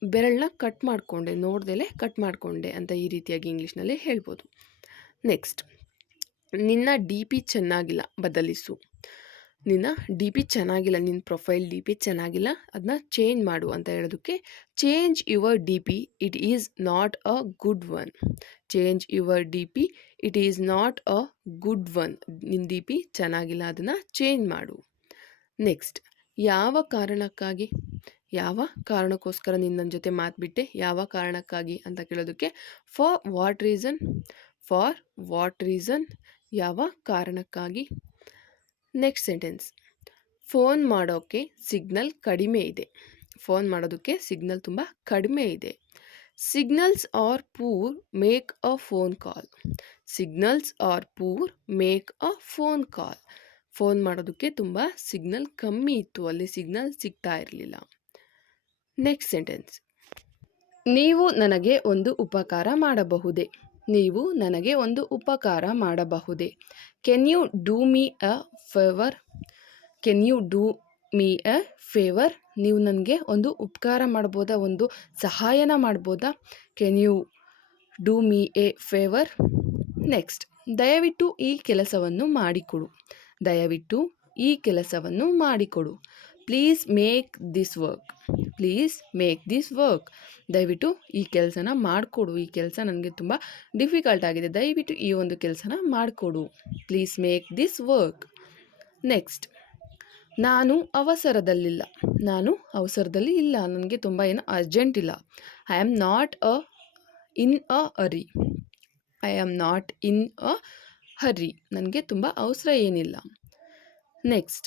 ಬೆರಳನ್ನ ಕಟ್ ಮಾಡಿಕೊಂಡೆ, ನೋಡ್ದಲೇ ಕಟ್ ಮಾಡಿಕೊಂಡೆ ಅಂತ ಈ ರೀತಿಯಾಗಿ ಇಂಗ್ಲೀಷ್ನಲ್ಲಿ ಹೇಳ್ಬೋದು. ನೆಕ್ಸ್ಟ್, ನಿನ್ನ ಡಿ ಪಿ ಚೆನ್ನಾಗಿಲ್ಲ, ಬದಲಿಸು. ನಿನ್ನ ಡಿ ಪಿ ಚೆನ್ನಾಗಿಲ್ಲ, ನಿನ್ನ ಪ್ರೊಫೈಲ್ ಡಿ ಪಿ ಚೆನ್ನಾಗಿಲ್ಲ, ಅದನ್ನ ಚೇಂಜ್ ಮಾಡು ಅಂತ ಹೇಳೋದಕ್ಕೆ change your D P, it is not a good one. Change your D P, it is not a good one. ನಿನ್ನ ಡಿ ಪಿ ಚೆನ್ನಾಗಿಲ್ಲ, ಅದನ್ನು ಚೇಂಜ್ ಮಾಡು. ನೆಕ್ಸ್ಟ್, ಯಾವ ಕಾರಣಕ್ಕಾಗಿ, ಯಾವ ಕಾರಣಕ್ಕೋಸ್ಕರ ನೀನು ನನ್ನ ಜೊತೆ ಮಾತುಬಿಟ್ಟೆ, ಯಾವ ಕಾರಣಕ್ಕಾಗಿ ಅಂತ ಕೇಳೋದಕ್ಕೆ for what reason. For what reason, ಯಾವ ಕಾರಣಕ್ಕಾಗಿ. ನೆಕ್ಸ್ಟ್ ಸೆಂಟೆನ್ಸ್, ಫೋನ್ ಮಾಡೋಕ್ಕೆ ಸಿಗ್ನಲ್ ಕಡಿಮೆ ಇದೆ. ಫೋನ್ ಮಾಡೋದಕ್ಕೆ ಸಿಗ್ನಲ್ ತುಂಬ ಕಡಿಮೆ ಇದೆ. Signals are poor, make a phone call. Signals are poor, make a phone call. Phone ಮಾಡೋದಕ್ಕೆ ತುಂಬ ಸಿಗ್ನಲ್ ಕಮ್ಮಿ ಇತ್ತು, ಅಲ್ಲಿ ಸಿಗ್ನಲ್ ಸಿಗ್ತಾ ಇರಲಿಲ್ಲ. ನೆಕ್ಸ್ಟ್ ಸೆಂಟೆನ್ಸ್, ನೀವು ನನಗೆ ಒಂದು ಉಪಕಾರ ಮಾಡಬಹುದೇ. ನೀವು ನನಗೆ ಒಂದು ಉಪಕಾರ ಮಾಡಬಹುದೇ. Can you do me a favour. Can you do me a favour. ನೀವು ನನಗೆ ಒಂದು ಉಪಕಾರ ಮಾಡ್ಬೋದಾ, ಒಂದು ಸಹಾಯನ ಮಾಡ್ಬೋದಾ. Can you do me a favour. Next, ದಯವಿಟ್ಟು ಈ ಕೆಲಸವನ್ನು ಮಾಡಿಕೊಡು. ದಯವಿಟ್ಟು ಈ ಕೆಲಸವನ್ನು ಮಾಡಿಕೊಡು. Please make this work. Please make this work. ದಯವಿಟ್ಟು ಈ ಕೆಲಸನ ಮಾಡಿಕೊಡು. ಈ ಕೆಲಸ ನನಗೆ ತುಂಬ ಡಿಫಿಕಲ್ಟ್ ಆಗಿದೆ, ದಯವಿಟ್ಟು ಈ ಒಂದು ಕೆಲಸನ ಮಾಡಿಕೊಡು. Please make this work. Next, ನಾನು ಅವಸರದಲ್ಲಿಲ್ಲ. ನಾನು ಅವಸರದಲ್ಲಿ ಇಲ್ಲ, ನನಗೆ ತುಂಬ ಏನು ಅರ್ಜೆಂಟ್ ಇಲ್ಲ. I am not in a hurry. I am not in a hurry. ನನಗೆ ತುಂಬ ಅವಸರ ಏನಿಲ್ಲ. ನೆಕ್ಸ್ಟ್,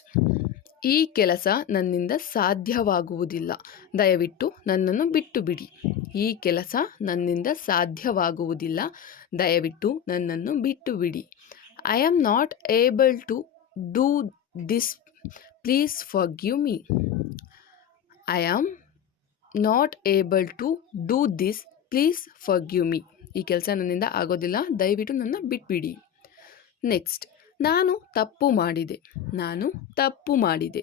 ಈ ಕೆಲಸ ನನ್ನಿಂದ ಸಾಧ್ಯವಾಗುವುದಿಲ್ಲ. ದಯವಿಟ್ಟು ನನ್ನನ್ನು ಬಿಟ್ಟು ಬಿಡಿ. ಈ ಕೆಲಸ ನನ್ನಿಂದ ಸಾಧ್ಯವಾಗುವುದಿಲ್ಲ. ದಯವಿಟ್ಟು ನನ್ನನ್ನು ಬಿಟ್ಟು ಬಿಡಿ. I am not able to do this. Please forgive me. I am not able to do this. Please forgive me. ಈ ಕೆಲಸ ನನ್ನಿಂದ ಆಗೋದಿಲ್ಲ, ದಯವಿಟ್ಟು ನನ್ನ ಬಿಟ್ಬಿಡಿ. ನೆಕ್ಸ್ಟ್, ನಾನು ತಪ್ಪು ಮಾಡಿದೆ. ನಾನು ತಪ್ಪು ಮಾಡಿದೆ.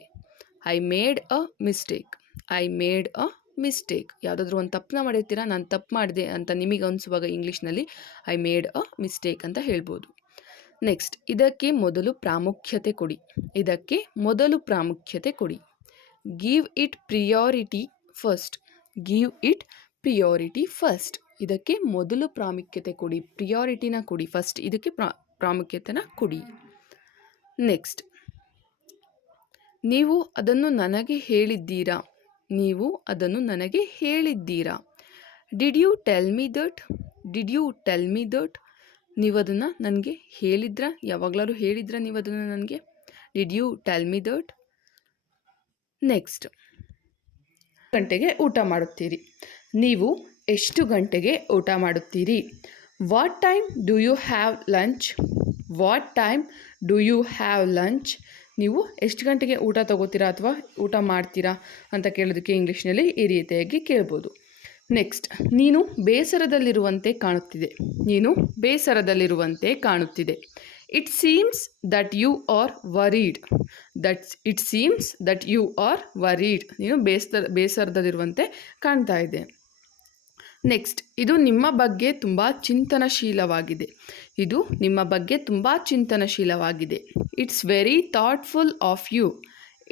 I made a mistake. I made a mistake. ಯಾವುದಾದ್ರೂ ಒಂದು ತಪ್ಪನ್ನ ಮಾಡಿರ್ತೀರಾ, ನಾನು ತಪ್ಪು ಮಾಡಿದೆ ಅಂತ ನಿಮಗೆ ಅನಿಸುವಾಗ ಇಂಗ್ಲೀಷ್ನಲ್ಲಿ ಐ ಮೇಡ್ ಅ ಮಿಸ್ಟೇಕ್ ಅಂತ ಹೇಳ್ಬೋದು. ನೆಕ್ಸ್ಟ್, ಇದಕ್ಕೆ ಮೊದಲು ಪ್ರಾಮುಖ್ಯತೆ ಕೊಡಿ. ಇದಕ್ಕೆ ಮೊದಲು ಪ್ರಾಮುಖ್ಯತೆ ಕೊಡಿ. Give it priority first. Give it priority first. ಇದಕ್ಕೆ ಮೊದಲು ಪ್ರಾಮುಖ್ಯತೆ ಕೊಡಿ. ಪ್ರಿಯಾರಿಟಿನ ಕೊಡಿ. ಫಸ್ಟ್ ಇದಕ್ಕೆ ಪ್ರಾಮುಖ್ಯತೆನ ಕೊಡಿ. ನೆಕ್ಸ್ಟ್, ನೀವು ಅದನ್ನು ನನಗೆ ಹೇಳಿದ್ದೀರಾ. ನೀವು ಅದನ್ನು ನನಗೆ ಹೇಳಿದ್ದೀರಾ. Did you tell me that. Did you tell me that. ನೀವು ಅದನ್ನು ನನಗೆ ಹೇಳಿದ್ರಾ, ಯಾವಾಗಲಾದ್ರು ಹೇಳಿದ್ರಾ ನೀವು ಅದನ್ನು ನನಗೆ. Did you tell me that. Next, ಗಂಟೆಗೆ ಊಟ ಮಾಡುತ್ತೀರಿ. ನೀವು ಎಷ್ಟು ಗಂಟೆಗೆ ಊಟ ಮಾಡುತ್ತೀರಿ. What time do you have lunch. What time do you have lunch. ನೀವು ಎಷ್ಟು ಗಂಟೆಗೆ ಊಟ ತಗೋತೀರಾ ಅಥವಾ ಊಟ ಮಾಡ್ತೀರಾ ಅಂತ ಕೇಳೋದಕ್ಕೆ ಇಂಗ್ಲೀಷ್ನಲ್ಲಿ ಈ ರೀತಿಯಾಗಿ ಕೇಳ್ಬೋದು. ನೆಕ್ಸ್ಟ್, ನೀನು ಬೇಸರದಲ್ಲಿರುವಂತೆ ಕಾಣುತ್ತಿದೆ. ನೀನು ಬೇಸರದಲ್ಲಿರುವಂತೆ ಕಾಣುತ್ತಿದೆ. It seems that you are worried. It seems that you are worried. ನೀನು ಬೇಸರದಲ್ಲಿರುವಂತೆ ಕಾಣ್ತಾ ಇದೆ. ನೆಕ್ಸ್ಟ್, ಇದು ನಿಮ್ಮ ಬಗ್ಗೆ ತುಂಬ ಚಿಂತನಶೀಲವಾಗಿದೆ. ಇದು ನಿಮ್ಮ ಬಗ್ಗೆ ತುಂಬ ಚಿಂತನಶೀಲವಾಗಿದೆ. It's very thoughtful of you.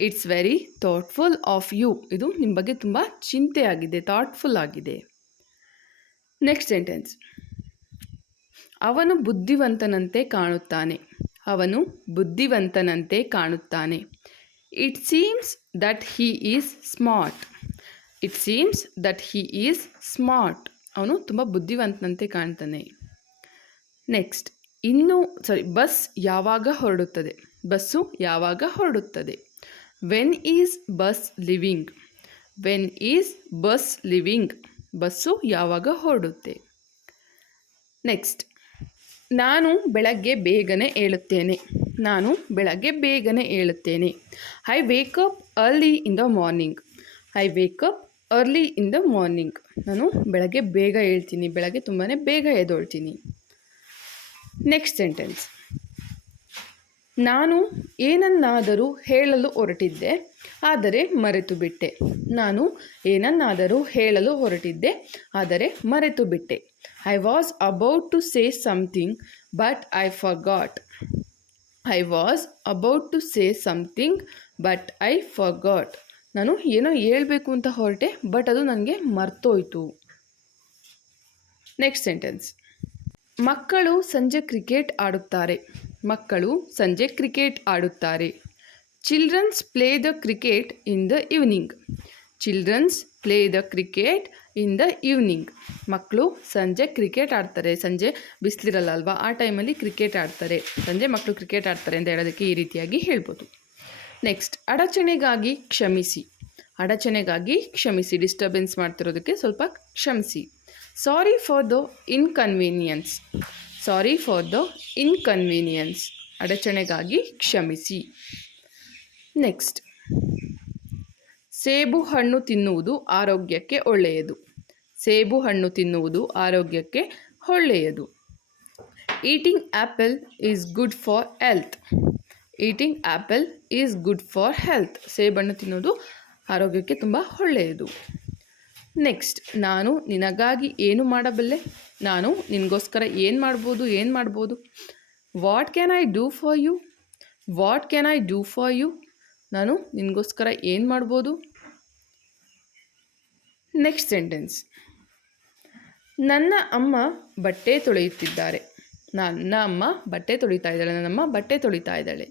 It's very thoughtful of you. ಇದು ನಿಮ್ಮ ಬಗ್ಗೆ ತುಂಬ ಚಿಂತೆಯಾಗಿದೆ, ಥಾಟ್ಫುಲ್ ಆಗಿದೆ. ನೆಕ್ಸ್ಟ್ ಸೆಂಟೆನ್ಸ್, ಅವನು ಬುದ್ಧಿವಂತನಂತೆ ಕಾಣುತ್ತಾನೆ. ಅವನು ಬುದ್ಧಿವಂತನಂತೆ ಕಾಣುತ್ತಾನೆ. It seems that he is smart. It seems that he is smart. ಅವನು ತುಂಬ ಬುದ್ಧಿವಂತನಂತೆ ಕಾಣ್ತಾನೆ. ನೆಕ್ಸ್ಟ್, ಬಸ್ ಯಾವಾಗ ಹೊರಡುತ್ತದೆ. ಬಸ್ಸು ಯಾವಾಗ ಹೊರಡುತ್ತದೆ. When is bus living. When is bus living. Bus ಯಾವಾಗ ಹೊರಡುತ್ತೆ. ನೆಕ್ಸ್ಟ್, ನಾನು ಬೆಳಗ್ಗೆ ಬೇಗನೆ ಏಳುತ್ತೇನೆ. ನಾನು ಬೆಳಗ್ಗೆ ಬೇಗನೆ ಏಳುತ್ತೇನೆ. I wake up early in the morning. I wake up early in the morning. ನಾನು ಬೆಳಗ್ಗೆ ಬೇಗ ಏಳ್ತೀನಿ, ಬೆಳಗ್ಗೆ ತುಂಬಾ ಬೇಗ ಎದ್ದೇಳ್ತೀನಿ. ನೆಕ್ಸ್ಟ್ ಸೆಂಟೆನ್ಸ್, ನಾನು ಏನನ್ನಾದರೂ ಹೇಳಲು ಹೊರಟಿದ್ದೆ, ಆದರೆ ಮರೆತು ಬಿಟ್ಟೆ. ನಾನು ಏನನ್ನಾದರೂ ಹೇಳಲು ಹೊರಟಿದ್ದೆ, ಆದರೆ ಮರೆತು ಬಿಟ್ಟೆ. I was about to say something but I forgot. I was about to say something but I forgot. ನಾನು ಏನೋ ಹೇಳಬೇಕು ಅಂತ ಹೊರಟೆ, ಬಟ್ ಅದು ನನಗೆ ಮರ್ತೋಯ್ತು. ನೆಕ್ಸ್ಟ್ ಸೆಂಟೆನ್ಸ್, ಮಕ್ಕಳು ಸಂಜೆ ಕ್ರಿಕೆಟ್ ಆಡುತ್ತಾರೆ. ಮಕ್ಕಳು ಸಂಜೆ ಕ್ರಿಕೆಟ್ ಆಡುತ್ತಾರೆ. Childrens play the cricket in the evening. Childrens play the cricket in the evening. ಮಕ್ಕಳು ಸಂಜೆ ಕ್ರಿಕೆಟ್ ಆಡ್ತಾರೆ. ಸಂಜೆ ಬಿಸಿಲಿರಲ್ಲ ಅಲ್ವಾ, ಆ ಟೈಮಲ್ಲಿ ಕ್ರಿಕೆಟ್ ಆಡ್ತಾರೆ. ಸಂಜೆ ಮಕ್ಕಳು ಕ್ರಿಕೆಟ್ ಆಡ್ತಾರೆ ಅಂತ ಹೇಳೋದಕ್ಕೆ ಈ ರೀತಿಯಾಗಿ ಹೇಳ್ಬೋದು. ನೆಕ್ಸ್ಟ್, ಅಡಚಣೆಗಾಗಿ ಕ್ಷಮಿಸಿ. ಅಡಚಣೆಗಾಗಿ ಕ್ಷಮಿಸಿ. ಡಿಸ್ಟರ್ಬೆನ್ಸ್ ಮಾಡ್ತಿರೋದಕ್ಕೆ ಸ್ವಲ್ಪ ಕ್ಷಮಿಸಿ. Sorry for the inconvenience. Sorry for the inconvenience. ಅಡಚಣೆಗಾಗಿ ಕ್ಷಮಿಸಿ. ನೆಕ್ಸ್ಟ್, ಸೇಬು ಹಣ್ಣು ತಿನ್ನುವುದು ಆರೋಗ್ಯಕ್ಕೆ ಒಳ್ಳೆಯದು. ಸೇಬು ಹಣ್ಣು ತಿನ್ನುವುದು ಆರೋಗ್ಯಕ್ಕೆ ಒಳ್ಳೆಯದು. Eating apple is good for health. Eating apple is good for health. ಸೇಬಣ್ಣು ತಿನ್ನೋದು ಆರೋಗ್ಯಕ್ಕೆ ತುಂಬ ಒಳ್ಳೆಯದು. ನೆಕ್ಸ್ಟ್, ನಾನು ನಿನಗಾಗಿ ಏನು ಮಾಡಬಲ್ಲೆ. ನಾನು ನಿನಗೋಸ್ಕರ ಏನು ಮಾಡ್ಬೋದು. What can I do for you. What can I do for you. ನಾನು ನಿನಗೋಸ್ಕರ ಏನು ಮಾಡ್ಬೋದು? Next sentence. ನನ್ನ ಅಮ್ಮ ಬಟ್ಟೆ ತೊಳೆಯುತ್ತಿದ್ದಾರೆ. ನನ್ನ ಅಮ್ಮ ಬಟ್ಟೆ ತೊಳಿತಾ ಇದ್ದಾಳೆ. ನನ್ನಮ್ಮ ಬಟ್ಟೆ ತೊಳಿತಾ ಇದ್ದಾಳೆ.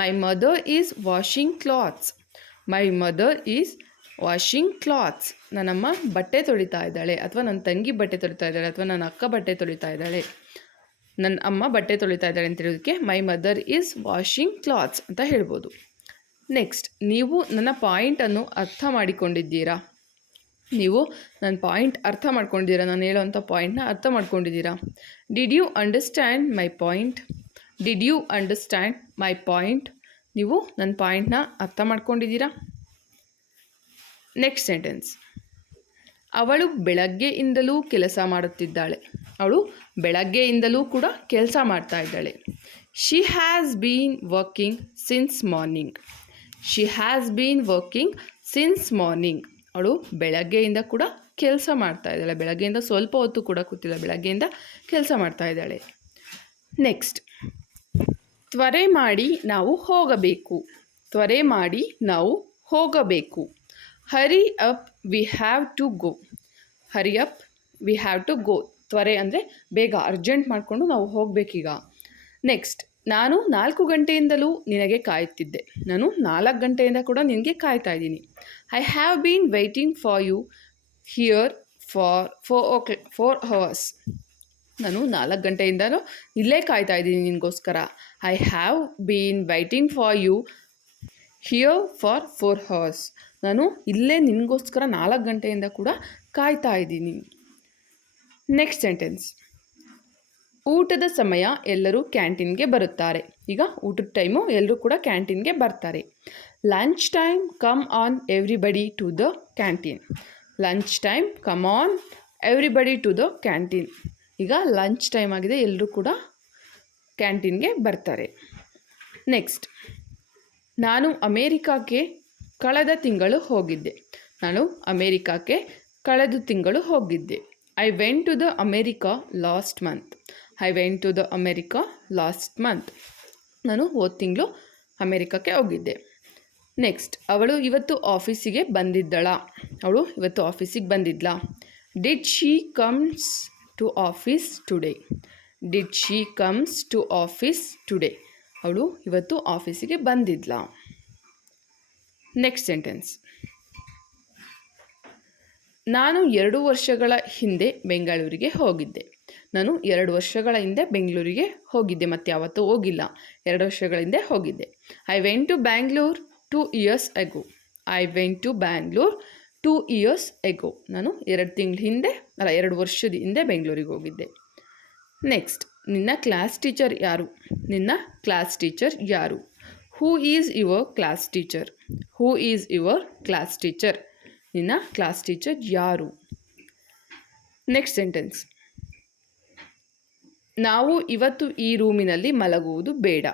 My mother is washing clothes. My mother is washing clothes. ನನ್ನಮ್ಮ ಬಟ್ಟೆ ತೊಳಿತಾ ಇದ್ದಾಳೆ, ಅಥವಾ ನನ್ನ ತಂಗಿ ಬಟ್ಟೆ ತೊಳಿತಾ ಇದ್ದಾಳೆ, ಅಥವಾ ನನ್ನ ಅಕ್ಕ ಬಟ್ಟೆ ತೊಳಿತಾ ಇದ್ದಾಳೆ. ನನ್ನ ಅಮ್ಮ ಬಟ್ಟೆ ತೊಳಿತಾ ಇದ್ದಾಳೆ ಅಂತ ಹೇಳೋದಕ್ಕೆ my mother is washing clothes ಅಂತ ಹೇಳ್ಬೋದು. ನೆಕ್ಸ್ಟ್, ನೀವು ನನ್ನ ಪಾಯಿಂಟನ್ನು ಅರ್ಥ ಮಾಡಿಕೊಂಡಿದ್ದೀರಾ? ನೀವು ನನ್ನ ಪಾಯಿಂಟ್ ಅರ್ಥ ಮಾಡ್ಕೊಂಡಿದ್ದೀರಾ? ನಾನು ಹೇಳೋವಂಥ ಪಾಯಿಂಟ್ನ ಅರ್ಥ ಮಾಡ್ಕೊಂಡಿದ್ದೀರಾ? Did you understand my point? Did you understand my point? ನೀವು ನನ್ನ ಪಾಯಿಂಟ್ನ ಅರ್ಥ ಮಾಡ್ಕೊಂಡಿದ್ದೀರಾ? Next sentence. ಅವಳು ಬೆಳಗ್ಗೆಯಿಂದಲೂ ಕೆಲಸ ಮಾಡುತ್ತಿದ್ದಾಳೆ. ಅವಳು ಬೆಳಗ್ಗೆಯಿಂದಲೂ ಕೂಡ ಕೆಲಸ ಮಾಡ್ತಾ ಇದ್ದಾಳೆ. She has been working since morning. She has been working since morning. ಅವಳು ಬೆಳಗ್ಗೆಯಿಂದ ಕೂಡ ಕೆಲಸ ಮಾಡ್ತಾ ಇದ್ದಾಳೆ. ಬೆಳಗ್ಗೆಯಿಂದ ಸ್ವಲ್ಪ ಹೊತ್ತು ಕೂಡ ಕೂತಿಲ್ಲ, ಬೆಳಗ್ಗೆಯಿಂದ ಕೆಲಸ ಮಾಡ್ತಾ ಇದ್ದಾಳೆ. ನೆಕ್ಸ್ಟ್, ತ್ವರೆ ಮಾಡಿ ನಾವು ಹೋಗಬೇಕು. ತ್ವರೆ ಮಾಡಿ ನಾವು ಹೋಗಬೇಕು. Hurry up we have to go. Hurry up we have to go. ತ್ವರೆ ಅಂದರೆ ಬೇಗ, ಅರ್ಜೆಂಟ್ ಮಾಡಿಕೊಂಡು ನಾವು ಹೋಗಬೇಕೀಗ. ನೆಕ್ಸ್ಟ್, ನಾನು 4 ಗಂಟೆಯಿಂದಲೂ ನಿನಗೆ ಕಾಯುತ್ತಿದ್ದೆ. ನಾನು 4 ಗಂಟೆಯಿಂದ ಕೂಡ ನಿನಗೆ ಕಾಯ್ತಾ ಇದ್ದೀನಿ. I have been waiting for you here for 4 hours. ನಾನು 4 ಗಂಟೆಯಿಂದಲೂ ಇಲ್ಲೇ ಕಾಯ್ತಾ ಇದ್ದೀನಿ ನಿನಗೋಸ್ಕರ. I have been waiting for you here for 4 hours. ನಾನು ಇಲ್ಲೇ ನಿನಗೋಸ್ಕರ 4 ಗಂಟೆಯಿಂದ ಕೂಡ ಕಾಯ್ತಾ ಇದ್ದೀನಿ. Next sentence. ಊಟದ ಸಮಯ ಎಲ್ಲರೂ ಕ್ಯಾಂಟೀನ್ಗೆ ಬರುತ್ತಾರೆ. ಈಗ ಊಟದ ಟೈಮು ಎಲ್ಲರೂ ಕೂಡ ಕ್ಯಾಂಟೀನ್ಗೆ ಬರ್ತಾರೆ. Lunch time come on everybody to the canteen. Lunch time come on everybody to the canteen. ಈಗ ಲಂಚ್ ಟೈಮ್ ಆಗಿದೆ, ಎಲ್ಲರೂ ಕೂಡ ಕ್ಯಾಂಟೀನ್ಗೆ ಬರ್ತಾರೆ. ನೆಕ್ಸ್ಟ್, ನಾನು ಅಮೇರಿಕಾಕ್ಕೆ ಕಳೆದ ತಿಂಗಳು ಹೋಗಿದ್ದೆ. ನಾನು ಅಮೇರಿಕಾಕ್ಕೆ ಕಳೆದ ತಿಂಗಳು ಹೋಗಿದ್ದೆ. I went to the America last month. I went to the America last month. ನಾನು ಹೋದ ತಿಂಗಳು ಅಮೇರಿಕಕ್ಕೆ ಹೋಗಿದ್ದೆ. ನೆಕ್ಸ್ಟ್, ಅವಳು ಇವತ್ತು ಆಫೀಸಿಗೆ ಬಂದಿದ್ದಳಾ? ಅವಳು ಇವತ್ತು ಆಫೀಸಿಗೆ ಬಂದಿದ್ಲಾ? Did she comes to office today. Did she comes to office today. ಅವಳು ಇವತ್ತು ಆಫೀಸಿಗೆ ಬಂದಿದ್ಲಾ? Next sentence. ನಾನು 2 ವರ್ಷಗಳ ಹಿಂದೆ ಬೆಂಗಳೂರಿಗೆ ಹೋಗಿದ್ದೆ. ನಾನು 2 ವರ್ಷಗಳ ಹಿಂದೆ ಬೆಂಗಳೂರಿಗೆ ಹೋಗಿದ್ದೆ, ಮತ್ತು ಯಾವತ್ತೂ ಹೋಗಿಲ್ಲ. 2 ವರ್ಷಗಳ ಹಿಂದೆ ಹೋಗಿದ್ದೆ. I went to Bangalore 2 years ago. I went to Bangalore 2 years ago. ನಾನು 2 ವರ್ಷದ ಹಿಂದೆ ಬೆಂಗಳೂರಿಗೆ ಹೋಗಿದ್ದೆ. ನೆಕ್ಸ್ಟ್, ನಿನ್ನ ಕ್ಲಾಸ್ ಟೀಚರ್ ಯಾರು? ನಿನ್ನ ಕ್ಲಾಸ್ ಟೀಚರ್ ಯಾರು? Who is your class teacher? Who is your class teacher? ನಿನ್ನ ಕ್ಲಾಸ್ ಟೀಚರ್ ಯಾರು? Next sentence. ನಾವು ಇವತ್ತು ಈ ರೂಮಿನಲ್ಲಿ ಮಲಗುವುದು ಬೇಡ.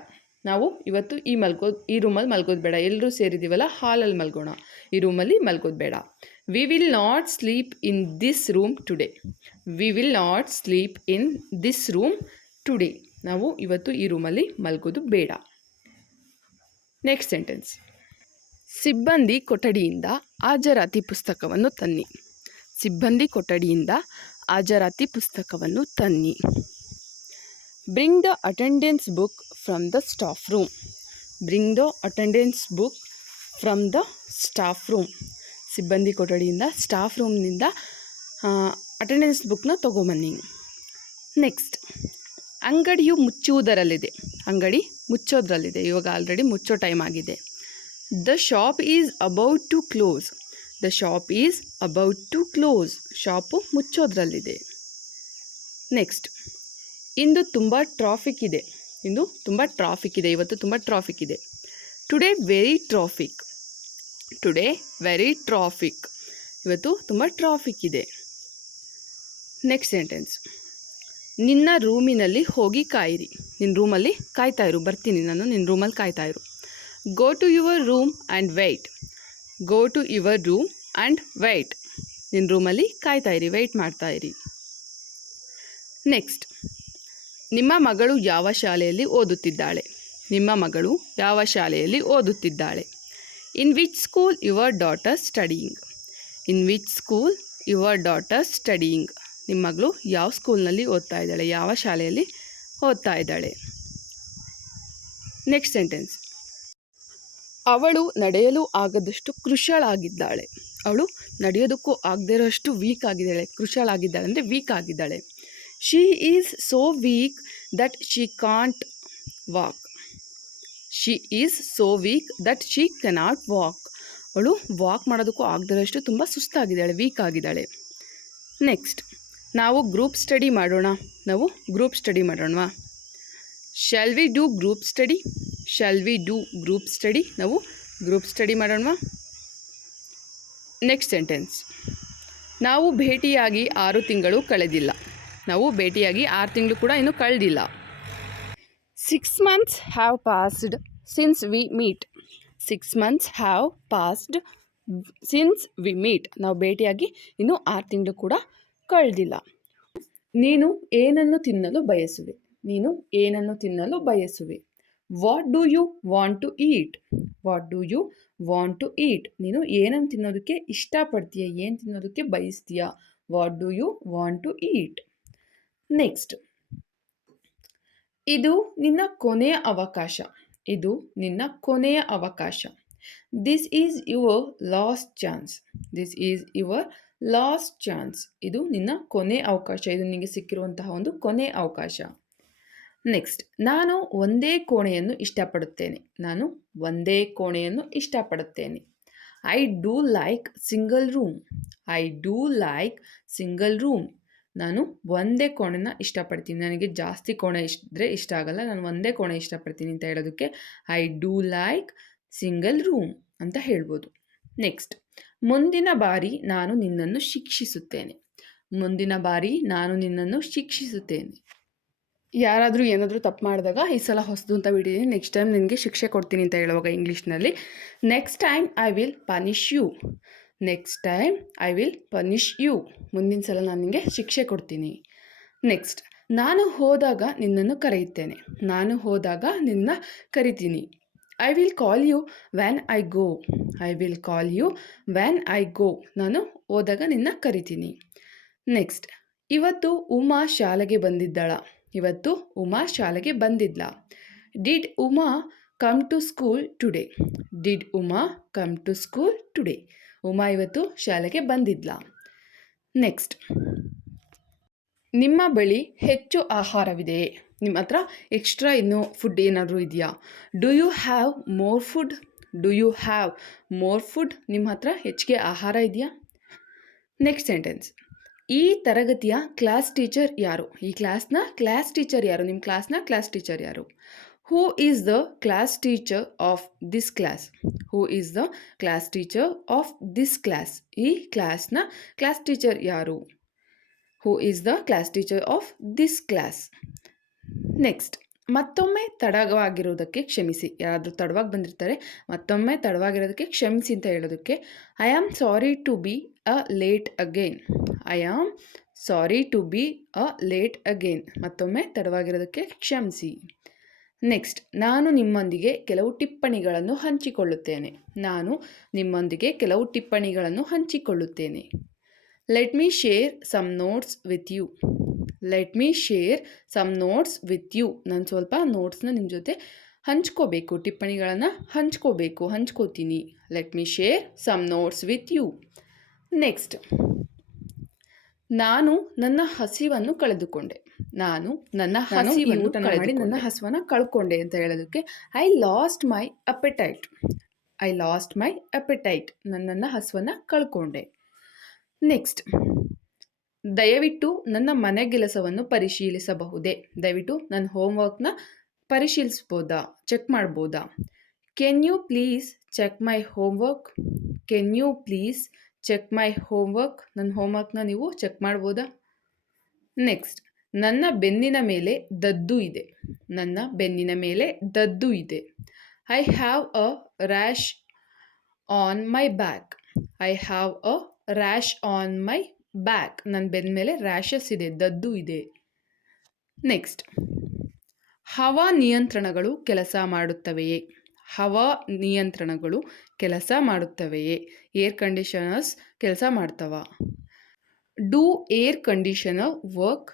ನಾವು ಇವತ್ತು ಈ ರೂಮಲ್ಲಿ ಮಲಗೋದು ಬೇಡ. ಎಲ್ಲರೂ ಸೇರಿದ್ದೀವಲ್ಲ, ಹಾಲಲ್ಲಿ ಮಲಗೋಣ. ಈ ರೂಮಲ್ಲಿ ಮಲಗೋದು ಬೇಡ. We will not sleep in this room today. We will not sleep in this room today. ನಾವು ಇವತ್ತು ಈ ರೂಮಲ್ಲಿ ಮಲಗೋದು ಬೇಡ. Next sentence. ಸಿಬ್ಬಂದಿ ಕೊಠಡಿಯಿಂದ ಹಾಜರಾತಿ ಪುಸ್ತಕವನ್ನು ತನ್ನಿ. ಸಿಬ್ಬಂದಿ ಕೊಠಡಿಯಿಂದ ಹಾಜರಾತಿ ಪುಸ್ತಕವನ್ನು ತನ್ನಿ. Bring the attendance book from the staff room. Bring the attendance book from the staff room. ಸಿಬ್ಬಂದಿ ಕೊಠಡಿಯಿಂದ, ಸ್ಟಾಫ್ ರೂಮ್ನಿಂದ ಅಟೆಂಡೆನ್ಸ್ ಬುಕ್ನ ತೊಗೊಂಬನ್ನಿ. ನೆಕ್ಸ್ಟ್, ಅಂಗಡಿಯು ಮುಚ್ಚುವುದರಲ್ಲಿದೆ. ಅಂಗಡಿ ಮುಚ್ಚೋದ್ರಲ್ಲಿದೆ. ಇವಾಗ ಆಲ್ರೆಡಿ ಮುಚ್ಚೋ ಟೈಮ್ ಆಗಿದೆ. The shop is about to close. The shop is about to close. Shop ಮುಚ್ಚೋದ್ರಲ್ಲಿದೆ. Next, ಇಂದು ತುಂಬ ಟ್ರಾಫಿಕ್ ಇದೆ. ಇಂದು ತುಂಬ ಟ್ರಾಫಿಕ್ ಇದೆ. ಇವತ್ತು ತುಂಬ ಟ್ರಾಫಿಕ್ ಇದೆ. Today very traffic. Today very traffic. ಇವತ್ತು ತುಂಬ ಟ್ರಾಫಿಕ್ ಇದೆ. Next sentence. ನಿನ್ನ ರೂಮಿನಲ್ಲಿ ಹೋಗಿ ಕಾಯಿರಿ. ನಿನ್ನ ರೂಮಲ್ಲಿ ಕಾಯ್ತಾ ಇರು. ಬರ್ತೀನಿ ನಾನು, ನಿನ್ನ ರೂಮಲ್ಲಿ ಕಾಯ್ತಾ ಇರು. Go to your room and wait. Go to your room and wait. ನಿನ್ನ ರೂಮಲ್ಲಿ ಕಾಯ್ತಾ ಇರಿ, ವೆಯ್ಟ್ ಮಾಡ್ತಾ ಇರಿ. ನೆಕ್ಸ್ಟ್, ನಿಮ್ಮ ಮಗಳು ಯಾವ ಶಾಲೆಯಲ್ಲಿ ಓದುತ್ತಿದ್ದಾಳೆ? ನಿಮ್ಮ ಮಗಳು ಯಾವ ಶಾಲೆಯಲ್ಲಿ ಓದುತ್ತಿದ್ದಾಳೆ? In which school your daughter studying? In which school your daughter studying? ನಿಮ್ಮ ಮಗಳು ಯಾವ ಸ್ಕೂಲ್ನಲ್ಲಿ ಓದ್ತಾ ಇದ್ದಾಳೆ, ಯಾವ ಶಾಲೆಯಲ್ಲಿ ಓದ್ತಾ ಇದ್ದಾಳೆ? Next sentence. ಅವಳು ನಡೆಯಲು ಆಗದಷ್ಟು ಕೃಶಳಾಗಿದ್ದಾಳೆ. ಅವಳು ನಡೆಯೋದಕ್ಕೂ ಆಗದೇ ಇರೋಷ್ಟು ವೀಕ್ ಆಗಿದ್ದಾಳೆ. ಕೃಶಳಾಗಿದ್ದಾಳೆ ಅಂದರೆ ವೀಕ್ ಆಗಿದ್ದಾಳೆ. She is so weak that she can't walk. She is so weak that she cannot walk. ಅವಳು ವಾಕ್ ಮಾಡೋದಕ್ಕೂ ಆಗದಿರೋಷ್ಟು ತುಂಬ ಸುಸ್ತಾಗಿದ್ದಾಳೆ, ವೀಕ್ ಆಗಿದ್ದಾಳೆ. ನೆಕ್ಸ್ಟ್, ನಾವು ಗ್ರೂಪ್ ಸ್ಟಡಿ ಮಾಡೋಣ. ನಾವು ಗ್ರೂಪ್ ಸ್ಟಡಿ ಮಾಡೋಣವಾ? Shall we do group study? Shall we do group study? ನಾವು ಗ್ರೂಪ್ ಸ್ಟಡಿ ಮಾಡೋಣವಾ? Next sentence. ನಾವು ಭೇಟಿಯಾಗಿ 6 ತಿಂಗಳು ಕಳೆದಿಲ್ಲ. ನಾವು ಭೇಟಿಯಾಗಿ 6 ತಿಂಗಳು ಕೂಡ ಇನ್ನೂ ಕಳೆದಿಲ್ಲ. 6 months have passed since we meet. 6 months have passed since we meet. ನಾವು ಭೇಟಿಯಾಗಿ ಇನ್ನೂ 6 ತಿಂಗಳು ಕೂಡ ಕಳೆದಿಲ್ಲ. ನೀನು ಏನನ್ನು ತಿನ್ನಲು ಬಯಸುವೆ? ನೀನು ಏನನ್ನು ತಿನ್ನಲು ಬಯಸುವೆ? What do you want to eat? What do you want to eat? ನೀನು ಏನನ್ನು ತಿನ್ನೋದಕ್ಕೆ ಇಷ್ಟಪಡ್ತೀಯ, ಏನು ತಿನ್ನೋದಕ್ಕೆ ಬಯಸ್ತೀಯ? What do you want to eat? Next, ಇದು ನಿನ್ನ ಕೊನೆಯ ಅವಕಾಶ. ಇದು ನಿನ್ನ ಕೊನೆಯ ಅವಕಾಶ. This is your last chance. This is your last chance. ಇದು ನಿನ್ನ ಕೊನೆ ಅವಕಾಶ. ಇದು ನಿನಗೆ ಸಿಕ್ಕಿರುವಂತಹ ಒಂದು ಕೊನೆ ಅವಕಾಶ. ನೆಕ್ಸ್ಟ್, ನಾನು ಒಂದೇ ಕೋಣೆಯನ್ನು ಇಷ್ಟಪಡುತ್ತೇನೆ. ನಾನು ಒಂದೇ ಕೋಣೆಯನ್ನು ಇಷ್ಟಪಡುತ್ತೇನೆ. I do like single room. I do like single room. ನಾನು ಒಂದೇ ಕೋಣೆನ ಇಷ್ಟಪಡ್ತೀನಿ. ನನಗೆ ಜಾಸ್ತಿ ಕೋಣೆ ಇದ್ರೆ ಇಷ್ಟ ಆಗಲ್ಲ. ನಾನು ಒಂದೇ ಕೋಣೆ ಇಷ್ಟಪಡ್ತೀನಿ ಅಂತ ಹೇಳೋದಕ್ಕೆ I do like single room ಅಂತ ಹೇಳ್ಬೋದು. ನೆಕ್ಸ್ಟ್, ಮುಂದಿನ ಬಾರಿ ನಾನು ನಿನ್ನನ್ನು ಶಿಕ್ಷಿಸುತ್ತೇನೆ. ಮುಂದಿನ ಬಾರಿ ನಾನು ನಿನ್ನನ್ನು ಶಿಕ್ಷಿಸುತ್ತೇನೆ. ಯಾರಾದರೂ ಏನಾದರೂ ತಪ್ಪು ಮಾಡಿದಾಗ ಈ ಸಲ ಹೊಸದು ಅಂತ ಬಿಟ್ಟಿದ್ದೀನಿ, ನೆಕ್ಸ್ಟ್ ಟೈಮ್ ನಿನಗೆ ಶಿಕ್ಷೆ ಕೊಡ್ತೀನಿ ಅಂತ ಹೇಳುವಾಗ ಇಂಗ್ಲೀಷ್ನಲ್ಲಿ next time I will punish you. Next time I will punish you. ಮುಂದಿನ ಸಲ ನಾನು ನಿನಗೆ ಶಿಕ್ಷೆ ಕೊಡ್ತೀನಿ. ನೆಕ್ಸ್ಟ್, ನಾನು ಹೋದಾಗ ನಿನ್ನನ್ನು ಕರೆಯುತ್ತೇನೆ. ನಾನು ಹೋದಾಗ ನಿನ್ನ ಕರಿತೀನಿ. I will call you when I go. I will call you when I go. ನಾನು ಹೋದಾಗ ನಿನ್ನ ಕರಿತೀನಿ. ನೆಕ್ಸ್ಟ್, ಇವತ್ತು ಉಮಾ ಶಾಲೆಗೆ ಬಂದಿದ್ದಾಳ. ಇವತ್ತು ಉಮಾ ಶಾಲೆಗೆ ಬಂದಿದ್ಲ. Did Uma come to school today. Did Uma come to school today. Uma ಇವತ್ತು ಶಾಲೆಗೆ ಬಂದಿದ್ಲ. ನೆಕ್ಸ್ಟ್, ನಿಮ್ಮ ಬಳಿ ಹೆಚ್ಚು ಆಹಾರವಿದೆಯೇ? ನಿಮ್ಮ ಹತ್ರ ಎಕ್ಸ್ಟ್ರಾ ಇನ್ನೂ ಫುಡ್ ಏನಾದರೂ ಇದೆಯಾ? Do you have more food? Do you have more food? ನಿಮ್ಮ ಹತ್ರ ಹೆಚ್ಚಿಗೆ ಆಹಾರ ಇದೆಯಾ? Next sentence. ಈ ತರಗತಿಯ ಕ್ಲಾಸ್ ಟೀಚರ್ ಯಾರು? ಈ ಕ್ಲಾಸ್ನ ಕ್ಲಾಸ್ ಟೀಚರ್ ಯಾರು? ನಿಮ್ಮ ಕ್ಲಾಸ್ನ ಕ್ಲಾಸ್ ಟೀಚರ್ ಯಾರು? Who is the class teacher of this class? Who is the class teacher of this class? ಈ ಕ್ಲಾಸ್ನ ಕ್ಲಾಸ್ ಟೀಚರ್ ಯಾರು? Who is the class teacher of this class? Next, ಮತ್ತೊಮ್ಮೆ ತಡವಾಗಿರೋದಕ್ಕೆ ಕ್ಷಮಿಸಿ. ಯಾರಾದರೂ ತಡವಾಗಿ ಬಂದಿರ್ತಾರೆ, ಮತ್ತೊಮ್ಮೆ ತಡವಾಗಿರೋದಕ್ಕೆ ಕ್ಷಮಿಸಿ ಅಂತ ಹೇಳೋದಕ್ಕೆ I am sorry to be a late again. I am sorry to be a late again. ಮತ್ತೊಮ್ಮೆ ತಡವಾಗಿರೋದಕ್ಕೆ ಕ್ಷಮಿಸಿ. ನೆಕ್ಸ್ಟ್, ನಾನು ನಿಮ್ಮೊಂದಿಗೆ ಕೆಲವು ಟಿಪ್ಪಣಿಗಳನ್ನು ಹಂಚಿಕೊಳ್ಳುತ್ತೇನೆ. ನಾನು ನಿಮ್ಮೊಂದಿಗೆ ಕೆಲವು ಟಿಪ್ಪಣಿಗಳನ್ನು ಹಂಚಿಕೊಳ್ಳುತ್ತೇನೆ. Let me share some notes with you. Let me share some notes with you. ನಾನು ಸ್ವಲ್ಪ ನೋಟ್ಸ್ನ ನಿಮ್ಮ ಜೊತೆ ಹಂಚ್ಕೋಬೇಕು, ಟಿಪ್ಪಣಿಗಳನ್ನು ಹಂಚ್ಕೋತೀನಿ. Let me share some notes with you. Next, ನಾನು ನನ್ನ ಹಸಿವನ್ನು ಕಳೆದುಕೊಂಡೆ. ನಾನು ನನ್ನ ಹಸಿವನ್ನು ಕಳ್ಕೊಂಡೆ ಅಂತ ಹೇಳೋದಕ್ಕೆ I lost my appetite. I lost my appetite. ನನ್ನ ಹಸುವನ್ನು ಕಳ್ಕೊಂಡೆ. ನೆಕ್ಸ್ಟ್, ದಯವಿಟ್ಟು ನನ್ನ ಮನೆಗೆಲಸವನ್ನು ಪರಿಶೀಲಿಸಬಹುದೇ? ದಯವಿಟ್ಟು ನನ್ನ ಹೋಮ್ವರ್ಕ್ನ ಪರಿಶೀಲಿಸ್ಬೋದಾ, ಚೆಕ್ ಮಾಡ್ಬೋದಾ? Can you please check my homework? Can you please check my homework? ನನ್ನ ಹೋಮ್ವರ್ಕ್ನ ನೀವು ಚೆಕ್ ಮಾಡ್ಬೋದಾ? ನೆಕ್ಸ್ಟ್, ನನ್ನ ಬೆನ್ನಿನ ಮೇಲೆ ದದ್ದು ಇದೆ. ನನ್ನ ಬೆನ್ನಿನ ಮೇಲೆ ದದ್ದು ಇದೆ. I have a rash on my back. I have a rash on my back. ನನ್ನ ಬೆನ್ನ ಮೇಲೆ ರ್ಯಾಷಸ್ ಇದೆ, ದದ್ದು ಇದೆ. ನೆಕ್ಸ್ಟ್, ಹವಾ ನಿಯಂತ್ರಣಗಳು ಕೆಲಸ ಮಾಡುತ್ತವೆಯೇ? ಹವಾ ನಿಯಂತ್ರಣಗಳು ಕೆಲಸ ಮಾಡುತ್ತವೆಯೇ? ಏರ್ ಕಂಡೀಷನರ್ಸ್ ಕೆಲಸ ಮಾಡ್ತವ? Do air conditioner work?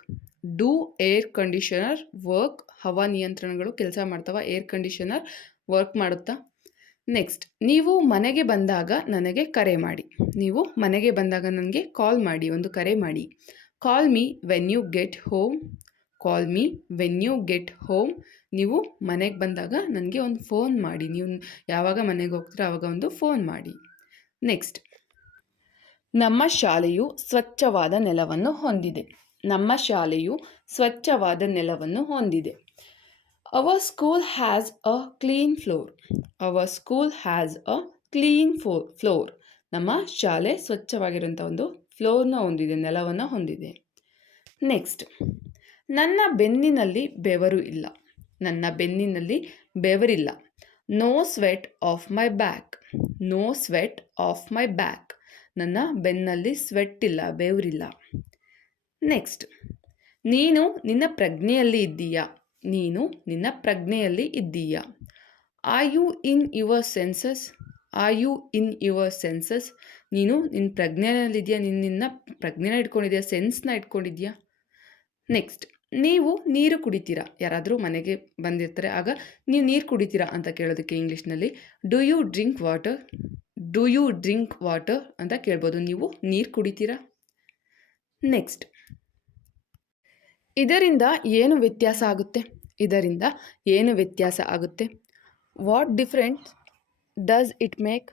Do air conditioner work? ಹವಾ ನಿಯಂತ್ರಣಗಳು ಕೆಲಸ ಮಾಡ್ತವ? ಏರ್ ಕಂಡೀಷನರ್ ವರ್ಕ್ ಮಾಡುತ್ತಾ? ನೆಕ್ಸ್ಟ್, ನೀವು ಮನೆಗೆ ಬಂದಾಗ ನನಗೆ ಕರೆ ಮಾಡಿ. ನೀವು ಮನೆಗೆ ಬಂದಾಗ ನನಗೆ ಕಾಲ್ ಮಾಡಿ, ಒಂದು ಕರೆ ಮಾಡಿ. Call me when you get home. Call me when you get home. ನೀವು ಮನೆಗೆ ಬಂದಾಗ ನನಗೆ ಒಂದು ಫೋನ್ ಮಾಡಿ. ನೀವು ಯಾವಾಗ ಮನೆಗೆ ಹೋಗ್ತೀರಾ ಆವಾಗ ಒಂದು ಫೋನ್ ಮಾಡಿ. ನೆಕ್ಸ್ಟ್, ನಮ್ಮ ಶಾಲೆಯು ಸ್ವಚ್ಛವಾದ ನೆಲವನ್ನು ಹೊಂದಿದೆ. ನಮ್ಮ ಶಾಲೆಯು ಸ್ವಚ್ಛವಾದ ನೆಲವನ್ನು ಹೊಂದಿದೆ. Our school has a clean floor. Our school has a clean floor. ನಮ್ಮ ಶಾಲೆ ಸ್ವಚ್ಛವಾಗಿರುವಂಥ ಒಂದು ಫ್ಲೋರ್ನ ಹೊಂದಿದೆ, ನೆಲವನ್ನು ಹೊಂದಿದೆ. ನೆಕ್ಸ್ಟ್, ನನ್ನ ಬೆನ್ನಿನಲ್ಲಿ ಬೆವರು ಇಲ್ಲ. ನನ್ನ ಬೆನ್ನಿನಲ್ಲಿ ಬೆವರಿಲ್ಲ. No sweat off my back. No sweat off my back. ನನ್ನ ಬೆನ್ನಲ್ಲಿ ಸ್ವೆಟ್ ಇಲ್ಲ, ಬೆವರಿಲ್ಲ. ನೆಕ್ಸ್ಟ್, ನೀನು ನಿನ್ನ ಪ್ರಜ್ಞೆಯಲ್ಲಿ ಇದ್ದೀಯಾ? ನೀನು ನಿನ್ನ ಪ್ರಜ್ಞೆಯಲ್ಲಿ ಇದ್ದೀಯಾ? Are you in your senses? Are you in your senses? ನೀನು ನಿನ್ನ ಪ್ರಜ್ಞೆಯಲ್ಲಿದೆಯಾ? ನಿನ್ನ ಪ್ರಜ್ಞೆನ ಇಟ್ಕೊಂಡಿದ್ಯಾ? ಸೆನ್ಸ್ನ ಇಟ್ಕೊಂಡಿದ್ಯಾ? ನೆಕ್ಸ್ಟ್, ನೀವು ನೀರು ಕುಡಿತೀರಾ? ಯಾರಾದರೂ ಮನೆಗೆ ಬಂದಿರ್ತಾರೆ, ಆಗ ನೀವು ನೀರು ಕುಡಿತೀರಾ ಅಂತ ಕೇಳೋದಕ್ಕೆ ಇಂಗ್ಲೀಷ್ನಲ್ಲಿ do you drink water? Do you drink water ಅಂತ ಕೇಳ್ಬೋದು. ನೀವು ನೀರು ಕುಡಿತೀರಾ? ನೆಕ್ಸ್ಟ್, ಇದರಿಂದ ಏನು ವ್ಯತ್ಯಾಸ ಆಗುತ್ತೆ? ಇದರಿಂದ ಏನು ವ್ಯತ್ಯಾಸ ಆಗುತ್ತೆ? What difference does it make?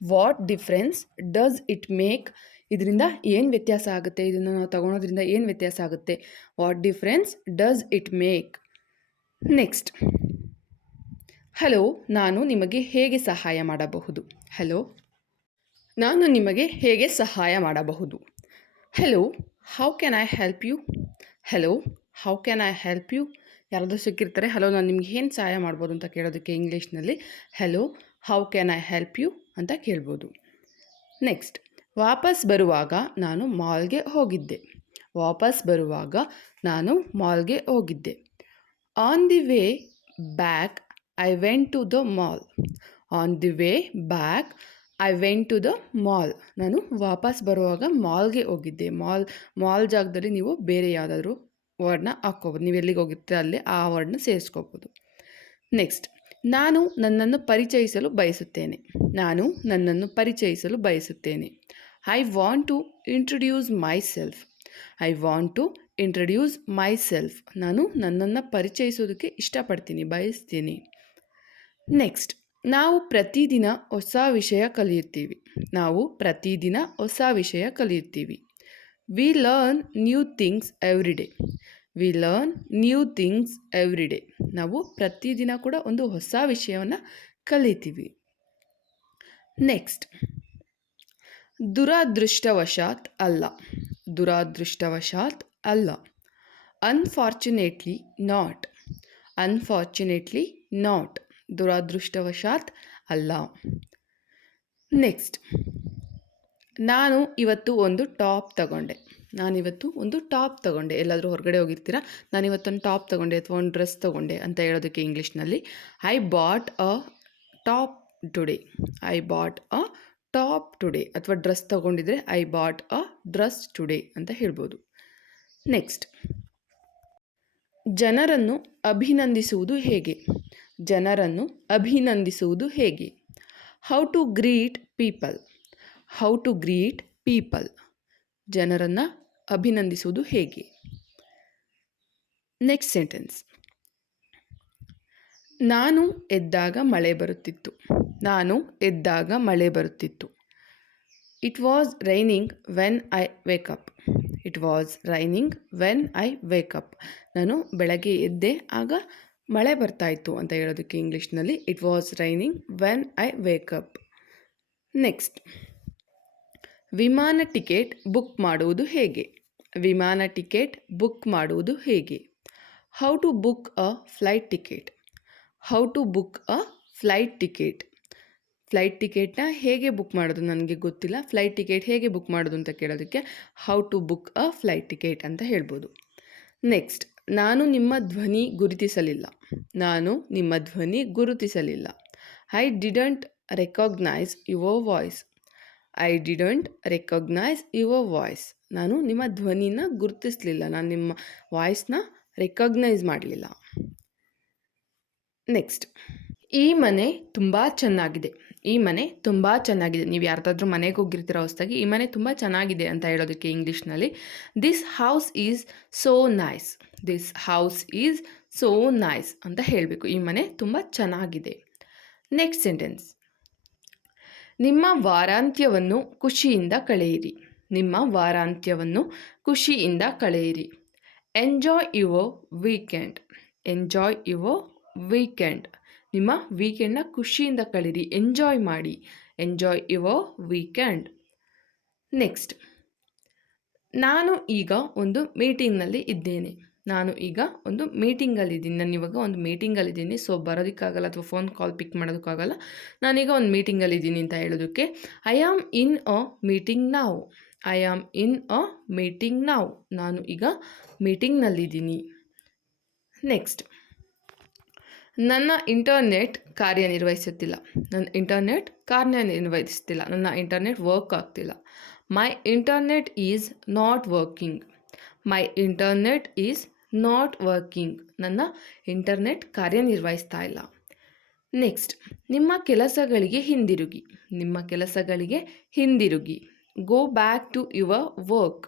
What difference does it make? ಇದರಿಂದ ಏನು ವ್ಯತ್ಯಾಸ ಆಗುತ್ತೆ? ಇದನ್ನು ನಾವು ತಗೊಳೋದ್ರಿಂದ ಏನು ವ್ಯತ್ಯಾಸ ಆಗುತ್ತೆ? What difference does it make? Next, hello, ನಾನು ನಿಮಗೆ ಹೇಗೆ ಸಹಾಯ ಮಾಡಬಹುದು? ಹಲೋ, ನಾನು ನಿಮಗೆ ಹೇಗೆ ಸಹಾಯ ಮಾಡಬಹುದು? Hello, how can I help you? Hello, how can I help you? ಯಾರಾದರೂ ಸಿಕ್ಕಿರ್ತಾರೆ, ಹಲೋ ನಾನು ನಿಮ್ಗೆ ಏನು ಸಹಾಯ ಮಾಡ್ಬೋದು ಅಂತ ಕೇಳೋದಕ್ಕೆ ಇಂಗ್ಲೀಷ್ನಲ್ಲಿ hello, how can I help you ಅಂತ ಕೇಳ್ಬೋದು. ನೆಕ್ಸ್ಟ್, ವಾಪಸ್ ಬರುವಾಗ ನಾನು ಮಾಲ್ಗೆ ಹೋಗಿದ್ದೆ. ವಾಪಸ್ ಬರುವಾಗ ನಾನು ಮಾಲ್ಗೆ ಹೋಗಿದ್ದೆ. On the way back I went to the mall. On the way back I went to the mall. ನಾನು ವಾಪಸ್ ಬರುವಾಗ ಮಾಲ್ಗೆ ಹೋಗಿದ್ದೆ. ಮಾಲ್ ಜಾಗದಲ್ಲಿ ನೀವು ಬೇರೆ ಯಾವುದಾದ್ರೂ ವರ್ಡ್ನ ಹಾಕ್ಕೋಬೋದು. ನೀವು ಎಲ್ಲಿಗೆ ಹೋಗಿರ್ತೀರ ಅಲ್ಲಿ ಆ ವರ್ಡ್ನ ಸೇರಿಸ್ಕೋಬೋದು. ನೆಕ್ಸ್ಟ್, ನಾನು ನನ್ನನ್ನು ಪರಿಚಯಿಸಲು ಬಯಸುತ್ತೇನೆ. ನಾನು ನನ್ನನ್ನು ಪರಿಚಯಿಸಲು ಬಯಸುತ್ತೇನೆ. I want to introduce myself. I want to introduce myself. ನಾನು ನನ್ನನ್ನು ಪರಿಚಯಿಸೋದಕ್ಕೆ ಇಷ್ಟಪಡ್ತೀನಿ, ಬಯಸ್ತೀನಿ. ನೆಕ್ಸ್ಟ್, ನಾವು ಪ್ರತಿದಿನ ಹೊಸ ವಿಷಯ ಕಲಿಯುತ್ತೀವಿ. ನಾವು ಪ್ರತಿದಿನ ಹೊಸ ವಿಷಯ ಕಲಿಯುತ್ತೀವಿ. We learn new things every day. We learn new things every day. ನಾವು ಪ್ರತಿದಿನ ಕೂಡ ಒಂದು ಹೊಸ ವಿಷಯವನ್ನು ಕಲಿತೀವಿ. ನೆಕ್ಸ್ಟ್, ದುರಾದೃಷ್ಟವಶಾತ್ ಅಲ್ಲ. ದುರಾದೃಷ್ಟವಶಾತ್ ಅಲ್ಲ. Unfortunately not. Unfortunately not. ದುರಾದೃಷ್ಟವಶಾತ್ ಅಲ್ಲ. ನೆಕ್ಸ್ಟ್, ನಾನು ಇವತ್ತು ಒಂದು ಟಾಪ್ ತಗೊಂಡೆ. ನಾನಿವತ್ತು ಒಂದು ಟಾಪ್ ತಗೊಂಡೆ. ಎಲ್ಲಾದರೂ ಹೊರಗಡೆ ಹೋಗಿರ್ತೀರಾ, ನಾನಿವತ್ತೊಂದು ಟಾಪ್ ತಗೊಂಡೆ ಅಥವಾ ಒಂದು ಡ್ರೆಸ್ ತಗೊಂಡೆ ಅಂತ ಹೇಳೋದಕ್ಕೆ ಇಂಗ್ಲೀಷ್ನಲ್ಲಿ I bought a top today. I bought a top today. ಅಥವಾ ಡ್ರೆಸ್ ತಗೊಂಡಿದ್ರೆ I bought a dress today ಅಂತ ಹೇಳ್ಬೋದು. ನೆಕ್ಸ್ಟ್, ಜನರನ್ನು ಅಭಿನಂದಿಸುವುದು ಹೇಗೆ? ಜನರನ್ನು ಅಭಿನಂದಿಸುವುದು ಹೇಗೆ? How to greet people. How to greet people. ಜನರನ್ನು ಅಭಿನಂದಿಸುವುದು ಹೇಗೆ? ನೆಕ್ಸ್ಟ್ ಸೆಂಟೆನ್ಸ್, ನಾನು ಎದ್ದಾಗ ಮಳೆ ಬರುತ್ತಿತ್ತು. ನಾನು ಎದ್ದಾಗ ಮಳೆ ಬರುತ್ತಿತ್ತು. It was raining when I wake up. It was raining when I wake up. ನಾನು ಬೆಳಗ್ಗೆ ಎದ್ದೆ, ಆಗ ಮಳೆ ಬರ್ತಾಯಿತ್ತು ಅಂತ ಹೇಳೋದಕ್ಕೆ ಇಂಗ್ಲೀಷ್ನಲ್ಲಿ it was raining when I wake up. Next, ವಿಮಾನ ಟಿಕೆಟ್ ಬುಕ್ ಮಾಡುವುದು ಹೇಗೆ? ವಿಮಾನ ಟಿಕೆಟ್ ಬುಕ್ ಮಾಡುವುದು ಹೇಗೆ? How to book a flight ticket. How to book a flight ticket. Flight ಟಿಕೆಟ್ನ ಹೇಗೆ ಬುಕ್ ಮಾಡೋದು ನನಗೆ ಗೊತ್ತಿಲ್ಲ, ಫ್ಲೈಟ್ ಟಿಕೆಟ್ ಹೇಗೆ ಬುಕ್ ಮಾಡೋದು ಅಂತ ಕೇಳೋದಕ್ಕೆ how to book a flight ticket ಅಂತ ಹೇಳ್ಬೋದು. ನೆಕ್ಸ್ಟ್, ನಾನು ನಿಮ್ಮ ಧ್ವನಿ ಗುರುತಿಸಲಿಲ್ಲ. ನಾನು ನಿಮ್ಮ ಧ್ವನಿ ಗುರುತಿಸಲಿಲ್ಲ. I didn't recognise your voice. I didn't recognise your voice. ನಾನು ನಿಮ್ಮ ಧ್ವನಿನ ಗುರುತಿಸಲಿಲ್ಲ, ನಾನು ನಿಮ್ಮ ವಾಯ್ಸ್ನ ರೆಕಾಗ್ನೈಸ್ ಮಾಡಲಿಲ್ಲ. ನೆಕ್ಸ್ಟ್, ಈ ಮನೆ ತುಂಬ ಚೆನ್ನಾಗಿದೆ. ಈ ಮನೆ ತುಂಬ ಚೆನ್ನಾಗಿದೆ. ನೀವು ಯಾರ್ದಾದ್ರೂ ಮನೆಗೆ ಹೋಗಿರ್ತೀರ ಹೊಸದಾಗಿ, ಈ ಮನೆ ತುಂಬ ಚೆನ್ನಾಗಿದೆ ಅಂತ ಹೇಳೋದಕ್ಕೆ ಇಂಗ್ಲೀಷ್ನಲ್ಲಿ this house is so nice. This house is so nice ಅಂತ ಹೇಳಬೇಕು. ಈ ಮನೆ ತುಂಬ ಚೆನ್ನಾಗಿದೆ. ನೆಕ್ಸ್ಟ್ ಸೆಂಟೆನ್ಸ್, ನಿಮ್ಮ ವಾರಾಂತ್ಯವನ್ನು ಖುಷಿಯಿಂದ ಕಳೆಯಿರಿ. ನಿಮ್ಮ ವಾರಾಂತ್ಯವನ್ನು ಖುಷಿಯಿಂದ ಕಳೆಯಿರಿ. Enjoy your weekend. Enjoy your weekend. ನಿಮ್ಮ ವೀಕೆಂಡ್ನ ಖುಷಿಯಿಂದ ಕಳೀರಿ, ಎಂಜಾಯ್ ಮಾಡಿ. Enjoy your weekend. ನೆಕ್ಸ್ಟ್, ನಾನು ಈಗ ಒಂದು ಮೀಟಿಂಗ್ನಲ್ಲಿ ಇದ್ದೇನೆ. ನಾನು ಈಗ ಒಂದು ಮೀಟಿಂಗಲ್ಲಿದ್ದೀನಿ. ನಾನು ಇವಾಗ ಒಂದು ಮೀಟಿಂಗಲ್ಲಿದ್ದೀನಿ, ಸೊ ಬರೋದಕ್ಕಾಗಲ್ಲ ಅಥವಾ ಫೋನ್ ಕಾಲ್ ಪಿಕ್ ಮಾಡೋದಕ್ಕಾಗಲ್ಲ. ನಾನೀಗ ಒಂದು ಮೀಟಿಂಗಲ್ಲಿದ್ದೀನಿ ಅಂತ ಹೇಳೋದಕ್ಕೆ I am in a meeting now. I am in a meeting now. ನಾನು ಈಗ ಮೀಟಿಂಗ್ನಲ್ಲಿದ್ದೀನಿ. ನೆಕ್ಸ್ಟ್, ನನ್ನ ಇಂಟರ್ನೆಟ್ ಕಾರ್ಯನಿರ್ವಹಿಸುತ್ತಿಲ್ಲ. ನನ್ನ ಇಂಟರ್ನೆಟ್ ಕಾರ್ಯನಿರ್ವಹಿಸ್ತಿಲ್ಲ. ನನ್ನ ಇಂಟರ್ನೆಟ್ ವರ್ಕ್ ಆಗ್ತಿಲ್ಲ. My internet is not working. My internet is not working. ನನ್ನ ಇಂಟರ್ನೆಟ್ ಕಾರ್ಯನಿರ್ವಹಿಸ್ತಾ ಇಲ್ಲ. ನೆಕ್ಸ್ಟ್, ನಿಮ್ಮ ಕೆಲಸಗಳಿಗೆ ಹಿಂದಿರುಗಿ. ನಿಮ್ಮ ಕೆಲಸಗಳಿಗೆ ಹಿಂದಿರುಗಿ. Go back to your work.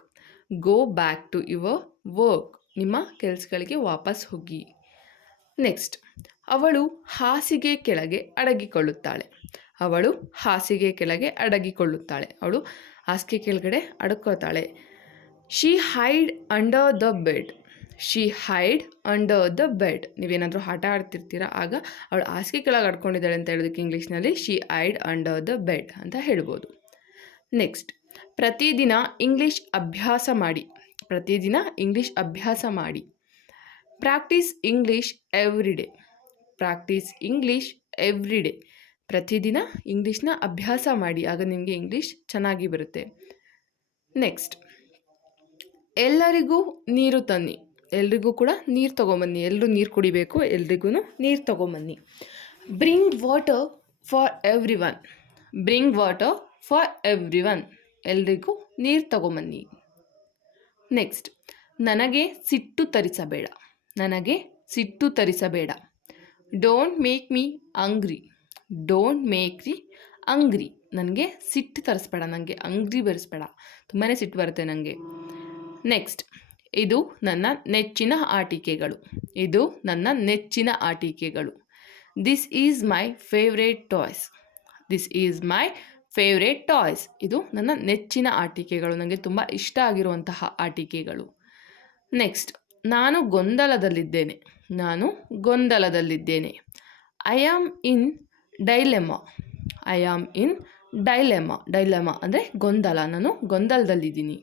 Go back to your work. ನಿಮ್ಮ ಕೆಲಸಗಳಿಗೆ ವಾಪಸ್ ಹೋಗಿ. ನೆಕ್ಸ್ಟ್, ಅವಳು ಹಾಸಿಗೆ ಕೆಳಗೆ ಅಡಗಿಕೊಳ್ಳುತ್ತಾಳೆ. ಅವಳು ಹಾಸಿಗೆ ಕೆಳಗೆ ಅಡಗಿಕೊಳ್ಳುತ್ತಾಳೆ. ಅವಳು ಹಾಸಿಗೆ ಕೆಳಗಡೆ ಅಡಕೊಳ್ತಾಳೆ. She hide under the bed. She hide under the bed. ನೀವೇನಾದರೂ ಆಟ ಆಡ್ತಿರ್ತೀರ, ಆಗ ಅವಳು ಹಾಸಿಗೆ ಕೆಳಗೆ ಅಡ್ಕೊಂಡಿದ್ದಾಳೆ ಅಂತ ಹೇಳೋದಕ್ಕೆ ಇಂಗ್ಲೀಷ್ನಲ್ಲಿ she hide under the bed ಅಂತ ಹೇಳ್ಬೋದು. ನೆಕ್ಸ್ಟ್, ಪ್ರತಿದಿನ ಇಂಗ್ಲೀಷ್ ಅಭ್ಯಾಸ ಮಾಡಿ. ಪ್ರತಿದಿನ ಇಂಗ್ಲೀಷ್ ಅಭ್ಯಾಸ ಮಾಡಿ. Practice English every day. Practice English every day. ಪ್ರತಿದಿನ ಇಂಗ್ಲೀಷ್ನ ಅಭ್ಯಾಸ ಮಾಡಿ, ಆಗ ನಿಮಗೆ ಇಂಗ್ಲೀಷ್ ಚೆನ್ನಾಗಿ ಬರುತ್ತೆ. ನೆಕ್ಸ್ಟ್, ಎಲ್ಲರಿಗೂ ನೀರು ತನ್ನಿ. ಎಲ್ರಿಗೂ ಕೂಡ ನೀರು ತೊಗೊಂಬನ್ನಿ. ಎಲ್ಲರೂ ನೀರು ಕುಡಿಬೇಕು, ಎಲ್ರಿಗೂ ನೀರು ತೊಗೊಂಬನ್ನಿ. Bring water for everyone. Bring water for everyone. ಎಲ್ರಿಗೂ ನೀರು ತೊಗೊಂಬನ್ನಿ. ನೆಕ್ಸ್ಟ್, ನನಗೆ ಸಿಟ್ಟು ತರಿಸಬೇಡ. ನನಗೆ ಸಿಟ್ಟು ತರಿಸಬೇಡ. Don't make me angry. Don't make me angry. ನನಗೆ ಸಿಟ್ಟು ತರಿಸ್ಬೇಡ, ನನಗೆ ಅಂಗ್ರಿ ಬರೆಸ್ಬೇಡ, ತುಂಬಾ ಸಿಟ್ಟು ಬರುತ್ತೆ ನನಗೆ. ನೆಕ್ಸ್ಟ್, ಇದು ನನ್ನ ನೆಚ್ಚಿನ ಆಟಿಕೆಗಳು. ಇದು ನನ್ನ ನೆಚ್ಚಿನ ಆಟಿಕೆಗಳು. This is my favourite toys. This is my favourite toys. ಇದು ನನ್ನ ನೆಚ್ಚಿನ ಆಟಿಕೆಗಳು, ನನಗೆ ತುಂಬ ಇಷ್ಟ ಆಗಿರುವಂತಹ ಆಟಿಕೆಗಳು. ನೆಕ್ಸ್ಟ್, ನಾನು ಗೊಂದಲದಲ್ಲಿದ್ದೇನೆ. ನಾನು ಗೊಂದಲದಲ್ಲಿದ್ದೇನೆ. I am in dilemma. I am in dilemma. Dilemma ಅಂದರೆ ಗೊಂದಲ. ನಾನು ಗೊಂದಲದಲ್ಲಿದ್ದೀನಿ.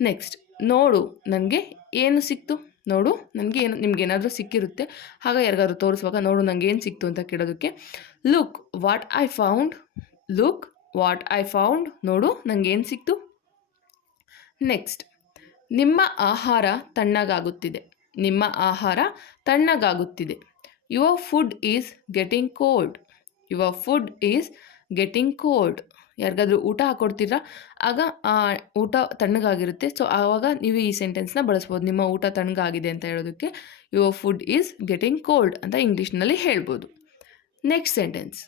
ನೆಕ್ಸ್ಟ್, ನೋಡು ನನಗೆ ಏನು ಸಿಕ್ತು. ನೋಡು ನನಗೆ ಏನು, ನಿಮ್ಗೇನಾದರೂ ಸಿಕ್ಕಿರುತ್ತೆ, ಆಗ ಯಾರಿಗಾದ್ರೂ ತೋರಿಸುವಾಗ ನೋಡು ನನಗೆ ಏನು ಸಿಕ್ತು ಅಂತ ಕೇಳೋದಕ್ಕೆ look what I found. Look what I found. ನೋಡು ನನಗೇನು ಸಿಕ್ತು. ನೆಕ್ಸ್ಟ್, ನಿಮ್ಮ ಆಹಾರ ತಣ್ಣಗಾಗುತ್ತಿದೆ. ನಿಮ್ಮ ಆಹಾರ ತಣ್ಣಗಾಗುತ್ತಿದೆ. Your food is getting cold. Your food is getting cold. ಯಾರಿಗಾದ್ರೂ ಊಟ ಹಾಕ್ಕೊಡ್ತೀರಾ, ಆಗ ಊಟ ತಣ್ಣಗಾಗಿರುತ್ತೆ. ಸೊ ಆವಾಗ ನೀವು ಈ ಸೆಂಟೆನ್ಸ್ನ ಬಳಸ್ಬೋದು. ನಿಮ್ಮ ಊಟ ತಣ್ಣಗಾಗಿದೆ ಅಂತ ಹೇಳೋದಕ್ಕೆ your food is getting cold ಅಂತ ಇಂಗ್ಲೀಷ್ನಲ್ಲಿ ಹೇಳ್ಬೋದು. ನೆಕ್ಸ್ಟ್ ಸೆಂಟೆನ್ಸ್,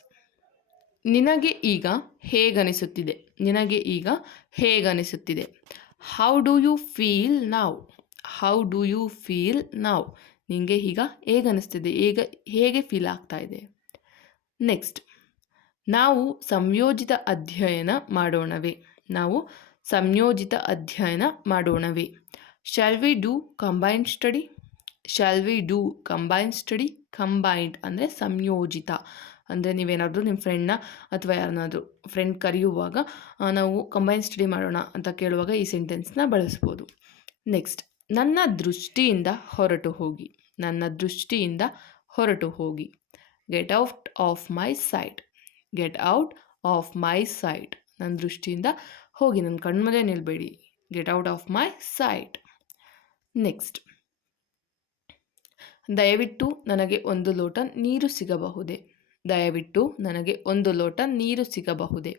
ನಿನಗೆ ಈಗ ಹೇಗನಿಸುತ್ತಿದೆ. ನಿನಗೆ ಈಗ ಹೇಗನಿಸುತ್ತಿದೆ. How do you feel now. How do you feel now. ನಿನಗೆ ಈಗ ಹೇಗನಿಸ್ತಿದೆ, ಹೇಗೆ ಫೀಲ್ ಆಗ್ತಾ ಇದೆ. ನೆಕ್ಸ್ಟ್, ನಾವು ಸಂಯೋಜಿತ ಅಧ್ಯಯನ ಮಾಡೋಣವೇ. ನಾವು ಸಂಯೋಜಿತ ಅಧ್ಯಯನ ಮಾಡೋಣವೇ. Shall we do combined study. Shall we do combined study. Combined ಅಂದರೆ ಸಂಯೋಜಿತ. ಅಂದರೆ ನೀವೇನಾದರೂ ನಿಮ್ಮ ಫ್ರೆಂಡ್ನ ಅಥವಾ ಯಾರನ್ನಾದರೂ ಫ್ರೆಂಡ್ ಕರೆಯುವಾಗ ನಾವು ಕಂಬೈನ್ ಸ್ಟಡಿ ಮಾಡೋಣ ಅಂತ ಕೇಳುವಾಗ ಈ ಸೆಂಟೆನ್ಸ್ನ ಬಳಸ್ಬೋದು. ನೆಕ್ಸ್ಟ್, ನನ್ನ ದೃಷ್ಟಿಯಿಂದ ಹೊರಟು ಹೋಗಿ. ನನ್ನ ದೃಷ್ಟಿಯಿಂದ ಹೊರಟು ಹೋಗಿ. Get out of my sight. Get out of my sight. ನನ್ನ ದೃಷ್ಟಿಯಿಂದ ಹೋಗಿ, ನನ್ನ ಕಣ್ಮುಂದೆ ನಿಲ್ಲಬೇಡಿ. Get out of my sight. Next, ದಯವಿಟ್ಟು ನನಗೆ ಒಂದು ಲೋಟ ನೀರು ಸಿಗಬಹುದೇ. ದಯವಿಟ್ಟು ನನಗೆ ಒಂದು ಲೋಟ ನೀರು ಸಿಗಬಹುದೇ?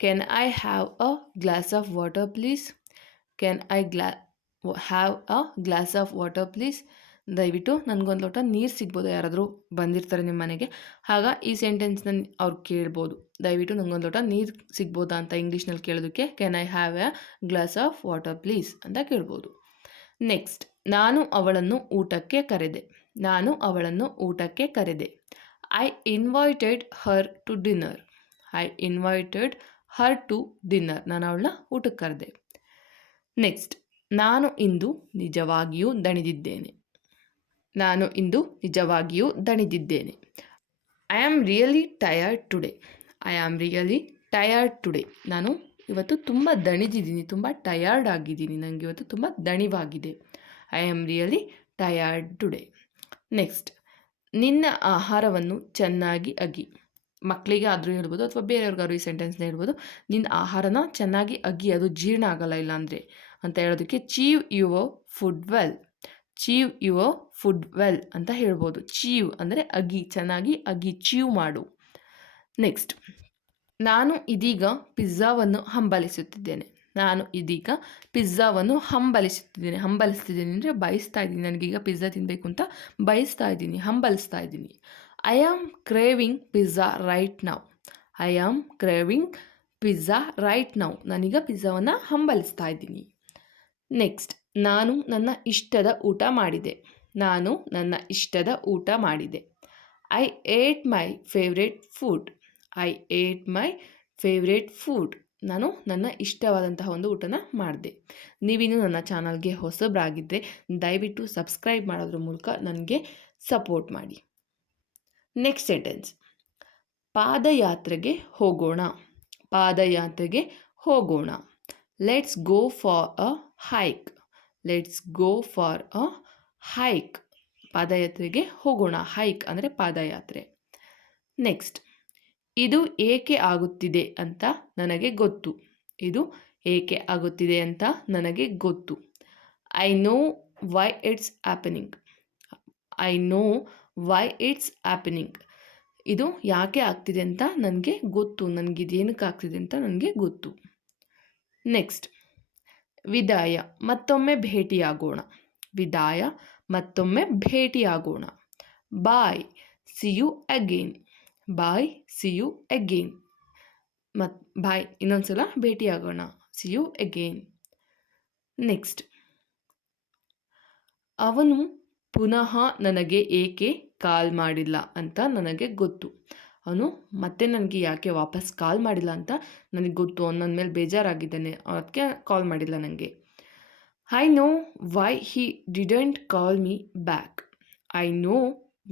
Can I have a glass of water please? Can I have a glass of water please? ದಯವಿಟ್ಟು ನನಗೊಂದು ಲೋಟ ನೀರು ಸಿಗ್ಬೋದು. ಯಾರಾದರೂ ಬಂದಿರ್ತಾರೆ ನಿಮ್ಮ ಮನೆಗೆ, ಆಗ ಈ ಸೆಂಟೆನ್ಸ್ನ ಅವ್ರು ಕೇಳ್ಬೋದು, ದಯವಿಟ್ಟು ನನಗೊಂದು ಲೋಟ ನೀರು ಸಿಗ್ಬೋದಾ ಅಂತ ಇಂಗ್ಲೀಷ್ನಲ್ಲಿ ಕೇಳೋದಕ್ಕೆ can I have A glass of water please ಅಂತ ಕೇಳ್ಬೋದು. ನೆಕ್ಸ್ಟ್, ನಾನು ಅವಳನ್ನು ಊಟಕ್ಕೆ ಕರೆದೆ. ನಾನು ಅವಳನ್ನು ಊಟಕ್ಕೆ ಕರೆದೆ. I invited her to dinner. I invited her to dinner. ನಾನು ಅವಳನ್ನ ಊಟಕ್ಕೆ ಕರೆದೆ. ನೆಕ್ಸ್ಟ್, ನಾನು ಇಂದು ನಿಜವಾಗಿಯೂ ದಣಿದಿದ್ದೇನೆ. ನಾನು ಇಂದು ನಿಜವಾಗಿಯೂ ದಣಿದಿದ್ದೇನೆ. I am really tired today. I am really tired today. ನಾನು ಇವತ್ತು ತುಂಬ ದಣಿದಿದ್ದೀನಿ, ತುಂಬ ಟಯರ್ಡ್ ಆಗಿದ್ದೀನಿ, ನನಗೆ ಇವತ್ತು ತುಂಬ ದಣಿವಾಗಿದೆ. I am really tired today. Next, ನಿನ್ನ ಆಹಾರವನ್ನು ಚೆನ್ನಾಗಿ ಅಗಿ. ಮಕ್ಕಳಿಗೆ ಆದರೂ ಹೇಳ್ಬೋದು ಅಥವಾ ಬೇರೆಯವ್ರಿಗಾದ್ರು ಈ ಸೆಂಟೆನ್ಸ್ನ ಹೇಳ್ಬೋದು. ನಿನ್ನ ಆಹಾರನ ಚೆನ್ನಾಗಿ ಅಗಿ, ಅದು ಜೀರ್ಣ ಆಗಲ್ಲ ಇಲ್ಲಾಂದರೆ ಅಂತ ಹೇಳೋದಕ್ಕೆ chew your food well. Chew your food well ಅಂತ ಹೇಳ್ಬೋದು. ಚೀವ್ ಅಂದರೆ ಅಗಿ, ಚೆನ್ನಾಗಿ ಅಗಿ, ಚೀವ್ ಮಾಡು. ನೆಕ್ಸ್ಟ್, ನಾನು ಇದೀಗ ಪಿಜ್ಜಾವನ್ನು ಹಂಬಲಿಸುತ್ತಿದ್ದೇನೆ. ನಾನು ಇದೀಗ ಪಿಜ್ಜಾವನ್ನು ಹಂಬಲಿಸುತ್ತಿದ್ದೇನೆ. ಹಂಬಲಿಸ್ತಿದ್ದೀನಿ ಅಂದರೆ ಬಯಸ್ತಾ ಇದ್ದೀನಿ, ನನಗೀಗ ಪಿಜ್ಜಾ ತಿನ್ನಬೇಕು ಅಂತ ಬಯಸ್ತಾ ಇದ್ದೀನಿ, ಹಂಬಲಿಸ್ತಾ ಇದ್ದೀನಿ. I am craving pizza right now. I am craving pizza right now. ನಾನೀಗ ಪಿಜ್ಜಾವನ್ನು ಹಂಬಲಿಸ್ತಾ ಇದ್ದೀನಿ. ನೆಕ್ಸ್ಟ್, ನಾನು ನನ್ನ ಇಷ್ಟದ ಊಟ ಮಾಡಿದೆ. ನಾನು ನನ್ನ ಇಷ್ಟದ ಊಟ ಮಾಡಿದೆ. I eight my favourite food. I eight my favourite food. ನಾನು ನನ್ನ ಇಷ್ಟವಾದಂತಹ ಒಂದು ಊಟನ ಮಾಡಿದೆ. ನೀವಿನ್ನೂ ನನ್ನ ಚಾನಲ್ಗೆ ಹೊಸಬರಾಗಿದ್ದರೆ ದಯವಿಟ್ಟು ಸಬ್ಸ್ಕ್ರೈಬ್ ಮಾಡೋದ್ರ ಮೂಲಕ ನನಗೆ ಸಪೋರ್ಟ್ ಮಾಡಿ. ನೆಕ್ಸ್ಟ್ ಸೆಂಟೆನ್ಸ್, ಪಾದಯಾತ್ರೆಗೆ ಹೋಗೋಣ. ಪಾದಯಾತ್ರೆಗೆ ಹೋಗೋಣ. Let's go for a hike. Let's go for a hike. ಪಾದಯಾತ್ರೆಗೆ ಹೋಗೋಣ. ಹೈಕ್ ಅಂದರೆ ಪಾದಯಾತ್ರೆ. ನೆಕ್ಸ್ಟ್, ಇದು ಏಕೆ ಆಗುತ್ತಿದೆ ಅಂತ ನನಗೆ ಗೊತ್ತು. ಇದು ಏಕೆ ಆಗುತ್ತಿದೆ ಅಂತ ನನಗೆ ಗೊತ್ತು. I know why it's happening. I know why it's happening. ಇದು ಯಾಕೆ ಆಗ್ತಿದೆ ಅಂತ ನನಗೆ ಗೊತ್ತು. ನನಗಿದೇನಕ್ಕೆ ಆಗ್ತಿದೆ ಅಂತ ನನಗೆ ಗೊತ್ತು. ನೆಕ್ಸ್ಟ್, ವಿದಾಯ, ಮತ್ತೊಮ್ಮೆ ಭೇಟಿಯಾಗೋಣ. ವಿದಾಯ, ಮತ್ತೊಮ್ಮೆ ಭೇಟಿಯಾಗೋಣ. Bye, see you again. Bye, see you again. Bye, ಇನ್ನೊಂದ್ಸಲ ಭೇಟಿಯಾಗೋಣ. C you again. ನೆಕ್ಸ್ಟ್, ಅವನು ಪುನಃ ನನಗೆ ಏಕೆ ಕಾಲ್ ಮಾಡಿಲ್ಲ ಅಂತ ನನಗೆ ಗೊತ್ತು. ಅವನು ಮತ್ತೆ ನನಗೆ ಯಾಕೆ ವಾಪಸ್ ಕಾಲ್ ಮಾಡಿಲ್ಲ ಅಂತ ನನಗೆ ಗೊತ್ತು. ಅವನು ನನ್ನ ಮೇಲೆ ಬೇಜಾರಾಗಿದ್ದಾನೆ, ಅದಕ್ಕೆ ಕಾಲ್ ಮಾಡಿಲ್ಲ ನನಗೆ. I know why he didn't call me back. I know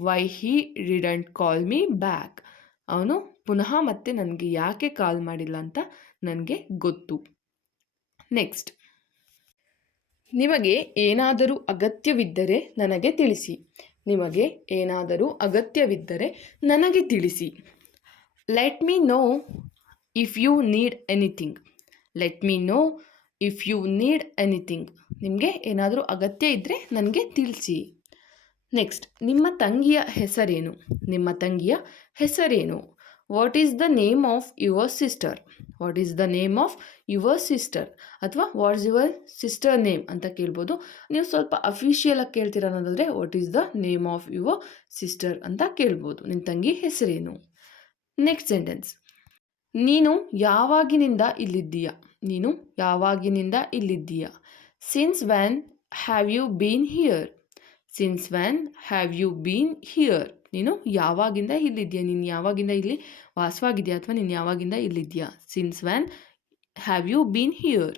why he didn't call me back. ಅವನು ಪುನಃ ಮತ್ತೆ ನನಗೆ ಯಾಕೆ ಕಾಲ್ ಮಾಡಿಲ್ಲ ಅಂತ ನನಗೆ ಗೊತ್ತು. ನೆಕ್ಸ್ಟ್, ನಿಮಗೆ ಏನಾದರೂ ಅಗತ್ಯವಿದ್ದರೆ ನನಗೆ ತಿಳಿಸಿ. ನಿಮಗೆ ಏನಾದರೂ ಅಗತ್ಯವಿದ್ದರೆ ನನಗೆ ತಿಳಿಸಿ. Let me know if you need anything. Let me know if you need anything. ನಿಮಗೆ ಏನಾದರೂ ಅಗತ್ಯ ಇದ್ದರೆ ನನಗೆ ತಿಳಿಸಿ. ನೆಕ್ಸ್ಟ್, ನಿಮ್ಮ ತಂಗಿಯ ಹೆಸರೇನು? ನಿಮ್ಮ ತಂಗಿಯ ಹೆಸರೇನು? What is the name of your sister? What is the name of your sister ಅಥವಾ ವಾಟ್ಸ್ ಯುವರ್ ಸಿಸ್ಟರ್ ನೇಮ್ ಅಂತ ಕೇಳ್ಬೋದು. ನೀವು ಸ್ವಲ್ಪ ಅಫಿಷಿಯಲಾಗಿ ಕೇಳ್ತೀರ ಅನ್ನೋದಾದರೆ what is the name of your sister ಅಂತ ಕೇಳ್ಬೋದು. ನಿಮ್ಮ ತಂಗಿ ಹೆಸರೇನು? ನೆಕ್ಸ್ಟ್ ಸೆಂಟೆನ್ಸ್, ನೀನು ಯಾವಾಗಿನಿಂದ ಇಲ್ಲಿದ್ದೀಯ? ನೀನು ಯಾವಾಗಿನಿಂದ ಇಲ್ಲಿದ್ದೀಯ? Since when have you been here? Since when have you been here. ನೀನು ಯಾವಾಗಿಂದ ಇಲ್ಲಿದ್ದೀಯಾ? ನೀನು ಯಾವಾಗಿಂದ ಇಲ್ಲಿ ವಾಸವಾಗಿದೆಯಾ ಅಥವಾ ನೀನು ಯಾವಾಗಿಂದ ಇಲ್ಲಿದ್ದೀಯಾ? Since when have you been here.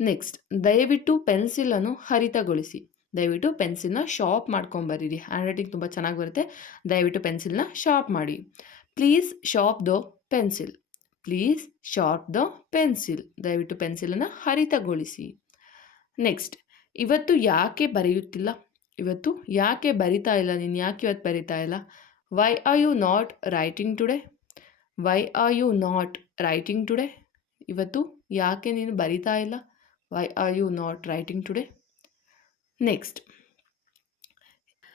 Next, ದಯವಿಟ್ಟು ಪೆನ್ಸಿಲನ್ನು ಹರಿತಗೊಳಿಸಿ. ದಯವಿಟ್ಟು ಪೆನ್ಸಿಲ್ನ ಶಾರ್ಪ್ ಮಾಡ್ಕೊಂಬರೀರಿ. ಹ್ಯಾಂಡ್ ರೈಟಿಂಗ್ ತುಂಬ ಚೆನ್ನಾಗಿ ಬರುತ್ತೆ. ದಯವಿಟ್ಟು ಪೆನ್ಸಿಲ್ನ ಶಾರ್ಪ್ ಮಾಡಿ. Please sharp the pencil. Please sharp the pencil. ದಯವಿಟ್ಟು ಪೆನ್ಸಿಲನ್ನು ಹರಿತಗೊಳಿಸಿ. ನೆಕ್ಸ್ಟ್, ಇವತ್ತು ಯಾಕೆ ಬರೆಯುತ್ತಿಲ್ಲ? ಇವತ್ತು ಯಾಕೆ ಬರಿತಾ ಇಲ್ಲ? ನೀನು ಯಾಕೆ ಇವತ್ತು ಬರಿತಾ ಇಲ್ಲ? Why are you not writing today? Why are you not writing today? ಇವತ್ತು ಯಾಕೆ ನೀನು ಬರಿತಾ ಇಲ್ಲ? Why are you not writing today? Next,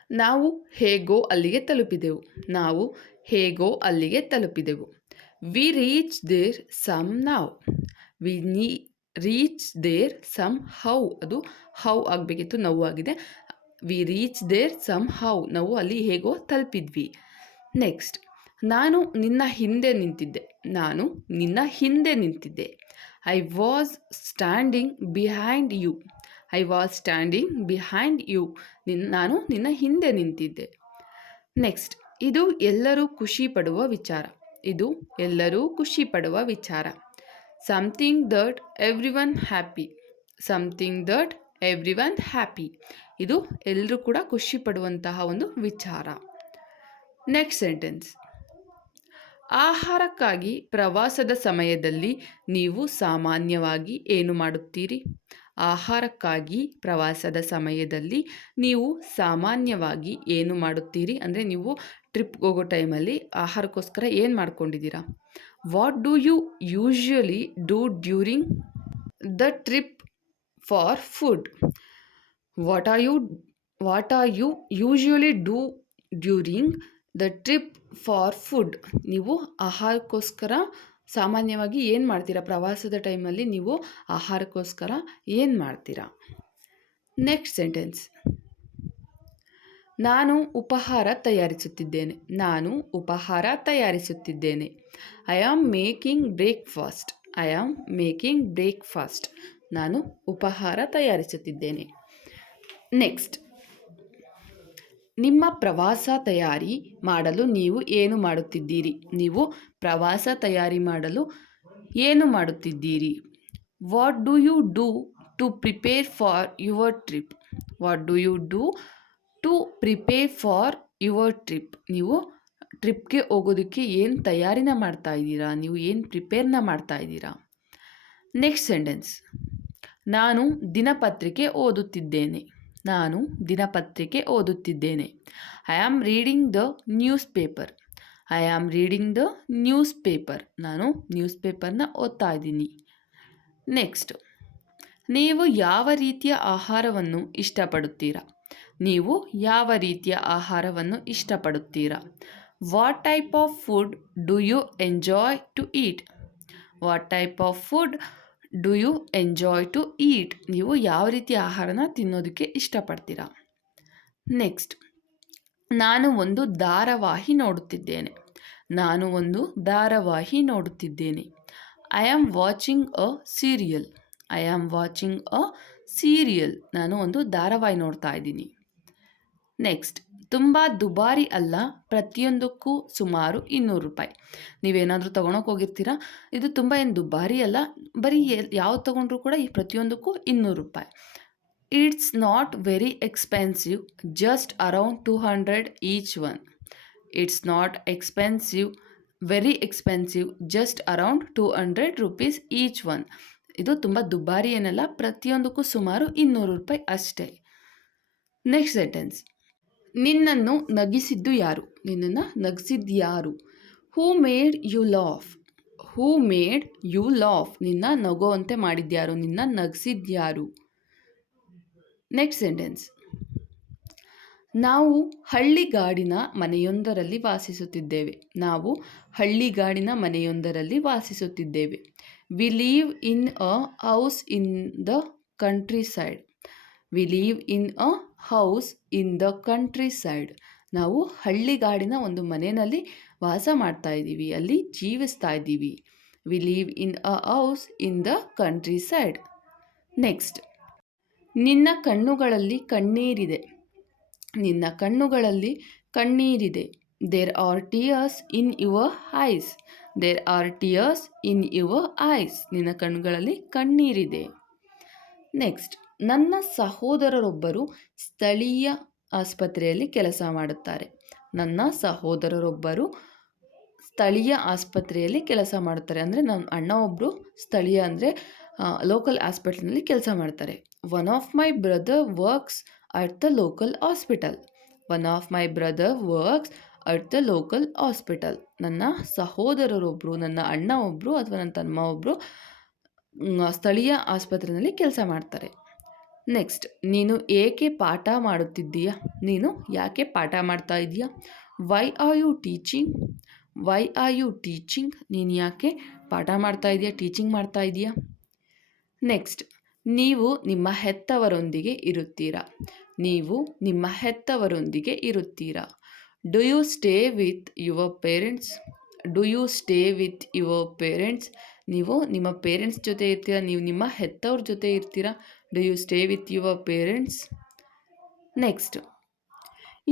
ನಾವು ಹೇಗೋ ಅಲ್ಲಿಗೆ ತಲುಪಿದೆವು. ನಾವು ಹೇಗೋ ಅಲ್ಲಿಗೆ ತಲುಪಿದೆವು. ವಿ ರೀಚ್ ದೇರ್ ಸಮ್ ನಾವು. We reach there somehow. ಅದು ಹೌ ಆಗಬೇಕಿತ್ತು, ನೋವು ಆಗಿದೆ. We reach there somehow. ನಾವು ಅಲ್ಲಿ ಹೇಗೋ ತಲುಪಿದ್ವಿ. ನೆಕ್ಸ್ಟ್, ನಾನು ನಿನ್ನ ಹಿಂದೆ ನಿಂತಿದ್ದೆ. ನಾನು ನಿನ್ನ ಹಿಂದೆ ನಿಂತಿದ್ದೆ. I was standing behind you. I was standing behind you. ನಾನು ನಿನ್ನ ಹಿಂದೆ ನಿಂತಿದ್ದೆ. ನೆಕ್ಸ್ಟ್, ಇದು ಎಲ್ಲರೂ ಖುಷಿ ಪಡುವ ವಿಚಾರ. ಇದು ಎಲ್ಲರೂ ಖುಷಿ ಪಡುವ ವಿಚಾರ. Something that everyone happy. Something that everyone happy. ಇದು ಎಲ್ಲರೂ ಕೂಡ ಖುಷಿ ಪಡುವಂತಹ ಒಂದು ವಿಚಾರ. ನೆಕ್ಸ್ಟ್ ಸೆಂಟೆನ್ಸ್, ಆಹಾರಕ್ಕಾಗಿ ಪ್ರವಾಸದ ಸಮಯದಲ್ಲಿ ನೀವು ಸಾಮಾನ್ಯವಾಗಿ ಏನು ಮಾಡುತ್ತೀರಿ? ಆಹಾರಕ್ಕಾಗಿ ಪ್ರವಾಸದ ಸಮಯದಲ್ಲಿ ನೀವು ಸಾಮಾನ್ಯವಾಗಿ ಏನು ಮಾಡುತ್ತೀರಿ? ಅಂದರೆ ನೀವು ಟ್ರಿಪ್ಗೆ ಹೋಗೋ ಟೈಮಲ್ಲಿ ಆಹಾರಕ್ಕೋಸ್ಕರ ಏನು ಮಾಡ್ಕೊಂಡಿದ್ದೀರಾ? What do you usually do during the trip for food? What are you usually do during the trip for food? ನೀವು ಆಹಾರಕ್ಕೋಸ್ಕರ ಸಾಮಾನ್ಯವಾಗಿ ಏನು ಮಾಡ್ತೀರಾ? ಪ್ರವಾಸದ ಟೈಮಲ್ಲಿ ನೀವು ಆಹಾರಕ್ಕೋಸ್ಕರ ಏನು ಮಾಡ್ತೀರಾ? ನೆಕ್ಸ್ಟ್ ಸೆಂಟೆನ್ಸ್, ನಾನು ಉಪಹಾರ ತಯಾರಿಸುತ್ತಿದ್ದೇನೆ. ನಾನು ಉಪಹಾರ ತಯಾರಿಸುತ್ತಿದ್ದೇನೆ. I am making breakfast. I am making breakfast. ನಾನು ಉಪಹಾರ ತಯಾರಿಸುತ್ತಿದ್ದೇನೆ. ನೆಕ್ಸ್ಟ್, ನಿಮ್ಮ ಪ್ರವಾಸ ತಯಾರಿ ಮಾಡಲು ನೀವು ಏನು ಮಾಡುತ್ತಿದ್ದೀರಿ? ನೀವು ಪ್ರವಾಸ ತಯಾರಿ ಮಾಡಲು ಏನು ಮಾಡುತ್ತಿದ್ದೀರಿ? What do you do to prepare for your trip? What do you do to prepare for your trip? ನೀವು ಟ್ರಿಪ್ಗೆ ಹೋಗೋದಕ್ಕೆ ಏನು ತಯಾರಿನ ಮಾಡ್ತಾ ಇದ್ದೀರಾ? ನೀವು ಏನು ಪ್ರಿಪೇರ್ನ ಮಾಡ್ತಾ ಇದ್ದೀರಾ? ನೆಕ್ಸ್ಟ್ ಸೆಂಟೆನ್ಸ್, ನಾನು ದಿನಪತ್ರಿಕೆ ಓದುತ್ತಿದ್ದೇನೆ. ನಾನು ದಿನಪತ್ರಿಕೆ ಓದುತ್ತಿದ್ದೇನೆ. I am reading the news paper. I am reading the news paper. ನಾನು ನ್ಯೂಸ್ ಪೇಪರ್ನ ಓದ್ತಾ ಇದ್ದೀನಿ. ನೆಕ್ಸ್ಟ್, ನೀವು ಯಾವ ರೀತಿಯ ಆಹಾರವನ್ನು ಇಷ್ಟಪಡುತ್ತೀರಾ? ನೀವು ಯಾವ ರೀತಿಯ ಆಹಾರವನ್ನು ಇಷ್ಟಪಡುತ್ತೀರಾ? What type of food do you enjoy to eat? What type of food do you enjoy to eat? ನೀವು ಯಾವ ರೀತಿಯ ಆಹಾರನ ತಿನ್ನೋದಕ್ಕೆ ಇಷ್ಟಪಡ್ತೀರಾ? ನೆಕ್ಸ್ಟ್, ನಾನು ಒಂದು ಧಾರಾವಾಹಿ ನೋಡುತ್ತಿದ್ದೇನೆ. ನಾನು ಒಂದು ಧಾರಾವಾಹಿ ನೋಡುತ್ತಿದ್ದೇನೆ. I am watching a serial. I am watching a serial. ನಾನು ಒಂದು ಧಾರಾವಾಹಿ ನೋಡ್ತಾ ಇದ್ದೀನಿ. ನೆಕ್ಸ್ಟ್, ತುಂಬ ದುಬಾರಿ ಅಲ್ಲ, ಪ್ರತಿಯೊಂದಕ್ಕೂ ಸುಮಾರು 200 ರೂಪಾಯಿ. ನೀವೇನಾದರೂ ತೊಗೊಳಕ್ಕೆ ಹೋಗಿರ್ತೀರಾ, ಇದು ತುಂಬ ಏನು ದುಬಾರಿ ಅಲ್ಲ, ಬರೀ ಯಾವ್ದು ತೊಗೊಂಡ್ರೂ ಕೂಡ ಈ ಪ್ರತಿಯೊಂದಕ್ಕೂ 200 ರೂಪಾಯಿ. It's not very expensive, just around 200 each one. It's not expensive, very expensive, just around 200 rupees each one. ಇದು ತುಂಬ ದುಬಾರಿ ಏನಲ್ಲ, ಪ್ರತಿಯೊಂದಕ್ಕೂ ಸುಮಾರು 200 ರೂಪಾಯಿ ಅಷ್ಟೇ. ನೆಕ್ಸ್ಟ್ ಸೆಂಟೆನ್ಸ್, ನಿನ್ನನ್ನು ನಗಿಸಿದ್ದು ಯಾರು? ನಿನ್ನನ್ನು ನಗಿಸಿದ್ದು ಯಾರು? Who made you laugh? Who made you laugh? ನಿನ್ನ ನಗೋವಂತೆ ಮಾಡಿದ್ಯಾರು? ನಿನ್ನ ನಗಿಸಿದ್ಯಾರು? ನೆಕ್ಸ್ಟ್ ಸೆಂಟೆನ್ಸ್, ನಾವು ಹಳ್ಳಿಗಾಡಿನ ಮನೆಯೊಂದರಲ್ಲಿ ವಾಸಿಸುತ್ತಿದ್ದೇವೆ. ನಾವು ಹಳ್ಳಿಗಾಡಿನ ಮನೆಯೊಂದರಲ್ಲಿ ವಾಸಿಸುತ್ತಿದ್ದೇವೆ. We live in a house in the countryside. We live in a house in the countryside. ನಾವು ಹಳ್ಳಿಗಾಡಿನ ಒಂದು ಮನೆಯಲ್ಲಿ ವಾಸ ಮಾಡ್ತಾ ಇದ್ದೀವಿ, ಅಲ್ಲಿ ಜೀವಿಸ್ತಾ ಇದ್ದೀವಿ. We live in a house in the countryside. Next, ನಿನ್ನ ಕಣ್ಣುಗಳಲ್ಲಿ ಕಣ್ಣೀರಿದೆ. ನಿನ್ನ ಕಣ್ಣುಗಳಲ್ಲಿ ಕಣ್ಣೀರಿದೆ. There are tears in your eyes. There are tears in your eyes. ನಿನ್ನ ಕಣ್ಣುಗಳಲ್ಲಿ ಕಣ್ಣೀರಿದೆ. ನೆಕ್ಸ್ಟ್, ನನ್ನ ಸಹೋದರರೊಬ್ಬರು ಸ್ಥಳೀಯ ಆಸ್ಪತ್ರೆಯಲ್ಲಿ ಕೆಲಸ ಮಾಡುತ್ತಾರೆ. ನನ್ನ ಸಹೋದರರೊಬ್ಬರು ಸ್ಥಳೀಯ ಆಸ್ಪತ್ರೆಯಲ್ಲಿ ಕೆಲಸ ಮಾಡುತ್ತಾರೆ. ಅಂದರೆ ನಮ್ಮ ಅಣ್ಣ ಒಬ್ಬರು ಸ್ಥಳೀಯ ಅಂದರೆ ಲೋಕಲ್ ಹಾಸ್ಪಿಟಲ್ನಲ್ಲಿ ಕೆಲಸ ಮಾಡ್ತಾರೆ. One of my brother works at the local hospital. One of my brother works at the local hospital. ನನ್ನ ಸಹೋದರರೊಬ್ಬರು, ನನ್ನ ಅಣ್ಣ ಒಬ್ಬರು ಅಥವಾ ನನ್ನ ತಮ್ಮ ಒಬ್ಬರು ಸ್ಥಳೀಯ ಆಸ್ಪತ್ರೆಯಲ್ಲಿ ಕೆಲಸ ಮಾಡ್ತಾರೆ. ನೆಕ್ಸ್ಟ್, ನೀನು ಏಕೆ ಪಾಠ ಮಾಡುತ್ತಿದ್ದೀಯಾ? ನೀನು ಯಾಕೆ ಪಾಠ ಮಾಡ್ತಾ ಇದೀಯಾ? Why are you teaching? Why are you teaching? ನೀನು ಯಾಕೆ ಪಾಠ ಮಾಡ್ತಾ ಇದೆಯಾ, ಟೀಚಿಂಗ್ ಮಾಡ್ತಾ ಇದೆಯಾ? ನೆಕ್ಸ್ಟ್, ನೀವು ನಿಮ್ಮ ಹೆತ್ತವರೊಂದಿಗೆ ಇರುತ್ತೀರಾ? ನೀವು ನಿಮ್ಮ ಹೆತ್ತವರೊಂದಿಗೆ ಇರುತ್ತೀರಾ? Do you stay with your parents? Do you stay with your parents? ನೀವು ನಿಮ್ಮ ಪೇರೆಂಟ್ಸ್ ಜೊತೆ ಇರ್ತೀರಾ? ನೀವು ನಿಮ್ಮ ಹೆತ್ತವ್ರ ಜೊತೆ ಇರ್ತೀರಾ? Do you stay with your parents? Next,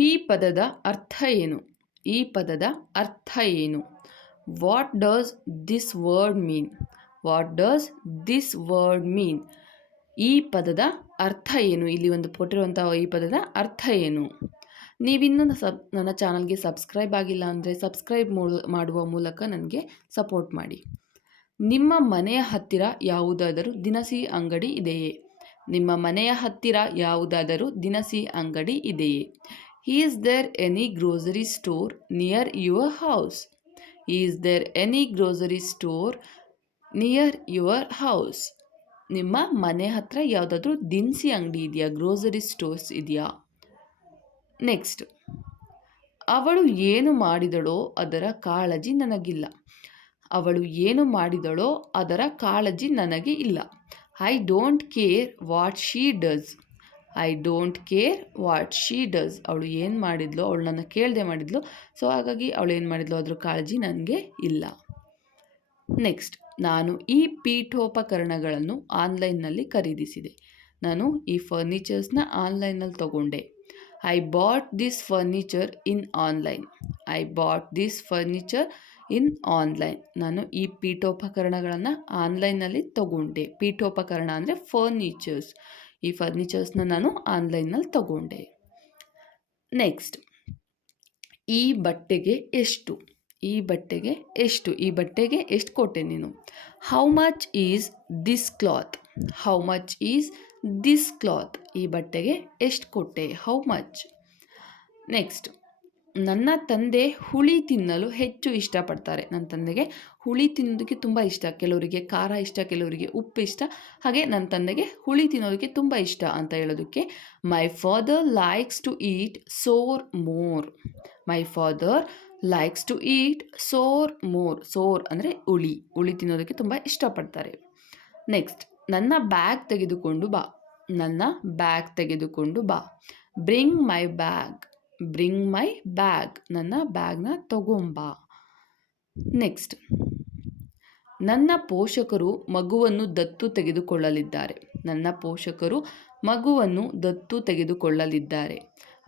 ಈ ಪದದ ಅರ್ಥ ಏನು? ಈ ಪದದ ಅರ್ಥ ಏನು? What does this word mean? What does this word mean? ಈ ಪದದ ಅರ್ಥ ಏನು? ಇಲ್ಲಿ ಒಂದು ಕೊಟ್ಟಿರುವಂಥ ಈ ಪದದ ಅರ್ಥ ಏನು? ನೀವಿನ್ನೂ ನನ್ನ ಚಾನಲ್ಗೆ ಸಬ್ಸ್ಕ್ರೈಬ್ ಆಗಿಲ್ಲ ಅಂದರೆ ಸಬ್ಸ್ಕ್ರೈಬ್ ಮಾಡುವ ಮೂಲಕ ನನಗೆ ಸಪೋರ್ಟ್ ಮಾಡಿ. ನಿಮ್ಮ ಮನೆಯ ಹತ್ತಿರ ಯಾವುದಾದರೂ ದಿನಸಿ ಅಂಗಡಿ ಇದೆಯೇ? ನಿಮ್ಮ ಮನೆಯ ಹತ್ತಿರ ಯಾವುದಾದರೂ ದಿನಸಿ ಅಂಗಡಿ ಇದೆಯೇ? Is there any grocery store near your house? Is there any grocery store near your house? ನಿಮ್ಮ ಮನೆ ಹತ್ತಿರ ಯಾವುದಾದ್ರೂ ದಿನಸಿ ಅಂಗಡಿ ಇದೆಯಾ? ಗ್ರೋಸರಿ ಸ್ಟೋರ್ಸ್ ಇದೆಯಾ? ನೆಕ್ಸ್ಟ್, ಅವಳು ಏನು ಮಾಡಿದಳೋ ಅದರ ಕಾಳಜಿ ನನಗಿಲ್ಲ. ಅವಳು ಏನು ಮಾಡಿದಳೋ ಅದರ ಕಾಳಜಿ ನನಗೆ ಇಲ್ಲ. I don't care what she does. I don't care what she does. ಅವಳು ಏನು ಮಾಡಿದ್ಲು, ಅವಳು ನನ್ನ ಕೇಳದೆ ಮಾಡಿದ್ಲು, ಸೊ ಹಾಗಾಗಿ ಅವಳು ಏನು ಮಾಡಿದ್ಲು ಅದ್ರ ಕಾಳಜಿ ನನಗೆ ಇಲ್ಲ. ನೆಕ್ಸ್ಟ್, ನಾನು ಈ ಪೀಠೋಪಕರಣಗಳನ್ನು ಆನ್ಲೈನ್ನಲ್ಲಿ ಖರೀದಿಸಿದೆ. ನಾನು ಈ ಫರ್ನಿಚರ್ಸ್ನ ಆನ್ಲೈನಲ್ಲಿ ತಗೊಂಡೆ. I bought this furniture in online. I bought this furniture in online. ನಾನು ಈ ಪೀಠೋಪಕರಣಗಳನ್ನು ಆನ್ಲೈನಲ್ಲಿ ತಗೊಂಡೆ. ಪೀಠೋಪಕರಣ ಅಂದರೆ ಫರ್ನಿಚರ್ಸ್. ಈ ಫರ್ನಿಚರ್ಸ್ನ ನಾನು ಆನ್ಲೈನಲ್ಲಿ ತಗೊಂಡೆ. ನೆಕ್ಸ್ಟ್, ಈ ಬಟ್ಟೆಗೆ ಎಷ್ಟು? ಈ ಬಟ್ಟೆಗೆ ಎಷ್ಟು? ಈ ಬಟ್ಟೆಗೆ ಎಷ್ಟು ಕೊಟ್ಟೆ ನೀನು? How much is this cloth? How much is this cloth? ಈ ಬಟ್ಟೆಗೆ ಎಷ್ಟು ಕೊಟ್ಟೆ? How much? ನೆಕ್ಸ್ಟ್, ನನ್ನ ತಂದೆ ಹುಳಿ ತಿನ್ನಲು ಹೆಚ್ಚು ಇಷ್ಟಪಡ್ತಾರೆ. ನನ್ನ ತಂದೆಗೆ ಹುಳಿ ತಿನ್ನೋದಕ್ಕೆ ತುಂಬ ಇಷ್ಟ. ಕೆಲವರಿಗೆ ಖಾರ ಇಷ್ಟ, ಕೆಲವರಿಗೆ ಉಪ್ಪು ಇಷ್ಟ. ಹಾಗೆ ನನ್ನ ತಂದೆಗೆ ಹುಳಿ ತಿನ್ನೋದಕ್ಕೆ ತುಂಬ ಇಷ್ಟ ಅಂತ ಹೇಳೋದಕ್ಕೆ my father likes to eat sour more. My father likes to eat sour more. Sour ಅಂದರೆ ಹುಳಿ. ಹುಳಿ ತಿನ್ನೋದಕ್ಕೆ ತುಂಬ ಇಷ್ಟಪಡ್ತಾರೆ. ನೆಕ್ಸ್ಟ್, ನನ್ನ ಬ್ಯಾಗ್ ತೆಗೆದುಕೊಂಡು ಬಾ. ನನ್ನ ಬ್ಯಾಗ್ ತೆಗೆದುಕೊಂಡು ಬಾ. ಬ್ರಿಂಗ್ ಮೈ ಬ್ಯಾಗ್. ಬ್ರಿಂಗ್ ಮೈ ಬ್ಯಾಗ್. ನನ್ನ ಬ್ಯಾಗ್ನ ತಗೊಂಬಾ. ನೆಕ್ಸ್ಟ್, ನನ್ನ ಪೋಷಕರು ಮಗುವನ್ನು ದತ್ತು ತೆಗೆದುಕೊಳ್ಳಲಿದ್ದಾರೆ. ನನ್ನ ಪೋಷಕರು ಮಗುವನ್ನು ದತ್ತು ತೆಗೆದುಕೊಳ್ಳಲಿದ್ದಾರೆ.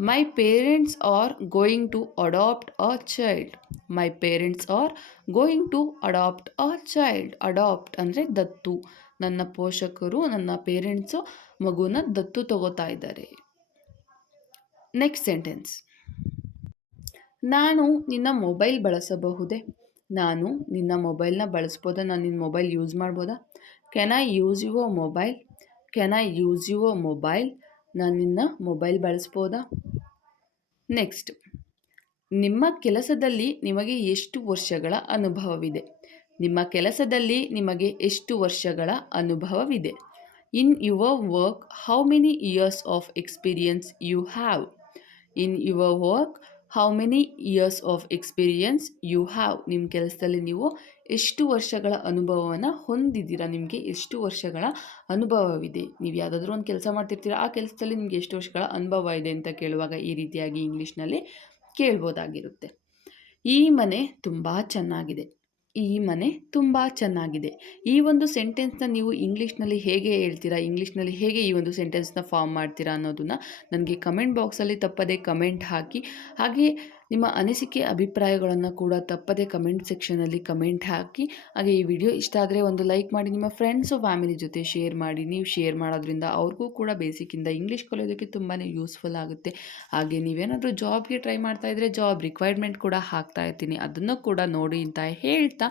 My parents are going to adopt a child. My parents are going to adopt a child. Adopt ಅಂದರೆ ದತ್ತು. ನನ್ನ ಪೋಷಕರು, ನನ್ನ ಪೇರೆಂಟ್ಸು ಮಗುನ ದತ್ತು ತಗೋತಾ ಇದ್ದಾರೆ. ನೆಕ್ಸ್ಟ್ ಸೆಂಟೆನ್ಸ್, ನಾನು ನಿನ್ನ ಮೊಬೈಲ್ ಬಳಸಬಹುದೇ? ನಾನು ನಿನ್ನ ಮೊಬೈಲ್ನ ಬಳಸ್ಬೋದಾ? ನಾನು ನಿನ್ನ ಮೊಬೈಲ್ ಯೂಸ್ ಮಾಡ್ಬೋದಾ? Can I use your mobile? Can I use your mobile? ನಾನು ನಿನ್ನ ಮೊಬೈಲ್ ಬಳಸ್ಬೋದಾ? ನೆಕ್ಸ್ಟ್, ನಿಮ್ಮ ಕೆಲಸದಲ್ಲಿ ನಿಮಗೆ ಎಷ್ಟು ವರ್ಷಗಳ ಅನುಭವವಿದೆ? ನಿಮ್ಮ ಕೆಲಸದಲ್ಲಿ ನಿಮಗೆ ಎಷ್ಟು ವರ್ಷಗಳ ಅನುಭವವಿದೆ? In your work how many years of experience you have? In your work how many years of experience you have? ನಿಮ್ಮ ಕೆಲಸದಲ್ಲಿ ನೀವು ಎಷ್ಟು ವರ್ಷಗಳ ಅನುಭವವನ್ನು ಹೊಂದಿದ್ದೀರಾ? ನಿಮಗೆ ಎಷ್ಟು ವರ್ಷಗಳ ಅನುಭವವಿದೆ? ನೀವು ಯಾವುದಾದ್ರೂ ಒಂದು ಕೆಲಸ ಮಾಡ್ತಿರ್ತೀರ, ಆ ಕೆಲಸದಲ್ಲಿ ನಿಮಗೆ ಎಷ್ಟು ವರ್ಷಗಳ ಅನುಭವ ಇದೆ ಅಂತ ಕೇಳುವಾಗ ಈ ರೀತಿಯಾಗಿ ಇಂಗ್ಲೀಷ್ನಲ್ಲಿ ಕೇಳ್ಬೋದಾಗಿರುತ್ತೆ. ಈ ಮನೆ ತುಂಬ ಚೆನ್ನಾಗಿದೆ. ಈ ಮನೆ ತುಂಬ ಚೆನ್ನಾಗಿದೆ. ಈ ಒಂದು ಸೆಂಟೆನ್ಸ್ನ ನೀವು ಇಂಗ್ಲೀಷ್ನಲ್ಲಿ ಹೇಗೆ ಹೇಳ್ತೀರಾ, ಇಂಗ್ಲೀಷ್ನಲ್ಲಿ ಹೇಗೆ ಈ ಒಂದು ಸೆಂಟೆನ್ಸ್ನ ಫಾರ್ಮ್ ಮಾಡ್ತೀರಾ ಅನ್ನೋದನ್ನು ನನಗೆ ಕಮೆಂಟ್ ಬಾಕ್ಸಲ್ಲಿ ತಪ್ಪದೆ ಕಮೆಂಟ್ ಹಾಕಿ. ಹಾಗೆ ನಿಮ್ಮ ಅನಿಸಿಕೆ ಅಭಿಪ್ರಾಯಗಳನ್ನು ಕೂಡ ತಪ್ಪದೆ ಕಮೆಂಟ್ ಸೆಕ್ಷನಲ್ಲಿ ಕಮೆಂಟ್ ಹಾಕಿ. ಹಾಗೆ ಈ ವಿಡಿಯೋ ಇಷ್ಟ ಆದರೆ ಒಂದು ಲೈಕ್ ಮಾಡಿ, ನಿಮ್ಮ ಫ್ರೆಂಡ್ಸು ಫ್ಯಾಮಿಲಿ ಜೊತೆ ಶೇರ್ ಮಾಡಿ. ನೀವು ಶೇರ್ ಮಾಡೋದ್ರಿಂದ ಅವ್ರಿಗೂ ಕೂಡ ಬೇಸಿಕ್ಕಿಂದ ಇಂಗ್ಲೀಷ್ ಕಲಿಯೋದಕ್ಕೆ ತುಂಬಾ ಯೂಸ್ಫುಲ್ ಆಗುತ್ತೆ. ಹಾಗೆ ನೀವೇನಾದರೂ ಜಾಬ್ಗೆ ಟ್ರೈ ಮಾಡ್ತಾ ಇದ್ದರೆ ಜಾಬ್ ರಿಕ್ವೈರ್ಮೆಂಟ್ ಕೂಡ ಹಾಕ್ತಾ ಇರ್ತೀನಿ, ಅದನ್ನು ಕೂಡ ನೋಡಿ ಅಂತ ಹೇಳ್ತಾ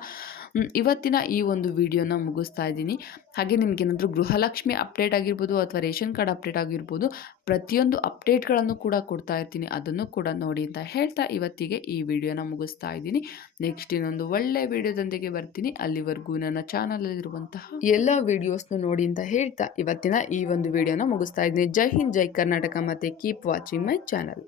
ಇವತ್ತಿನ ಈ ಒಂದು ವಿಡಿಯೋನ ಮುಗಿಸ್ತಾ ಇದ್ದೀನಿ. ಹಾಗೆ ನಿಮಗೇನಾದರೂ ಗೃಹಲಕ್ಷ್ಮಿ ಅಪ್ಡೇಟ್ ಆಗಿರ್ಬೋದು ಅಥವಾ ರೇಷನ್ ಕಾರ್ಡ್ ಅಪ್ಡೇಟ್ ಆಗಿರ್ಬೋದು, ಪ್ರತಿಯೊಂದು ಅಪ್ಡೇಟ್ಗಳನ್ನು ಕೂಡ ಕೊಡ್ತಾ ಇರ್ತೀನಿ, ಅದನ್ನು ಕೂಡ ನೋಡಿ ಅಂತ ಹೇಳ್ತಾ ಇವತ್ತಿಗೆ ಈ ವಿಡಿಯೋನ ಮುಗಿಸ್ತಾ ಇದ್ದೀನಿ. ನೆಕ್ಸ್ಟ್ ಇನ್ನೊಂದು ಒಳ್ಳೆ ವಿಡಿಯೋದೊಂದಿಗೆ ಬರ್ತೀನಿ. ಅಲ್ಲಿವರೆಗೂ ನನ್ನ ಚಾನಲಲ್ಲಿರುವಂತಹ ಎಲ್ಲ ವಿಡಿಯೋಸ್ನ ನೋಡಿ ಅಂತ ಹೇಳ್ತಾ ಇವತ್ತಿನ ಈ ಒಂದು ವಿಡಿಯೋನ ಮುಗಿಸ್ತಾ ಇದ್ದೀನಿ. ಜೈ ಹಿಂದ್, ಜೈ ಕರ್ನಾಟಕ, ಮತ್ತು ಕೀಪ್ ವಾಚಿಂಗ್ ಮೈ ಚಾನಲ್.